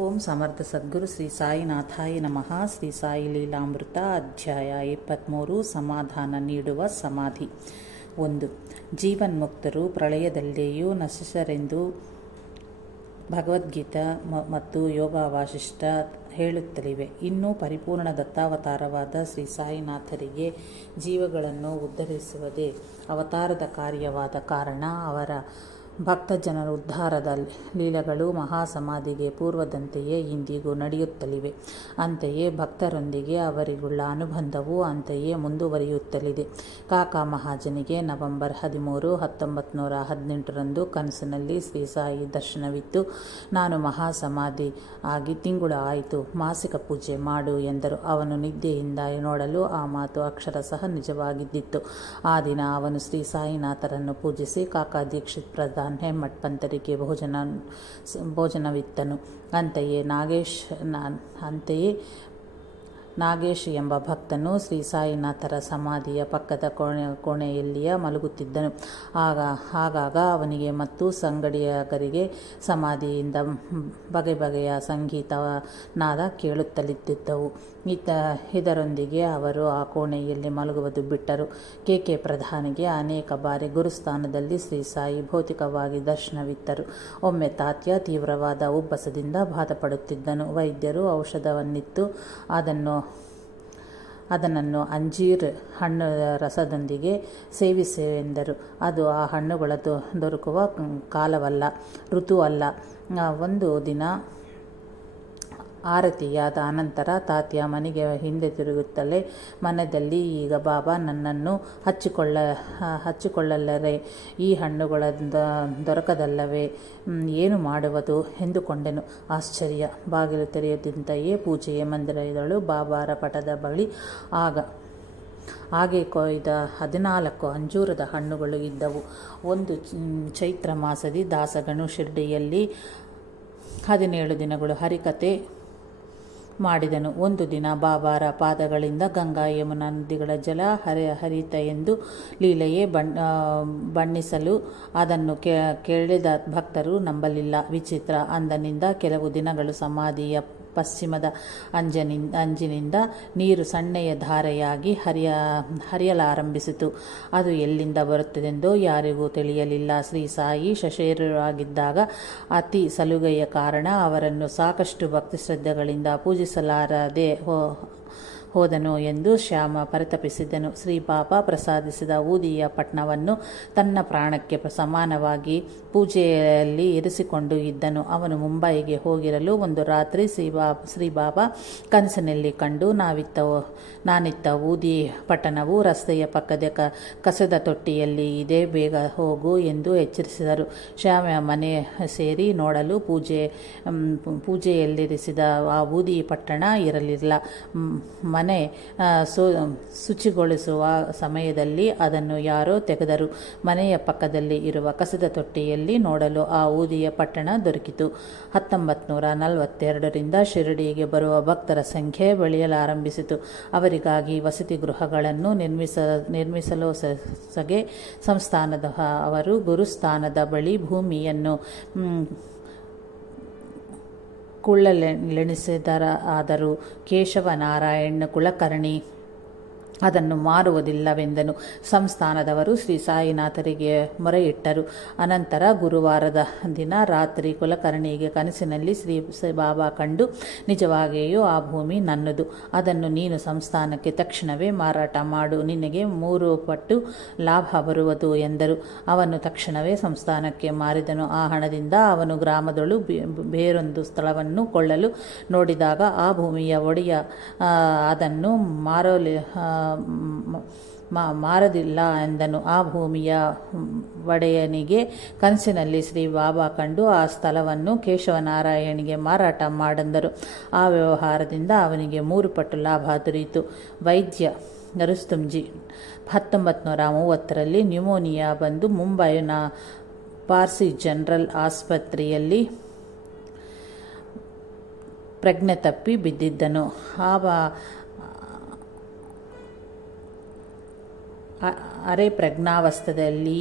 ಓಂ ಸಮರ್ಥ ಸದ್ಗುರು ಶ್ರೀ ಸಾಯಿನಾಥಾಯ ನಮಃ. ಶ್ರೀ ಸಾಯಿ ಲೀಲಾಮೃತ ಅಧ್ಯಾಯ 23 ಸಮಾಧಾನ ನೀಡುವ ಸಮಾಧಿ. 1. ಜೀವನ್ಮುಕ್ತರು ಪ್ರಳಯದಲ್ಲಿಯೂ ನಶಿಸರೆಂದು ಭಗವದ್ಗೀತಾ ಮತ್ತು ಯೋಗವಾಸಿಷ್ಠ ಹೇಳುತ್ತಲಿವೆ. ಇನ್ನೂ ಪರಿಪೂರ್ಣ ದತ್ತಾವತಾರವಾದ ಶ್ರೀ ಸಾಯಿನಾಥರಿಗೆ ಜೀವಗಳನ್ನು ಉದ್ಧರಿಸುವುದೇ ಅವತಾರದ ಕಾರ್ಯವಾದ ಕಾರಣ ಅವರ ಭಕ್ತ ಜನರ ಉದ್ಧಾರದ ಲೀಲೆಗಳು ಮಹಾಸಮಾಧಿಗೆ ಪೂರ್ವದಂತೆಯೇ ಇಂದಿಗೂ ನಡೆಯುತ್ತಲಿವೆ. ಅಂತೆಯೇ ಭಕ್ತರೊಂದಿಗೆ ಅವರಿಗುಳ್ಳ ಅನುಬಂಧವೂ ಅಂತೆಯೇ ಮುಂದುವರಿಯುತ್ತಲಿದೆ. ಕಾಕಾ ಮಹಾಜನಿಗೆ ನವೆಂಬರ್ 13, 1918 ಕನಸಿನಲ್ಲಿ ಶ್ರೀ ಸಾಯಿ ದರ್ಶನವಿತ್ತು. ನಾನು ಮಹಾಸಮಾಧಿ ಆಗಿ ತಿಂಗಳು ಆಯಿತು, ಮಾಸಿಕ ಪೂಜೆ ಮಾಡು ಎಂದರು. ಅವನು ನಿದ್ದೆಯಿಂದ ನೋಡಲು ಆ ಮಾತು ಅಕ್ಷರಶಃ ನಿಜವಾಗಿದ್ದಿತ್ತು. ಆ ದಿನ ಅವನು ಶ್ರೀ ಸಾಯಿನಾಥರನ್ನು ಪೂಜಿಸಿ ಕಾಕಾ ದೀಕ್ಷಿತ್ ಪ್ರಧಾನ್ ಹೆಮ್ಮಠ್ ಪಂತರಿಗೆ ಭೋಜನವಿತ್ತನು. ಅಂತೆಯೇ ನಾಗೇಶ್ ಎಂಬ ಭಕ್ತನು ಶ್ರೀ ಸಾಯಿನಾಥರ ಸಮಾಧಿಯ ಪಕ್ಕದ ಕೋಣೆಯಲ್ಲಿಯೇ ಮಲಗುತ್ತಿದ್ದನು. ಆಗಾಗ ಅವನಿಗೆ ಮತ್ತು ಸಂಗಡಿಗರಿಗೆ ಸಮಾಧಿಯಿಂದ ಬಗೆಬಗೆಯ ಸಂಗೀತ ನಾದ ಕೇಳುತ್ತಲಿದ್ದವು. ಇದರೊಂದಿಗೆ ಅವರು ಆ ಕೋಣೆಯಲ್ಲಿ ಮಲಗುವುದು ಬಿಟ್ಟರು. ಕೆ ಪ್ರಧಾನಿಗೆ ಅನೇಕ ಬಾರಿ ಗುರುಸ್ಥಾನದಲ್ಲಿ ಶ್ರೀ ಸಾಯಿ ಭೌತಿಕವಾಗಿ ದರ್ಶನವಿತ್ತರು. ಒಮ್ಮೆ ತಾತ್ಯ ತೀವ್ರವಾದ ಉಬ್ಬಸದಿಂದ ಬಾಧಪಡುತ್ತಿದ್ದನು. ವೈದ್ಯರು ಔಷಧವನ್ನಿತ್ತು ಅದನ್ನು ಅಂಜೀರ್ ಹಣ್ಣು ರಸದೊಂದಿಗೆ ಸೇವಿಸೆಂದರು. ಅದು ಆ ಹಣ್ಣುಗಳ ದೊರಕುವ ಕಾಲವಲ್ಲ, ಋತು ಅಲ್ಲ. ಒಂದು ದಿನ ಆರತಿಯಾದ ಅನಂತರ ತಾತ್ಯ ಮನೆಗೆ ಹಿಂದೆ ತಿರುಗುತ್ತಲೇ ಮನದಲ್ಲಿ, ಈಗ ಬಾಬಾ ನನ್ನನ್ನು ಹಚ್ಚಿಕೊಳ್ಳಲರೆ, ಈ ಹಣ್ಣುಗಳ ದೊರಕದಲ್ಲವೇ, ಏನು ಮಾಡುವುದು ಎಂದುಕೊಂಡೆನು. ಆಶ್ಚರ್ಯ. ಬಾಗಿಲು ತೆರೆಯುತ್ತಿದ್ದಂತೆಯೇ ಪೂಜೆಯ ಮಂದಿರದಳು ಬಾಬಾರ ಪಟದ ಬಳಿ ಹಾಗೆ ಕೊಯ್ದ 14 ಅಂಜೂರದ ಹಣ್ಣುಗಳು ಇದ್ದವು. ಒಂದು ಚೈತ್ರ ಮಾಸದಿ ದಾಸಗನು ಶಿರ್ಡಿಯಲ್ಲಿ 17 ದಿನಗಳು ಹರಿಕತೆ ಮಾಡಿದನು. ಒಂದು ದಿನ ಬಾಬಾರ ಪಾದಗಳಿಂದ ಗಂಗಾ ಯಮುನಾ ನದಿಗಳ ಜಲ ಹರಿತ ಎಂದು ಲೀಲೆಯೇ ಬಣ್ಣಿಸಲು ಅದನ್ನು ಕೇಳಿದ ಭಕ್ತರು ನಂಬಲಿಲ್ಲ. ವಿಚಿತ್ರ. ಅಂದಿನಿಂದ ಕೆಲವು ದಿನಗಳು ಸಮಾಧಿಯ ಪಶ್ಚಿಮದ ಅಂಜಿನಿಂದ ನೀರು ಸಣ್ಣೆಯ ಧಾರೆಯಾಗಿ ಹರಿಯಲಾರಂಭಿಸಿತು. ಅದು ಎಲ್ಲಿಂದ ಬರುತ್ತದೆಂದೋ ಯಾರಿಗೂ ತಿಳಿಯಲಿಲ್ಲ. ಶ್ರೀ ಸಾಯಿ ಶಶೇರರಾಗಿದ್ದಾಗ ಅತಿ ಸಲುಗೆಯ ಕಾರಣ ಅವರನ್ನು ಸಾಕಷ್ಟು ಭಕ್ತಿ ಶ್ರದ್ಧೆಗಳಿಂದ ಪೂಜಿಸಲಾರದೆ ಹೋದನು ಎಂದು ಶ್ಯಾಮ ಪರಿತಪಿಸಿದನು. ಶ್ರೀ ಬಾಬಾ ಪ್ರಸಾದಿಸಿದ ಊದಿಯ ಪಟ್ಣವನ್ನು ತನ್ನ ಪ್ರಾಣಕ್ಕೆ ಸಮಾನವಾಗಿ ಪೂಜೆಯಲ್ಲಿ ಇರಿಸಿಕೊಂಡು ಇದ್ದನು. ಅವನು ಮುಂಬಯಿಗೆ ಹೋಗಿರಲು ಒಂದು ರಾತ್ರಿ ಶ್ರೀ ಬಾಬಾ ಕನಸಿನಲ್ಲಿ ಕಂಡು, ನಾನಿತ್ತ ಊದಿ ಪಟ್ಟಣವು ರಸ್ತೆಯ ಪಕ್ಕದ ಕಸದ ತೊಟ್ಟಿಯಲ್ಲಿ ಇದೆ, ಬೇಗ ಹೋಗು ಎಂದು ಎಚ್ಚರಿಸಿದರು. ಶ್ಯಾಮ ಮನೆ ಸೇರಿ ನೋಡಲು ಪೂಜೆಯಲ್ಲಿರಿಸಿದ ಆ ಊದಿ ಪಟ್ಟಣ ಇರಲಿಲ್ಲ. ಮನೆ ಶುಚಿಗೊಳಿಸುವ ಸಮಯದಲ್ಲಿ ಅದನ್ನು ಯಾರೋ ತೆಗೆದರು. ಮನೆಯ ಪಕ್ಕದಲ್ಲಿ ಇರುವ ಕಸದ ತೊಟ್ಟಿಯಲ್ಲಿ ನೋಡಲು ಆ ಊದಿಯ ಪಟ್ಟಣ ದೊರಕಿತು. 1942 ಶಿರಡಿಗೆ ಬರುವ ಭಕ್ತರ ಸಂಖ್ಯೆ ಬೆಳೆಯಲಾರಂಭಿಸಿತು. ಅವರಿಗಾಗಿ ವಸತಿ ಗೃಹಗಳನ್ನು ನಿರ್ಮಿಸಲೊಸಗೆ ಸಂಸ್ಥಾನದ ಅವರು ಗುರುಸ್ಥಾನದ ಬಳಿ ಭೂಮಿಯನ್ನು ಕುಳ್ಳಲೆಣಿಸಿದರಾದರೂ ಕೇಶವನಾರಾಯಣ್ ಕುಲಕರ್ಣಿ ಅದನ್ನು ಮಾರುವುದಿಲ್ಲವೆಂದನು. ಸಂಸ್ಥಾನದವರು ಶ್ರೀ ಸಾಯಿನಾಥರಿಗೆ ಮೊರೆಯಿಟ್ಟರು. ಅನಂತರ ಗುರುವಾರದ ದಿನ ರಾತ್ರಿ ಕುಲಕರ್ಣಿಗೆ ಕನಸಿನಲ್ಲಿ ಶ್ರೀ ಬಾಬಾ ಕಂಡು, ನಿಜವಾಗಿಯೂ ಆ ಭೂಮಿ ನನ್ನದು, ಅದನ್ನು ನೀನು ಸಂಸ್ಥಾನಕ್ಕೆ ತಕ್ಷಣವೇ ಮಾರಾಟ ಮಾಡು, ನಿನಗೆ 3 ಪಟ್ಟು ಲಾಭ ಬರುವುದು ಎಂದರು. ಅವನು ತಕ್ಷಣವೇ ಸಂಸ್ಥಾನಕ್ಕೆ ಮಾರಿದನು. ಆ ಹಣದಿಂದ ಅವನು ಗ್ರಾಮದಳು ಬೇರೊಂದು ಸ್ಥಳವನ್ನು ಕೊಳ್ಳಲು ನೋಡಿದಾಗ ಆ ಭೂಮಿಯ ಒಡೆಯ ಅದನ್ನು ಮಾರದಿಲ್ಲ ಎಂದನು. ಆ ಭೂಮಿಯ ಒಡೆಯನಿಗೆ ಕನಸಿನಲ್ಲಿ ಶ್ರೀ ಬಾಬಾ ಕಂಡು ಆ ಸ್ಥಳವನ್ನು ಕೇಶವನಾರಾಯಣಿಗೆ ಮಾರಾಟ ಮಾಡಂದರು. ಆ ವ್ಯವಹಾರದಿಂದ ಅವನಿಗೆ 3 ಪಟ್ಟು ಲಾಭ ದೊರೆಯಿತು. ವೈದ್ಯ ರುಸ್ತುಂಜಿ 1930 ನ್ಯೂಮೋನಿಯಾ ಬಂದು ಮುಂಬೈನ ಪಾರ್ಸಿ ಜನರಲ್ ಆಸ್ಪತ್ರೆಯಲ್ಲಿ ಪ್ರಜ್ಞೆ ತಪ್ಪಿ ಬಿದ್ದಿದ್ದನು. ಅರೆ ಪ್ರಜ್ಞಾವಸ್ಥೆಯಲ್ಲಿ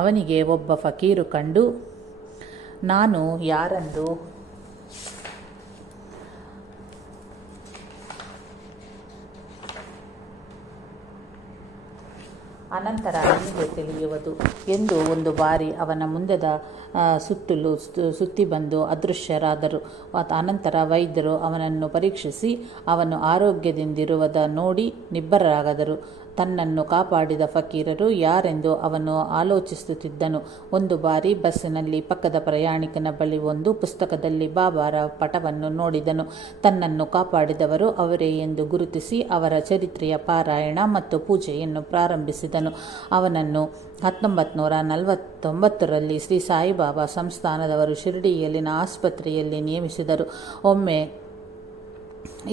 ಅವನಿಗೆ ಒಬ್ಬ ಫಕೀರು ಕಂಡು, ನಾನು ಯಾರೆಂದು ಅನಂತರ ನಿನಗೆ ತಿಳಿಯುವುದು ಎಂದು ಒಂದು ಬಾರಿ ಅವನ ಮುಂದೆದ ಸುತ್ತಲೂ ಸುತ್ತಿ ಬಂದು ಅದೃಶ್ಯರಾದರು. ಅನಂತರ ವೈದ್ಯರು ಅವನನ್ನು ಪರೀಕ್ಷಿಸಿ ಅವನು ಆರೋಗ್ಯದಿಂದಿರುವುದ ನೋಡಿ ನಿಬ್ಬರರಾಗದರು. ತನ್ನನ್ನು ಕಾಪಾಡಿದ ಫಕೀರರು ಯಾರೆಂದು ಅವನು ಆಲೋಚಿಸುತ್ತಿದ್ದನು. ಒಂದು ಬಾರಿ ಬಸ್ಸಿನಲ್ಲಿ ಪಕ್ಕದ ಪ್ರಯಾಣಿಕನ ಬಳಿ ಒಂದು ಪುಸ್ತಕದಲ್ಲಿ ಬಾಬಾರ ಪಟವನ್ನು ನೋಡಿದನು. ತನ್ನನ್ನು ಕಾಪಾಡಿದವರು ಅವರೇ ಎಂದು ಗುರುತಿಸಿ ಅವರ ಚರಿತ್ರೆಯ ಪಾರಾಯಣ ಮತ್ತು ಪೂಜೆಯನ್ನು ಪ್ರಾರಂಭಿಸಿದನು. ಅವನನ್ನು 1949ರಲ್ಲಿ ಶ್ರೀ ಸಾಯಿಬಾಬಾ ಸಂಸ್ಥಾನದವರು ಶಿರಡಿಯಲ್ಲಿನ ಆಸ್ಪತ್ರೆಯಲ್ಲಿ ನೇಮಿಸಿದರು. ಒಮ್ಮೆ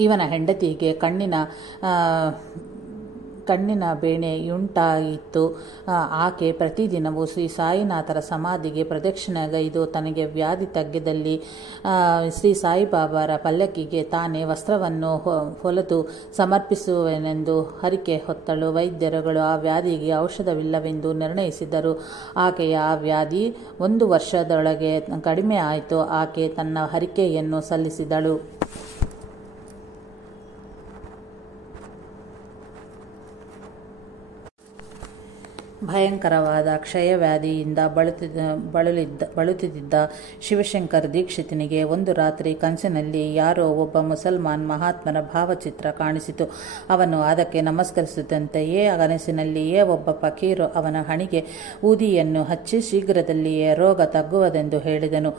ಇವನ ಹೆಂಡತಿಗೆ ಕಣ್ಣಿನ ಬೇನೆಯುಂಟಾಯಿತು. ಆಕೆ ಪ್ರತಿದಿನವೂ ಶ್ರೀ ಸಾಯಿನಾಥರ ಸಮಾಧಿಗೆ ಪ್ರದಕ್ಷಿಣೆಗೈದು ತನಗೆ ವ್ಯಾಧಿ ತಗ್ಗದಲ್ಲಿ ಶ್ರೀ ಸಾಯಿಬಾಬಾರ ಪಲ್ಲಕ್ಕಿಗೆ ತಾನೇ ವಸ್ತ್ರವನ್ನು ಹೊಲೆದು ಸಮರ್ಪಿಸುವೆನೆಂದು ಹರಿಕೆ ಹೊತ್ತಳು. ವೈದ್ಯರುಗಳು ಆ ವ್ಯಾಧಿಗೆ ಔಷಧವಿಲ್ಲವೆಂದು ನಿರ್ಣಯಿಸಿದರು. ಆಕೆಯ ಆ ವ್ಯಾಧಿ 1 ವರ್ಷದೊಳಗೆ ಕಡಿಮೆ ಆಯಿತು. ಆಕೆ ತನ್ನ ಹರಿಕೆಯನ್ನು ಸಲ್ಲಿಸಿದಳು. ಭಯಂಕರವಾದ ಕ್ಷಯವ್ಯಾಧಿಯಿಂದ ಬಳಲುತ್ತಿದ್ದ ಶಿವಶಂಕರ್ ದೀಕ್ಷಿತನಿಗೆ ಒಂದು ರಾತ್ರಿ ಕನಸಿನಲ್ಲಿ ಯಾರೋ ಒಬ್ಬ ಮುಸಲ್ಮಾನ್ ಮಹಾತ್ಮರ ಭಾವಚಿತ್ರ ಕಾಣಿಸಿತು. ಅವನು ಅದಕ್ಕೆ ನಮಸ್ಕರಿಸಿದಂತೆಯೇ ಕನಸಿನಲ್ಲಿಯೇ ಒಬ್ಬ ಫಕೀರು ಅವನ ಹಣೆಗೆ ಊದಿಯನ್ನು ಹಚ್ಚಿ ಶೀಘ್ರದಲ್ಲಿಯೇ ರೋಗ ತಗ್ಗುವುದೆಂದು ಹೇಳಿದನು.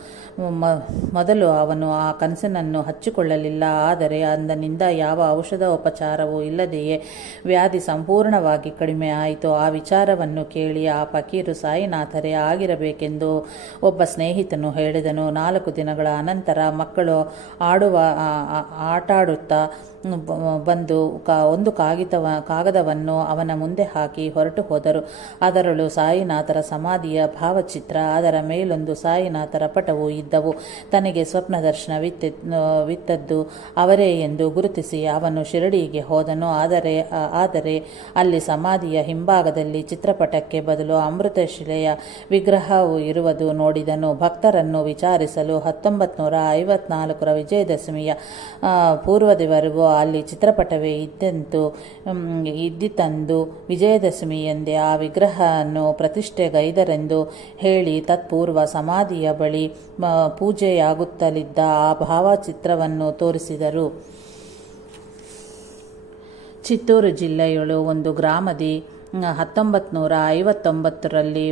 ಮೊದಲು ಅವನು ಆ ಕನಸನ್ನು ಹಚ್ಚಿಕೊಳ್ಳಲಿಲ್ಲ. ಆದರೆ ಅಂದಿನಿಂದ ಯಾವ ಔಷಧೋಪಚಾರವೂ ಇಲ್ಲದೆಯೇ ವ್ಯಾಧಿ ಸಂಪೂರ್ಣವಾಗಿ ಕಡಿಮೆ ಆಯಿತು. ಆ ವಿಚಾರವನ್ನು ಕೇಳಿ ಆ ಫಕೀರು ಸಾಯಿನಾಥರೇ ಆಗಿರಬೇಕೆಂದು ಒಬ್ಬ ಸ್ನೇಹಿತನು ಹೇಳಿದನು. 4 ದಿನಗಳ ಅನಂತರ ಮಕ್ಕಳು ಆಟಾಡುತ್ತಾ ಬಂದು ಒಂದು ಕಾಗದವನ್ನು ಅವನ ಮುಂದೆ ಹಾಕಿ ಹೊರಟು ಹೋದರು. ಅದರಲ್ಲೂ ಸಾಯಿನಾಥರ ಸಮಾಧಿಯ ಭಾವಚಿತ್ರ, ಅದರ ಮೇಲೊಂದು ಸಾಯಿನಾಥರ ಪಟವೂ ಇದ್ದವು. ತನಗೆ ಸ್ವಪ್ನ ದರ್ಶನವಿತ್ತದ್ದು ಅವರೇ ಎಂದು ಗುರುತಿಸಿ ಅವನು ಶಿರಡಿಗೆ ಹೋದನು. ಆದರೆ ಅಲ್ಲಿ ಸಮಾಧಿಯ ಹಿಂಭಾಗದಲ್ಲಿ ಚಿತ್ರಪಟಕ್ಕೆ ಬದಲು ಅಮೃತಶಿಲೆಯ ವಿಗ್ರಹವು ಇರುವುದು ನೋಡಿದನು. ಭಕ್ತರನ್ನು ವಿಚಾರಿಸಲು 1954ರ ವಿಜಯದಶಮಿಯ ಪೂರ್ವದವರೆಗೂ ಅಲ್ಲಿ ಚಿತ್ರಪಟವೇ ಇದ್ದಿತೆಂದು ವಿಜಯದಶಮಿಯಂದೇ ಆ ವಿಗ್ರಹವನ್ನು ಪ್ರತಿಷ್ಠೆಗೈದರೆಂದು ಹೇಳಿ ತತ್ಪೂರ್ವ ಸಮಾಧಿಯ ಬಳಿ ಪೂಜೆಯಾಗುತ್ತಲಿದ್ದ ಆ ಭಾವಚಿತ್ರವನ್ನು ತೋರಿಸಿದರು. ಚಿತ್ತೂರು ಜಿಲ್ಲೆಯಳು ಒಂದು ಗ್ರಾಮದಿ 1959ರಲ್ಲಿ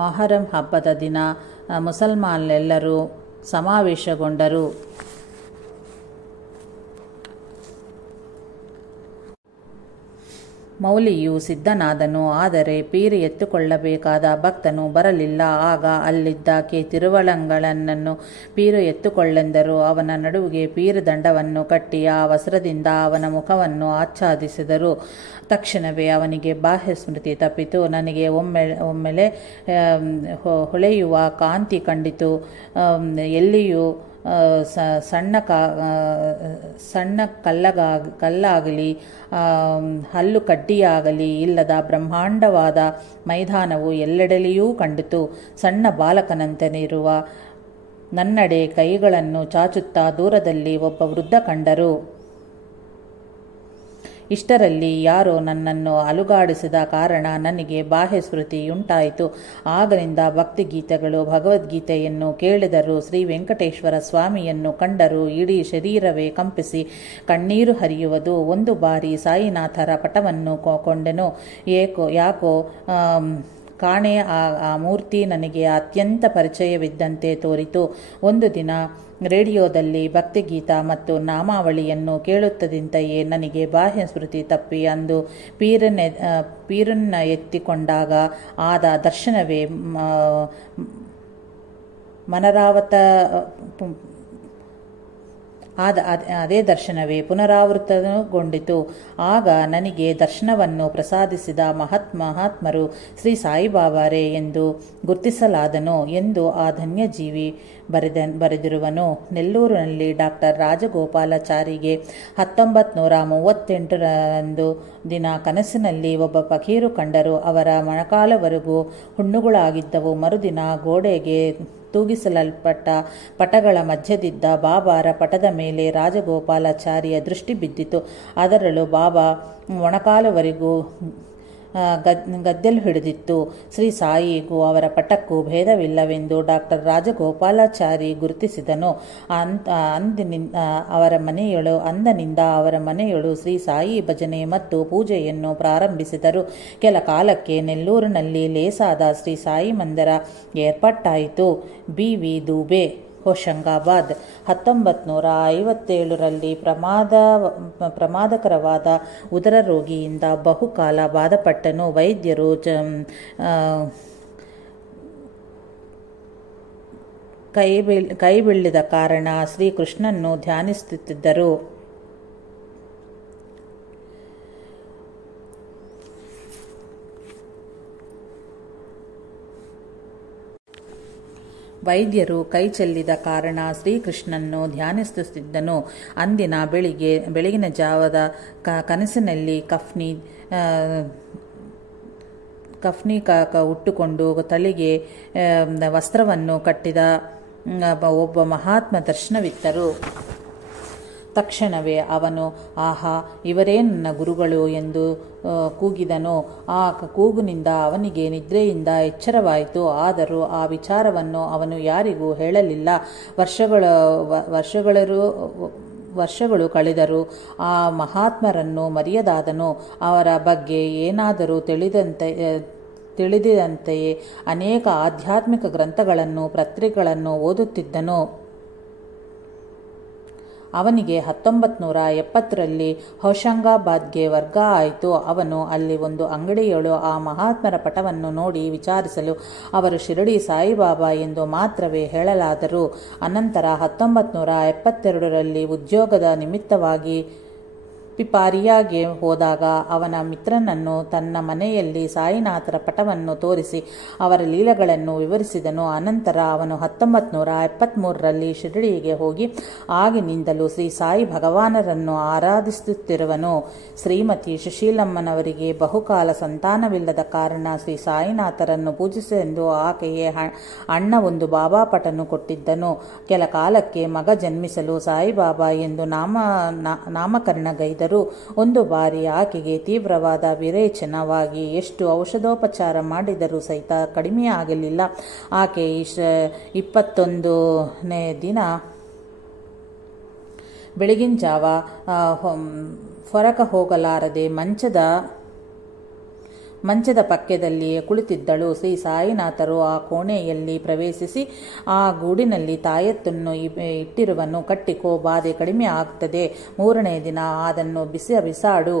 ಮೊಹರಂ ಹಬ್ಬದ ದಿನ ಮುಸಲ್ಮಾನರೆಲ್ಲರೂ ಸಮಾವೇಶಗೊಂಡರು. ಮೌಲಿಯು ಸಿದ್ಧನಾದನು. ಆದರೆ ಪೀರ್ ಎತ್ತುಕೊಳ್ಳಬೇಕಾದ ಭಕ್ತನು ಬರಲಿಲ್ಲ. ಆಗ ಅಲ್ಲಿದ್ದ ತಿರುವಳಂಗಳನ್ನು ಪೀರು ಎತ್ತುಕೊಳ್ಳೆಂದರು. ಅವನ ನಡುವಿಗೆ ಪೀರ್ ದಂಡವನ್ನು ಕಟ್ಟಿ ಆ ವಸ್ತ್ರದಿಂದ ಅವನ ಮುಖವನ್ನು ಆಚ್ಛಾದಿಸಿದರು. ತಕ್ಷಣವೇ ಅವನಿಗೆ ಬಾಹ್ಯ ಸ್ಮೃತಿ ತಪ್ಪಿತು. ನನಗೆ ಒಮ್ಮೆಲೆ ಹೊಳೆಯುವ ಕಾಂತಿ ಕಂಡಿತು. ಎಲ್ಲಿಯೂ ಸಣ್ಣ ಕಲ್ಲಾಗಲಿ ಹಲ್ಲು ಕಡ್ಡಿಯಾಗಲಿ ಇಲ್ಲದ ಬ್ರಹ್ಮಾಂಡವಾದ ಮೈದಾನವು ಎಲ್ಲೆಡೆಯೂ ಕಂಡಿತು. ಸಣ್ಣ ಬಾಲಕನಂತೆನಿರುವ ನನ್ನೆಡೆ ಕೈಗಳನ್ನು ಚಾಚುತ್ತಾ ದೂರದಲ್ಲಿ ಒಬ್ಬ ವೃದ್ಧ ಕಂಡರು. ಇಷ್ಟರಲ್ಲಿ ಯಾರೋ ನನ್ನನ್ನು ಅಲುಗಾಡಿಸಿದ ಕಾರಣ ನನಗೆ ಬಾಹ್ಯ ಸ್ಮೃತಿಯುಂಟಾಯಿತು. ಆಗಲಿಂದ ಭಕ್ತಿಗೀತೆಗಳು, ಭಗವದ್ಗೀತೆಯನ್ನು ಕೇಳಿದರು. ಶ್ರೀ ವೆಂಕಟೇಶ್ವರ ಸ್ವಾಮಿಯನ್ನು ಕಂಡರೂ ಇಡೀ ಶರೀರವೇ ಕಂಪಿಸಿ ಕಣ್ಣೀರು ಹರಿಯುವುದು. ಒಂದು ಬಾರಿ ಸಾಯಿನಾಥರ ಪಟವನ್ನು ಕೊಂಡೆನು. ಯಾಕೋ ಕಾಣೆ ಆ ಮೂರ್ತಿ ನನಗೆ ಅತ್ಯಂತ ಪರಿಚಯವಿದ್ದಂತೆ ತೋರಿತು. ಒಂದು ದಿನ ರೇಡಿಯೋದಲ್ಲಿ ಭಕ್ತಿಗೀತ ಮತ್ತು ನಾಮಾವಳಿಯನ್ನು ಕೇಳುತ್ತದಂತೆಯೇ ನನಗೆ ಬಾಹ್ಯ ಸ್ಮೃತಿ ತಪ್ಪಿ ಅಂದು ಪೀರನ್ನ ಎತ್ತಿಕೊಂಡಾಗ ಆದ ದರ್ಶನವೇ ಅದೇ ದರ್ಶನವೇ ಪುನರಾವೃತಗೊಂಡಿತು. ಆಗ ನನಗೆ ದರ್ಶನವನ್ನು ಪ್ರಸಾದಿಸಿದ ಮಹಾತ್ಮರು ಶ್ರೀ ಸಾಯಿಬಾಬಾರೇ ಎಂದು ಗುರುತಿಸಲಾದನು ಎಂದು ಆ ಧನ್ಯಜೀವಿ ಬರೆದಿರುವನು. ನೆಲ್ಲೂರಿನಲ್ಲಿ ಡಾಕ್ಟರ್ ರಾಜಗೋಪಾಲಾಚಾರಿಗೆ 1938ರಂದು ದಿನ ಕನಸಿನಲ್ಲಿ ಒಬ್ಬ ಫಕೀರು ಕಂಡರು. ಅವರ ಮೊಣಕಾಲವರೆಗೂ ಹುಣ್ಣುಗಳಾಗಿದ್ದವು. ಮರುದಿನ ಗೋಡೆಗೆ ತೂಗಿಸಲ್ಪಟ್ಟ ಪಟಗಳ ಮಧ್ಯದಿದ್ದ ಬಾಬಾರ ಪಟದ ಮೇಲೆ ರಾಜಗೋಪಾಲಾಚಾರಿಯ ದೃಷ್ಟಿ ಬಿದ್ದಿತು. ಅದರಲ್ಲೂ ಬಾಬಾ ಮೊಣಕಾಲವರೆಗೂ ಗದ್ದೆಲು ಹಿಡಿದಿತ್ತು. ಶ್ರೀ ಸಾಯಿಗೂ ಅವರ ಪಟಕ್ಕೂ ಭೇದವಿಲ್ಲವೆಂದು ಡಾಕ್ಟರ್ ರಾಜಗೋಪಾಲಾಚಾರಿ ಗುರುತಿಸಿದನು. ಅಂದಿನಿಂದ ಅವರ ಮನೆಯಳು ಶ್ರೀ ಸಾಯಿ ಭಜನೆ ಮತ್ತು ಪೂಜೆಯನ್ನು ಪ್ರಾರಂಭಿಸಿದರು. ಕೆಲ ಕಾಲಕ್ಕೆ ನೆಲ್ಲೂರಿನಲ್ಲಿ ಲೇಸಾದ ಶ್ರೀ ಸಾಯಿ ಮಂದಿರ ಏರ್ಪಾಟಾಯಿತು. ಬಿ ವಿ ದೂಬೆ, ಹೋಶಂಗಾಬಾದ್, 1957ರಲ್ಲಿ ಪ್ರಮಾದಕರವಾದ ಉದರ ರೋಗಿಯಿಂದ ಬಹುಕಾಲ ಬಾಧಪಟ್ಟನು. ವೈದ್ಯರು ಕೈಬಿಳಿದ ಕಾರಣ ಶ್ರೀಕೃಷ್ಣನ್ನು ಧ್ಯಾನಿಸುತ್ತಿದ್ದರು. ವೈದ್ಯರು ಕೈ ಚೆಲ್ಲಿದ ಕಾರಣ ಶ್ರೀಕೃಷ್ಣನ್ನು ಧ್ಯಾನಿಸುತ್ತಿದ್ದನು. ಅಂದಿನ ಬೆಳಗಿನ ಜಾವದ ಕನಸಿನಲ್ಲಿ ಕಫ್ನಿ ಉಟ್ಟುಕೊಂಡು ತಲೆಗೆ ವಸ್ತ್ರವನ್ನು ಕಟ್ಟಿದ ಒಬ್ಬ ಮಹಾತ್ಮ ದರ್ಶನವಿತ್ತರು. ತಕ್ಷಣವೇ ಅವನು, ಆಹಾ, ಇವರೇ ನನ್ನ ಗುರುಗಳು ಎಂದು ಕೂಗಿದನು. ಆ ಕೂಗಿನಿಂದ ಅವನಿಗೆ ನಿದ್ರೆಯಿಂದ ಎಚ್ಚರವಾಯಿತು. ಆದರೂ ಆ ವಿಚಾರವನ್ನು ಅವನು ಯಾರಿಗೂ ಹೇಳಲಿಲ್ಲ. ವರ್ಷಗಳು ಕಳೆದರೂ ಆ ಮಹಾತ್ಮರನ್ನು ಮರೆಯದಾದನು. ಅವರ ಬಗ್ಗೆ ಏನಾದರೂ ತಿಳಿದಂತೆಯೇ ಅನೇಕ ಆಧ್ಯಾತ್ಮಿಕ ಗ್ರಂಥಗಳನ್ನು, ಪತ್ರಿಕೆಗಳನ್ನು ಓದುತ್ತಿದ್ದನು. ಅವನಿಗೆ 1970ರಲ್ಲಿ ಹೋಶಂಗಾಬಾದ್ಗೆ ವರ್ಗ ಆಯಿತು. ಅವನು ಅಲ್ಲಿ ಒಂದು ಅಂಗಡಿಯೊಳು ಆ ಮಹಾತ್ಮರ ಪಟವನ್ನು ನೋಡಿ ವಿಚಾರಿಸಲು ಅವರು ಶಿರಡಿ ಸಾಯಿಬಾಬಾ ಎಂದು ಮಾತ್ರವೇ ಹೇಳಲಾದರು. ಅನಂತರ 1972ರಲ್ಲಿ ಉದ್ಯೋಗದ ನಿಮಿತ್ತವಾಗಿ ಪಿಪಾರಿಯಾಗೆ ಹೋದಾಗ ಅವನ ಮಿತ್ರನನ್ನು ತನ್ನ ಮನೆಯಲ್ಲಿ ಸಾಯಿನಾಥರ ಪಟವನ್ನು ತೋರಿಸಿ ಅವರ ಲೀಲೆಗಳನ್ನು ವಿವರಿಸಿದನು. ಅನಂತರ ಅವನು 1973ರಲ್ಲಿ ಶಿರಡಿಗೆ ಹೋಗಿ ಆಗಿನಿಂದಲೂ ಶ್ರೀ ಸಾಯಿ ಭಗವಾನರನ್ನು ಆರಾಧಿಸುತ್ತಿರುವನು. ಶ್ರೀಮತಿ ಸುಶೀಲಮ್ಮನವರಿಗೆ ಬಹುಕಾಲ ಸಂತಾನವಿಲ್ಲದ ಕಾರಣ ಶ್ರೀ ಸಾಯಿನಾಥರನ್ನು ಪೂಜಿಸೆಂದು ಆಕೆಗೆ ಅಣ್ಣ ಒಂದು ಬಾಬಾ ಪಟನ್ನು ಕೊಟ್ಟಿದ್ದನು. ಕೆಲ ಕಾಲಕ್ಕೆ ಮಗ ಜನ್ಮಿಸಲು ಸಾಯಿಬಾಬಾ ಎಂದು ನಾಮಕರಣಗೈದರು. ಒಂದು ಬಾರಿ ಆಕೆಗೆ ತೀವ್ರವಾದ ವಿರೇಚನವಾಗಿ ಎಷ್ಟು ಔಷಧೋಪಚಾರ ಮಾಡಿದರೂ ಸಹಿತ ಕಡಿಮೆಯಾಗಲಿಲ್ಲ. ಆಕೆ 21ನೇ ದಿನ ಬೆಳಗಿನ ಜಾವ ಹೊರಕ ಹೋಗಲಾರದೆ ಮಂಚದ ಪಕ್ಕದಲ್ಲಿಯೇ ಕುಳಿತಿದ್ದಳು. ಶ್ರೀ ಸಾಯಿನಾಥರು ಆ ಕೋಣೆಯಲ್ಲಿ ಪ್ರವೇಶಿಸಿ, ಆ ಗೂಡಿನಲ್ಲಿ ತಾಯತ್ತನ್ನು ಇಟ್ಟಿರುವನು, ಕಟ್ಟಿಕೋ, ಬಾಧೆ ಕಡಿಮೆ ಆಗ್ತದೆ, 3ನೇ ದಿನ ಅದನ್ನು ಬಿಸಾಡು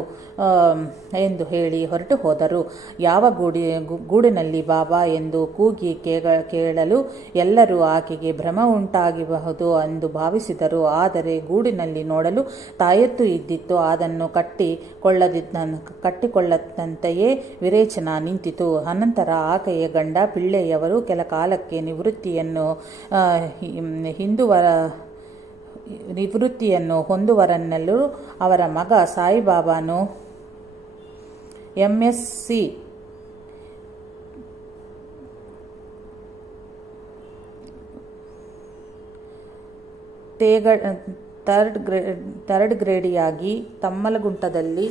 ಎಂದು ಹೇಳಿ ಹೊರಟು ಹೋದರು. ಯಾವ ಗೂಡಿನಲ್ಲಿ ಬಾಬಾ ಎಂದು ಕೂಗಿ ಕೇಳಲು ಎಲ್ಲರೂ ಆಕೆಗೆ ಭ್ರಮ ಉಂಟಾಗಬಹುದು ಎಂದು ಭಾವಿಸಿದರು. ಆದರೆ ಗೂಡಿನಲ್ಲಿ ನೋಡಲು ತಾಯತ್ತು ಇದ್ದಿತ್ತು. ಅದನ್ನು ಕಟ್ಟಿಕೊಳ್ಳದಂತೆಯೇ ವಿರೇಚನ ನಿಂತಿತು. ಅನಂತರ ಆಕೆಯ ಗಂಡ ಪಿಳ್ಳೆಯವರು ಕೆಲ ಕಾಲಕ್ಕೆ ನಿವೃತ್ತಿಯನ್ನು ಹೊಂದುವರನ್ನಲ್ಲೂ ಅವರ ಮಗ ಸಾಯಿಬಾಬಾನು MSc ಥರ್ಡ್ ಗ್ರೇಡಿಯಾಗಿ ತಮ್ಮಲಗುಂಟದಲ್ಲಿ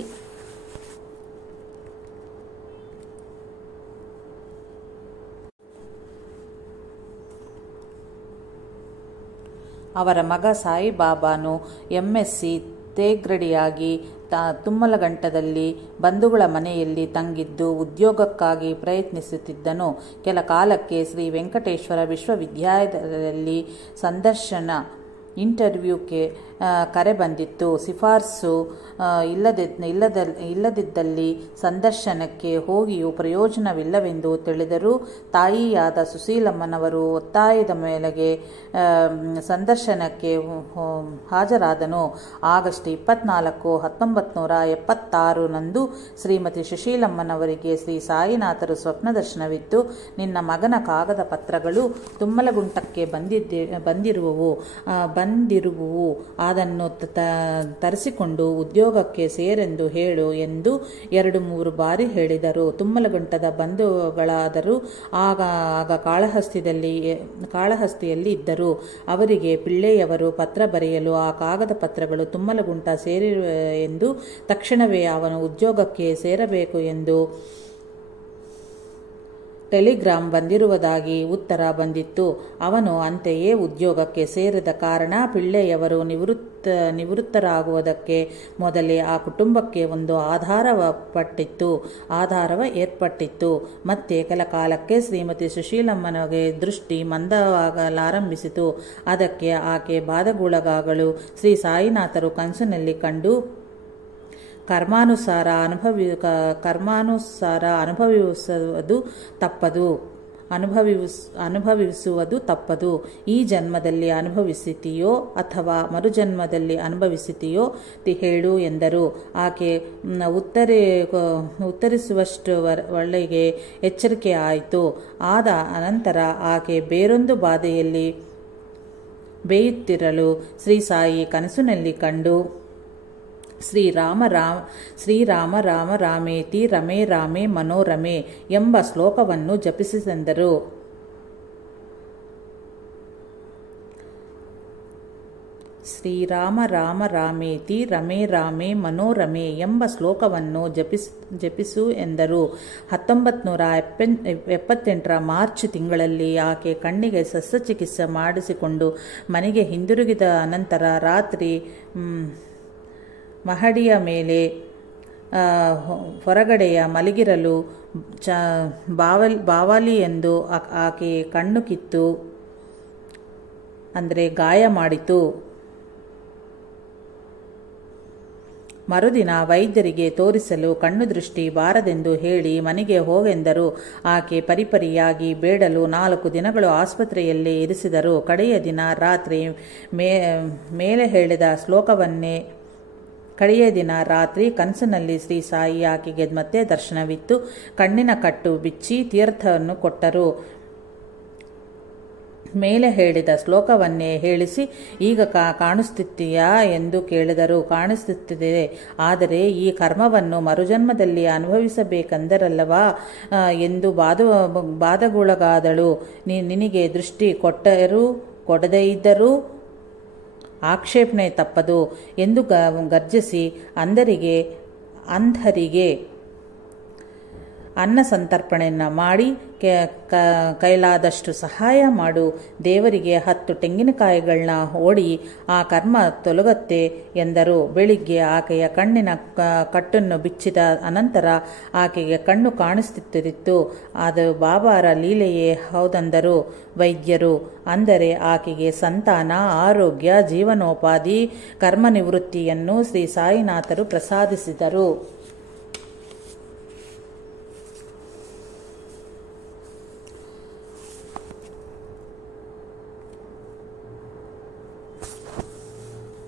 ಅವರ ಮಗ ಸಾಯಿಬಾಬಾನು MSc ತೇಗ್ರಡಿಯಾಗಿ ತುಮ್ಮಲಗಂಟದಲ್ಲಿ ಬಂಧುಗಳ ಮನೆಯಲ್ಲಿ ತಂಗಿದ್ದು ಉದ್ಯೋಗಕ್ಕಾಗಿ ಪ್ರಯತ್ನಿಸುತ್ತಿದ್ದನು. ಕೆಲ ಕಾಲಕ್ಕೆ ಶ್ರೀ ವೆಂಕಟೇಶ್ವರ ವಿಶ್ವವಿದ್ಯಾಲಯದಲ್ಲಿ ಇಂಟರ್ವ್ಯೂಕ್ಕೆ ಕರೆ ಬಂದಿತ್ತು. ಶಿಫಾರಸು ಇಲ್ಲದಿದ್ದಲ್ಲಿ ಸಂದರ್ಶನಕ್ಕೆ ಹೋಗಿಯೂ ಪ್ರಯೋಜನವಿಲ್ಲವೆಂದು ತಿಳಿದರೂ ತಾಯಿಯಾದ ಸುಶೀಲಮ್ಮನವರು ಒತ್ತಾಯದ ಮೇಲೆಗೆ ಸಂದರ್ಶನಕ್ಕೆ ಹಾಜರಾದನು. ಆಗಸ್ಟ್ 24, 1976 ಶ್ರೀಮತಿ ಸುಶೀಲಮ್ಮನವರಿಗೆ ಶ್ರೀ ಸಾಯಿನಾಥರು ಸ್ವಪ್ನ ದರ್ಶನವಿತ್ತು. ನಿನ್ನ ಮಗನ ಕಾಗದ ಪತ್ರಗಳು ತುಮ್ಮಲಗುಂಟಕ್ಕೆ ಬಂದಿರುವುವು, ಅದನ್ನು ತರಿಸಿಕೊಂಡು ಉದ್ಯೋಗಕ್ಕೆ ಸೇರೆಂದು ಹೇಳು ಎಂದು 2-3 ಬಾರಿ ಹೇಳಿದರು. ತುಮ್ಮಲಗುಂಟದ ಬಂಧುಗಳಾದರೂ ಆಗ ಕಾಳಹಸ್ತಿಯಲ್ಲಿ ಇದ್ದರು. ಅವರಿಗೆ ಪಿಳ್ಳೆಯವರು ಪತ್ರ ಬರೆಯಲು ಆ ಕಾಗದ ಪತ್ರಗಳು ತುಮ್ಮಲಗುಂಟ ಸೇರಿವೆ ಎಂದು, ತಕ್ಷಣವೇ ಅವನು ಉದ್ಯೋಗಕ್ಕೆ ಸೇರಬೇಕು ಎಂದು ಟೆಲಿಗ್ರಾಮ್ ಬಂದಿರುವುದಾಗಿ ಉತ್ತರ ಬಂದಿತ್ತು. ಅವನು ಅಂತೆಯೇ ಉದ್ಯೋಗಕ್ಕೆ ಸೇರಿದ ಕಾರಣ ಪಿಳ್ಳೆಯವರು ನಿವೃತ್ತರಾಗುವುದಕ್ಕೆ ಮೊದಲೇ ಆ ಕುಟುಂಬಕ್ಕೆ ಒಂದು ಆಧಾರವ ಏರ್ಪಟ್ಟಿತ್ತು. ಮತ್ತೆ ಕೆಲ ಕಾಲಕ್ಕೆ ಶ್ರೀಮತಿ ಸುಶೀಲಮ್ಮನಿಗೆ ದೃಷ್ಟಿ ಮಂದವಾಗಲಾರಂಭಿಸಿತು. ಅದಕ್ಕೆ ಆಕೆ ಬಾಧೆಗೊಳಗಾಗಲು ಶ್ರೀ ಸಾಯಿನಾಥರು ಕನಸಿನಲ್ಲಿ ಕಂಡು ಕರ್ಮಾನುಸಾರ ಅನುಭವಿಸುವುದು ತಪ್ಪದು. ಈ ಜನ್ಮದಲ್ಲಿ ಅನುಭವಿಸಿತೀಯೋ ಅಥವಾ ಮರುಜನ್ಮದಲ್ಲಿ ಅನುಭವಿಸಿತೀಯೋ ಹೇಳು ಎಂದರು. ಆಕೆ ಉತ್ತರಿಸುವಷ್ಟು ಒಳ್ಳೆಗೆ ಎಚ್ಚರಿಕೆ ಆಯಿತು. ಆದ ಅನಂತರ ಆಕೆ ಬೇರೊಂದು ಬಾಧೆಯಲ್ಲಿ ಬೇಯುತ್ತಿರಲು ಶ್ರೀ ಸಾಯಿ ಕನಸಿನಲ್ಲಿ ಕಂಡು ಶ್ರೀರಾಮ ರಾಮ ರಾಮೇತಿ ರಮೇ ರಾಮೇ ಮನೋರಮೆ ಎಂಬ ಶ್ಲೋಕವನ್ನು ಜಪಿಸಿದೆಂದರು. ಶ್ರೀರಾಮ ರಾಮ ರಾಮೇತಿ ರಮೇ ರಾಮೇ ಮನೋರಮೆ ಎಂಬ ಶ್ಲೋಕವನ್ನು ಜಪಿಸು ಎಂದರು. 1978 ಮಾರ್ಚ್ ತಿಂಗಳಲ್ಲಿ ಆಕೆ ಕಣ್ಣಿಗೆ ಶಸ್ತ್ರಚಿಕಿತ್ಸೆ ಮಾಡಿಸಿಕೊಂಡು ಮನೆಗೆ ಹಿಂದಿರುಗಿದ ಅನಂತರ ರಾತ್ರಿ ಮಹಡಿಯ ಮೇಲೆ ಹೊರಗಡೆಯ ಮಲಗಿರಲು ಬಾವಲಿ ಎಂದು ಆಕೆ ಕಣ್ಣು ಕಿತ್ತು ಅಂದರೆ ಗಾಯ ಮಾಡಿತು. ಮರುದಿನ ವೈದ್ಯರಿಗೆ ತೋರಿಸಲು ಕಣ್ಣು ದೃಷ್ಟಿ ಬಾರದೆಂದು ಹೇಳಿ ಮನೆಗೆ ಹೋಗೆಂದರು. ಆಕೆ ಪರಿಪರಿಯಾಗಿ ಬೇಡಲು 4 ದಿನಗಳು ಆಸ್ಪತ್ರೆಯಲ್ಲೇ ಇರಿಸಿದರು. ಕಡೆಯ ದಿನ ರಾತ್ರಿ ಕನಸಿನಲ್ಲಿ ಶ್ರೀ ಸಾಯಿ ಆಕೆಗೆ ಮತ್ತೆ ದರ್ಶನವಿತ್ತು. ಕಣ್ಣಿನ ಕಟ್ಟು ಬಿಚ್ಚಿ ತೀರ್ಥವನ್ನು ಕೊಟ್ಟರು. ಮೇಲೆ ಹೇಳಿದ ಶ್ಲೋಕವನ್ನೇ ಹೇಳಿಸಿ ಈಗ ಕಾಣಿಸುತ್ತೀಯಾ ಎಂದು ಕೇಳಿದರು. ಕಾಣಿಸುತ್ತಿದೆ, ಆದರೆ ಈ ಕರ್ಮವನ್ನು ಮರುಜನ್ಮದಲ್ಲಿ ಅನುಭವಿಸಬೇಕೆಂದರಲ್ಲವಾ ಎಂದು ಬಾಧೆಗೊಳಗಾದಳು. ನಿನಗೆ ದೃಷ್ಟಿ ಕೊಡದೇ ಇದ್ದರೂ ಆಕ್ಷೇಪಣೆ ತಪ್ಪದು ಎಂದು ಗರ್ಜಿಸಿ ಅಂಧರಿಗೆ ಅನ್ನ ಸಂತರ್ಪಣೆಯನ್ನು ಮಾಡಿ ಕೈಲಾದಷ್ಟು ಸಹಾಯ ಮಾಡು. ದೇವರಿಗೆ 10 ತೆಂಗಿನಕಾಯಿಗಳನ್ನ ಓಡಿ ಆ ಕರ್ಮ ತೊಲಗತ್ತೆ ಎಂದರು. ಬೆಳಿಗ್ಗೆ ಆಕೆಯ ಕಣ್ಣಿನ ಕಟ್ಟನ್ನು ಬಿಚ್ಚಿದ ಅನಂತರ ಆಕೆಗೆ ಕಣ್ಣು ಕಾಣಿಸುತ್ತಿತ್ತು. ಅದು ಬಾಬಾರ ಲೀಲೆಯೇ ಹೌದೆಂದರು ವೈದ್ಯರು. ಅಂದರೆ ಆಕೆಗೆ ಸಂತಾನ, ಆರೋಗ್ಯ, ಜೀವನೋಪಾಧಿ, ಕರ್ಮ ನಿವೃತ್ತಿಯನ್ನು ಶ್ರೀ ಸಾಯಿನಾಥರು ಪ್ರಸಾದಿಸಿದರು.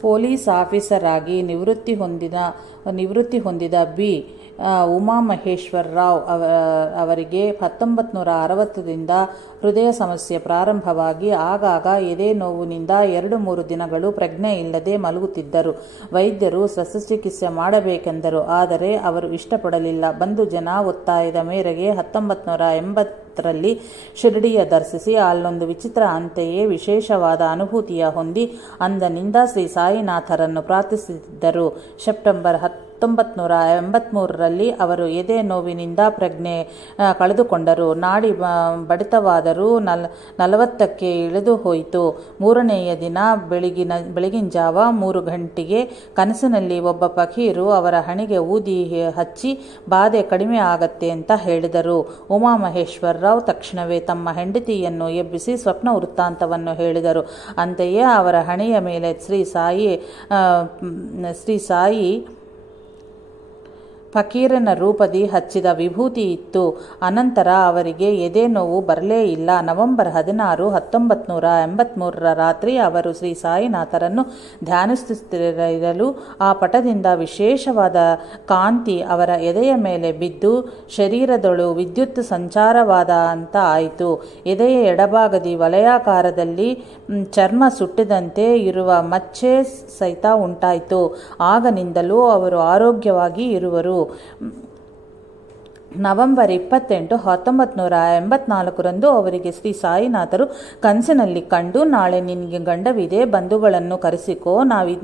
ಪೊಲೀಸ್ ಆಫೀಸರ್ ಆಗಿ ನಿವೃತ್ತಿ ಹೊಂದಿದ ಬಿ. ಉಮಾಮಹೇಶ್ವರರಾವ್ ಅವರಿಗೆ 1960ರಿಂದ ಹೃದಯ ಸಮಸ್ಯೆ ಪ್ರಾರಂಭವಾಗಿ ಆಗಾಗ ಎದೆ ನೋವಿನಿಂದ 2-3 ದಿನಗಳು ಪ್ರಜ್ಞೆ ಇಲ್ಲದೆ ಮಲಗುತ್ತಿದ್ದರು. ವೈದ್ಯರು ಶಸ್ತ್ರಚಿಕಿತ್ಸೆ ಮಾಡಬೇಕೆಂದರು. ಆದರೆ ಅವರು ಇಷ್ಟಪಡಲಿಲ್ಲ. ಬಂಧು ಜನ ಒತ್ತಾಯದ ಮೇರೆಗೆ 1980ರಲ್ಲಿ ಶಿರಡಿಯ ದರ್ಶಿಸಿ ಅಲ್ಲೊಂದು ವಿಚಿತ್ರ ಅಂತೆಯೇ ವಿಶೇಷವಾದ ಅನುಭೂತಿಯ ಹೊಂದಿ ಅಂದಿನಿಂದ ಶ್ರೀ ಸಾಯಿನಾಥರನ್ನು ಪ್ರಾರ್ಥಿಸುತ್ತಿದ್ದರು. ಸೆಪ್ಟೆಂಬರ್ 1983ರಲ್ಲಿ ಅವರು ಎದೆ ನೋವಿನಿಂದ ಪ್ರಜ್ಞೆ ಕಳೆದುಕೊಂಡರು. ನಾಡಿ ಬಡಿತವಾದರೂ 40ಕ್ಕೆ ಇಳಿದು ಹೋಯಿತು. 3ನೆಯ ದಿನ ಬೆಳಗಿನ ಜಾವ 3 ಗಂಟೆಗೆ ಕನಸಿನಲ್ಲಿ ಒಬ್ಬ ಫಕೀರು ಅವರ ಹಣೆಗೆ ಊದಿ ಹಚ್ಚಿ ಬಾಧೆ ಕಡಿಮೆ ಆಗತ್ತೆ ಅಂತ ಹೇಳಿದರು. ಉಮಾಮಹೇಶ್ವರರಾವ್ ತಕ್ಷಣವೇ ತಮ್ಮ ಹೆಂಡತಿಯನ್ನು ಎಬ್ಬಿಸಿ ಸ್ವಪ್ನ ವೃತ್ತಾಂತವನ್ನು ಹೇಳಿದರು. ಅಂತೆಯೇ ಅವರ ಹಣೆಯ ಮೇಲೆ ಶ್ರೀ ಸಾಯಿ ಫಕೀರನ ರೂಪದಿ ಹಚ್ಚಿದ ವಿಭೂತಿ ಇತ್ತು. ಅನಂತರ ಅವರಿಗೆ ಎದೆ ನೋವು ಬರಲೇ ಇಲ್ಲ. ನವೆಂಬರ್ 16, 1983 ರಾತ್ರಿ ಅವರು ಶ್ರೀ ಸಾಯಿನಾಥರನ್ನು ಧ್ಯಾನಿಸುತ್ತಿರಲು ಆ ಪಟದಿಂದ ವಿಶೇಷವಾದ ಕಾಂತಿ ಅವರ ಎದೆಯ ಮೇಲೆ ಬಿದ್ದು ಶರೀರದೊಳು ವಿದ್ಯುತ್ ಸಂಚಾರವಾದ ಅಂತ ಆಯಿತು. ಎದೆಯ ಎಡಭಾಗದಿ ವಲಯಾಕಾರದಲ್ಲಿ ಚರ್ಮ ಸುಟ್ಟಿದಂತೆ ಇರುವ ಮಚ್ಚೆ ಸಹಿತ ಉಂಟಾಯಿತು. ಆಗನಿಂದಲೂ ಅವರು ಆರೋಗ್ಯವಾಗಿ ಇರುವರು. ನವೆಂಬರ್ 28, 1984 ಅವರಿಗೆ ಶ್ರೀ ಸಾಯಿನಾಥರು ಕನಸಿನಲ್ಲಿ ಕಂಡು, ನಾಳೆ ನಿನಗೆ ಗಂಡವಿದೆ, ಬಂಧುಗಳನ್ನು ಕರೆಸಿಕೋ,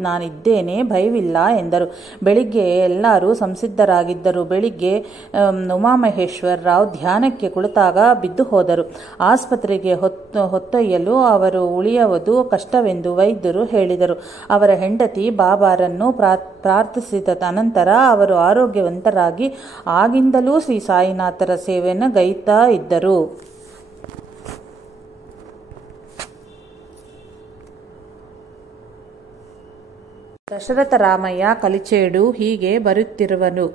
ನಾನಿದ್ದೇನೆ, ಭಯವಿಲ್ಲ ಎಂದರು. ಬೆಳಿಗ್ಗೆ ಎಲ್ಲರೂ ಸಂಸಿದ್ಧರಾಗಿದ್ದರು. ಬೆಳಿಗ್ಗೆ ಉಮಾಮಹೇಶ್ವರ ರಾವ್ ಧ್ಯಾನಕ್ಕೆ ಕುಳಿತಾಗ ಬಿದ್ದು ಹೋದರು. ಆಸ್ಪತ್ರೆಗೆ ಹೊತ್ತೊಯ್ಯಲು ಅವರು ಉಳಿಯುವುದು ಕಷ್ಟವೆಂದು ವೈದ್ಯರು ಹೇಳಿದರು. ಅವರ ಹೆಂಡತಿ ಬಾಬಾರನ್ನು ಪ್ರಾರ್ಥಿಸಿದ ಅನಂತರ ಅವರು ಆರೋಗ್ಯವಂತರಾಗಿ ಆಗಿಂದಲೂ ಶ್ರೀ ಸಾಯಿನಾಥರ ಸೇವೆಯನ್ನು ಗೈತಾ ಇದ್ದರು. ದಶರಥ ರಾಮಯ್ಯ ಕಲಿಚೇಡು ಹೀಗೆ ಬರುತ್ತಿರುವನು.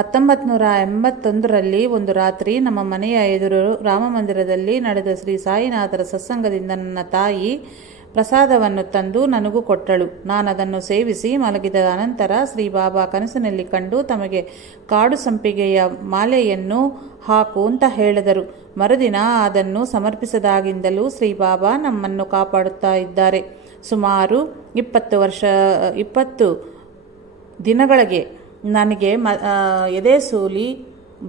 1981ರಲ್ಲಿ ಒಂದು ರಾತ್ರಿ ನಮ್ಮ ಮನೆಯ ಎದುರು ರಾಮಮಂದಿರದಲ್ಲಿ ನಡೆದ ಶ್ರೀ ಸಾಯಿನಾಥರ ಸತ್ಸಂಗದಿಂದ ನನ್ನ ತಾಯಿ ಪ್ರಸಾದವನ್ನು ತಂದು ನನಗೂ ಕೊಟ್ಟಳು. ನಾನದನ್ನು ಸೇವಿಸಿ ಮಲಗಿದ ಅನಂತರ ಶ್ರೀ ಬಾಬಾ ಕನಸಿನಲ್ಲಿ ಕಂಡು ತಮಗೆ ಕಾಡು ಸಂಪಿಗೆಯ ಮಾಲೆಯನ್ನು ಹಾಕು ಅಂತ ಹೇಳಿದರು. ಮರುದಿನ ಅದನ್ನು ಸಮರ್ಪಿಸಿದಾಗಿಂದಲೂ ಶ್ರೀ ಬಾಬಾ ನಮ್ಮನ್ನು ಕಾಪಾಡುತ್ತಾ ಇದ್ದಾರೆ. ಸುಮಾರು 20 ದಿನಗಳಿಗೆ ನನಗೆ ಎದೆಸೂಲಿ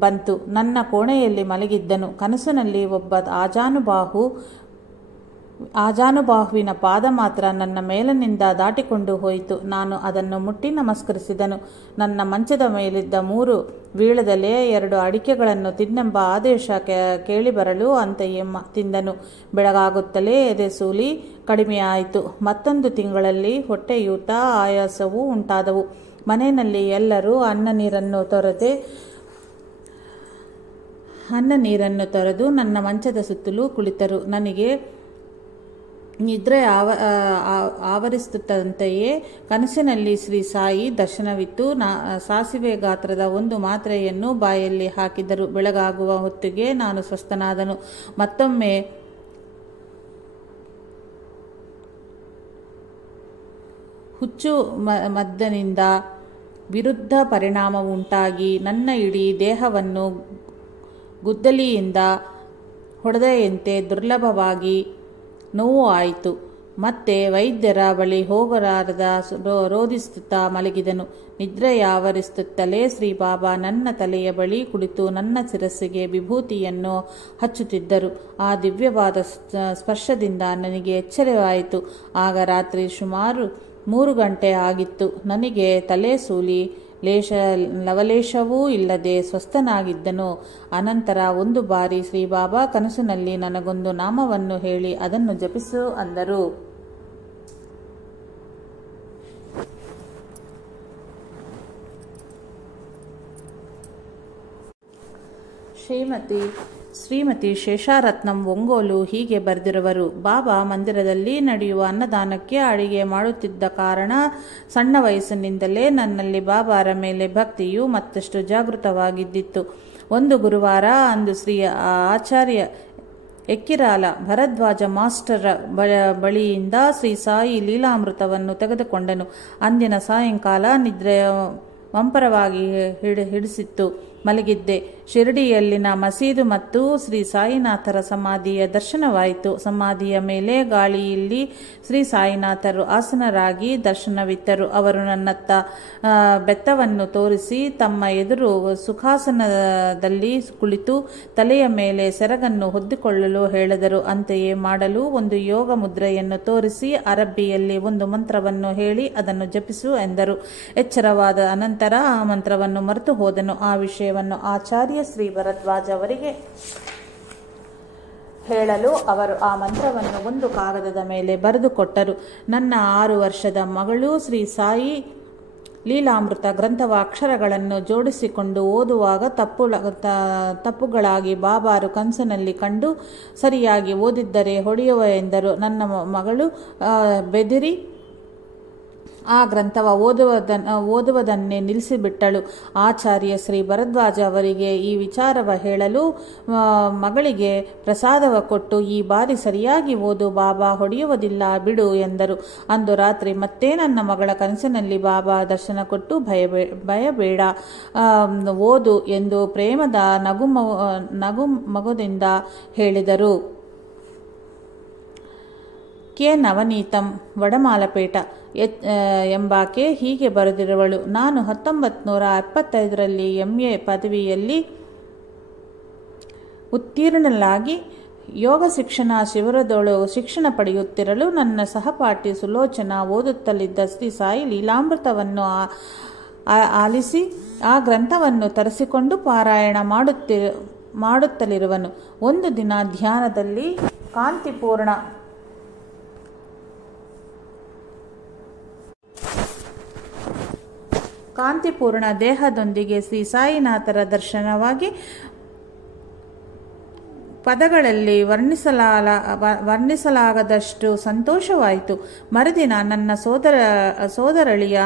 ಬಂತು. ನನ್ನ ಕೋಣೆಯಲ್ಲಿ ಮಲಗಿದ್ದನು. ಕನಸಿನಲ್ಲಿ ಒಬ್ಬ ಆಜಾನುಬಾಹುವಿನ ಪಾದ ಮಾತ್ರ ನನ್ನ ಮೇಲಿನಿಂದ ದಾಟಿಕೊಂಡು ಹೋಯಿತು. ನಾನು ಅದನ್ನು ಮುಟ್ಟಿ ನಮಸ್ಕರಿಸಿದನು. ನನ್ನ ಮಂಚದ ಮೇಲಿದ್ದ 3 ವೀಳದಲ್ಲೇ 2 ಅಡಿಕೆಗಳನ್ನು ತಿನ್ನೆಂಬ ಆದೇಶ ಕೇಳಿಬರಲು ಅಂತೆಯೇ ತಿಂದನು. ಬೆಳಗಾಗುತ್ತಲೇ ಎದೆಸೂಲಿ ಕಡಿಮೆಯಾಯಿತು. ಮತ್ತೊಂದು ತಿಂಗಳಲ್ಲಿ ಹೊಟ್ಟೆಯೂತ, ಆಯಾಸವೂ ಉಂಟಾದವು. ಮನೆಯಲ್ಲಿ ಎಲ್ಲರೂ ಅನ್ನ ನೀರನ್ನು ತೊರೆದು ನನ್ನ ಮಂಚದ ಸುತ್ತಲೂ ಕುಳಿತರು. ನನಗೆ ನಿದ್ರೆ ಆವರಿಸುತ್ತಂತೆಯೇ ಕನಸಿನಲ್ಲಿ ಶ್ರೀ ಸಾಯಿ ದರ್ಶನವಿತ್ತು. ಸಾಸಿವೆ ಗಾತ್ರದ ಒಂದು ಮಾತ್ರೆಯನ್ನು ಬಾಯಲ್ಲಿ ಹಾಕಿದರು. ಬೆಳಗಾಗುವ ಹೊತ್ತಿಗೆ ನಾನು ಸ್ವಸ್ಥನಾದನು. ಮತ್ತೊಮ್ಮೆ ಹುಚ್ಚು ಮದ್ದಿನಿಂದ ವಿರುದ್ಧ ಪರಿಣಾಮ ಉಂಟಾಗಿ ನನ್ನ ಇಡೀ ದೇಹವನ್ನು ಗುದ್ದಲಿಯಿಂದ ಹೊಡೆದೆಯಂತೆ ದುರ್ಲಭವಾಗಿ ನೋವು ಆಯಿತು. ಮತ್ತೆ ವೈದ್ಯರ ಬಳಿ ಹೋಗಲಾರದ ರೋಧಿಸುತ್ತಾ ಮಲಗಿದನು. ನಿದ್ರೆಯಾವರಿಸುತ್ತಲೇ ಶ್ರೀ ಬಾಬಾ ನನ್ನ ತಲೆಯ ಬಳಿ ಕುಳಿತು ನನ್ನ ಶಿರಸ್ಸಿಗೆ ವಿಭೂತಿಯನ್ನು ಹಚ್ಚುತ್ತಿದ್ದರು. ಆ ದಿವ್ಯವಾದ ಸ್ಪರ್ಶದಿಂದ ನನಗೆ ಎಚ್ಚರವಾಯಿತು. ಆಗ ರಾತ್ರಿ ಸುಮಾರು 3 ಗಂಟೆ ಆಗಿತ್ತು. ನನಗೆ ತಲೆ ಸೂಲಿ ಲವಲೇಶವೂ ಇಲ್ಲದೆ ಸ್ವಸ್ಥನಾಗಿದ್ದನು. ಅನಂತರ ಒಂದು ಬಾರಿ ಶ್ರೀ ಬಾಬಾ ಕನಸಿನಲ್ಲಿ ನನಗೊಂದು ನಾಮವನ್ನು ಹೇಳಿ ಅದನ್ನು ಜಪಿಸು ಅಂದರು. ಶ್ರೀಮತಿ ಶೇಷಾರತ್ನಂ ಒಂಗೋಲು ಹೀಗೆ ಬರೆದಿರುವರು. ಬಾಬಾ ಮಂದಿರದಲ್ಲಿ ನಡೆಯುವ ಅನ್ನದಾನಕ್ಕೆ ಅಡಿಗೆ ಮಾಡುತ್ತಿದ್ದ ಕಾರಣ ಸಣ್ಣ ವಯಸ್ಸಿನಿಂದಲೇ ನನ್ನಲ್ಲಿ ಬಾಬಾರ ಮೇಲೆ ಭಕ್ತಿಯು ಮತ್ತಷ್ಟು ಜಾಗೃತವಾಗಿದ್ದಿತ್ತು. ಒಂದು ಗುರುವಾರ ಅಂದು ಶ್ರೀ ಆಚಾರ್ಯ ಎಕ್ಕಿರಾಲ ಭರದ್ವಾಜ ಮಾಸ್ಟರ್ ಬಳಿಯಿಂದ ಶ್ರೀ ಸಾಯಿ ಲೀಲಾಮೃತವನ್ನು ತೆಗೆದುಕೊಂಡನು. ಅಂದಿನ ಸಾಯಂಕಾಲ ನಿದ್ರೆ ಮಂಪರವಾಗಿ ಹಿಡಿಸಿತ್ತು. ಮಲಗಿದ್ದೆ. ಶಿರಡಿಯಲ್ಲಿನ ಮಸೀದು ಮತ್ತು ಶ್ರೀ ಸಾಯಿನಾಥರ ಸಮಾಧಿಯ ದರ್ಶನವಾಯಿತು. ಸಮಾಧಿಯ ಮೇಲೆ ಗಾಳಿಯಲ್ಲಿ ಶ್ರೀ ಸಾಯಿನಾಥರು ಆಸನರಾಗಿ ದರ್ಶನವಿತ್ತರು. ಅವರು ನನ್ನತ್ತ ಬೆತ್ತವನ್ನು ತೋರಿಸಿ ತಮ್ಮ ಎದುರು ಸುಖಾಸನದಲ್ಲಿ ಕುಳಿತು ತಲೆಯ ಮೇಲೆ ಸೆರಗನ್ನು ಹೊದ್ದಿಕೊಳ್ಳಲು ಹೇಳಿದರು. ಅಂತೆಯೇ ಮಾಡಲು ಒಂದು ಯೋಗ ಮುದ್ರೆಯನ್ನು ತೋರಿಸಿ ಅರಬ್ಬಿಯಲ್ಲಿ ಒಂದು ಮಂತ್ರವನ್ನು ಹೇಳಿ ಅದನ್ನು ಜಪಿಸು ಎಂದರು. ಎಚ್ಚರವಾದ ಅನಂತರ ಆ ಮಂತ್ರವನ್ನು ಮರೆತು ಹೋದನು. ಆ ವಿಷಯವನ್ನು ಆಚಾರ್ಯ ಶ್ರೀ ಭರದ್ವಾಜ ಅವರಿಗೆ ಹೇಳಲು ಅವರು ಆ ಮಂತ್ರವನ್ನು ಒಂದು ಕಾಗದದ ಮೇಲೆ ಬರೆದುಕೊಟ್ಟರು. ನನ್ನ 6 ವರ್ಷದ ಮಗಳು ಶ್ರೀ ಸಾಯಿ ಲೀಲಾಮೃತ ಗ್ರಂಥವ ಅಕ್ಷರಗಳನ್ನು ಜೋಡಿಸಿಕೊಂಡು ಓದುವಾಗ ತಪ್ಪುಗಳಾಗಿ ಬಾಬಾರು ಕನಸಿನಲ್ಲಿ ಕಂಡು ಸರಿಯಾಗಿ ಓದಿದ್ದರೆ ಹೊಡೆಯುವ ಎಂದರು. ನನ್ನ ಮಗಳು ಬೆದರಿ ಆ ಗ್ರಂಥವ ಓದುವುದನ್ನೇ ನಿಲ್ಲಿಸಿಬಿಟ್ಟಳು. ಆಚಾರ್ಯ ಶ್ರೀ ಭರದ್ವಾಜ ಅವರಿಗೆ ಈ ವಿಚಾರವ ಹೇಳಲು ಮಗಳಿಗೆ ಪ್ರಸಾದವ ಕೊಟ್ಟು, ಈ ಬಾರಿ ಸರಿಯಾಗಿ ಓದು, ಬಾಬಾ ಹೊಡೆಯುವುದಿಲ್ಲ, ಬಿಡು ಎಂದರು. ಅಂದು ರಾತ್ರಿ ಮತ್ತೆ ನನ್ನ ಮಗಳ ಕನಸಿನಲ್ಲಿ ಬಾಬಾ ದರ್ಶನ ಕೊಟ್ಟು ಭಯಬೇಡ, ಓದು ಎಂದು ಪ್ರೇಮದ ನಗು ಮಗುದಿಂದ ಹೇಳಿದರು. ಕೆ ನವನೀತಂ ವಡಮಾಲಪೇಟ ಎಂಬಾಕೆ ಹೀಗೆ ಬರೆದಿರುವಳು. ನಾನು 1975ರಲ್ಲಿ MA ಪದವಿಯಲ್ಲಿ ಉತ್ತೀರ್ಣಲಾಗಿ ಯೋಗ ಶಿಕ್ಷಣ ಶಿಬಿರದೊಳು ಶಿಕ್ಷಣ ಪಡೆಯುತ್ತಿರಲು ನನ್ನ ಸಹಪಾಠಿ ಸುಲೋಚನಾ ಓದುತ್ತಲಿದ್ದ ಶ್ರೀ ಸಾಯಿ ಲೀಲಾಮೃತವನ್ನು ಆಲಿಸಿ ಆ ಗ್ರಂಥವನ್ನು ತರಿಸಿಕೊಂಡು ಪಾರಾಯಣ ಮಾಡುತ್ತಲಿರುವನು. ಒಂದು ದಿನ ಧ್ಯಾನದಲ್ಲಿ ಕಾಂತಿಪೂರ್ಣ ದೇಹದೊಂದಿಗೆ ಶ್ರೀ ಸಾಯಿನಾಥರ ದರ್ಶನವಾಗಿ ಪದಗಳಲ್ಲಿ ವರ್ಣಿಸಲಾಗದಷ್ಟು ಸಂತೋಷವಾಯಿತು. ಮರುದಿನ ನನ್ನ ಸೋದರಳಿಯ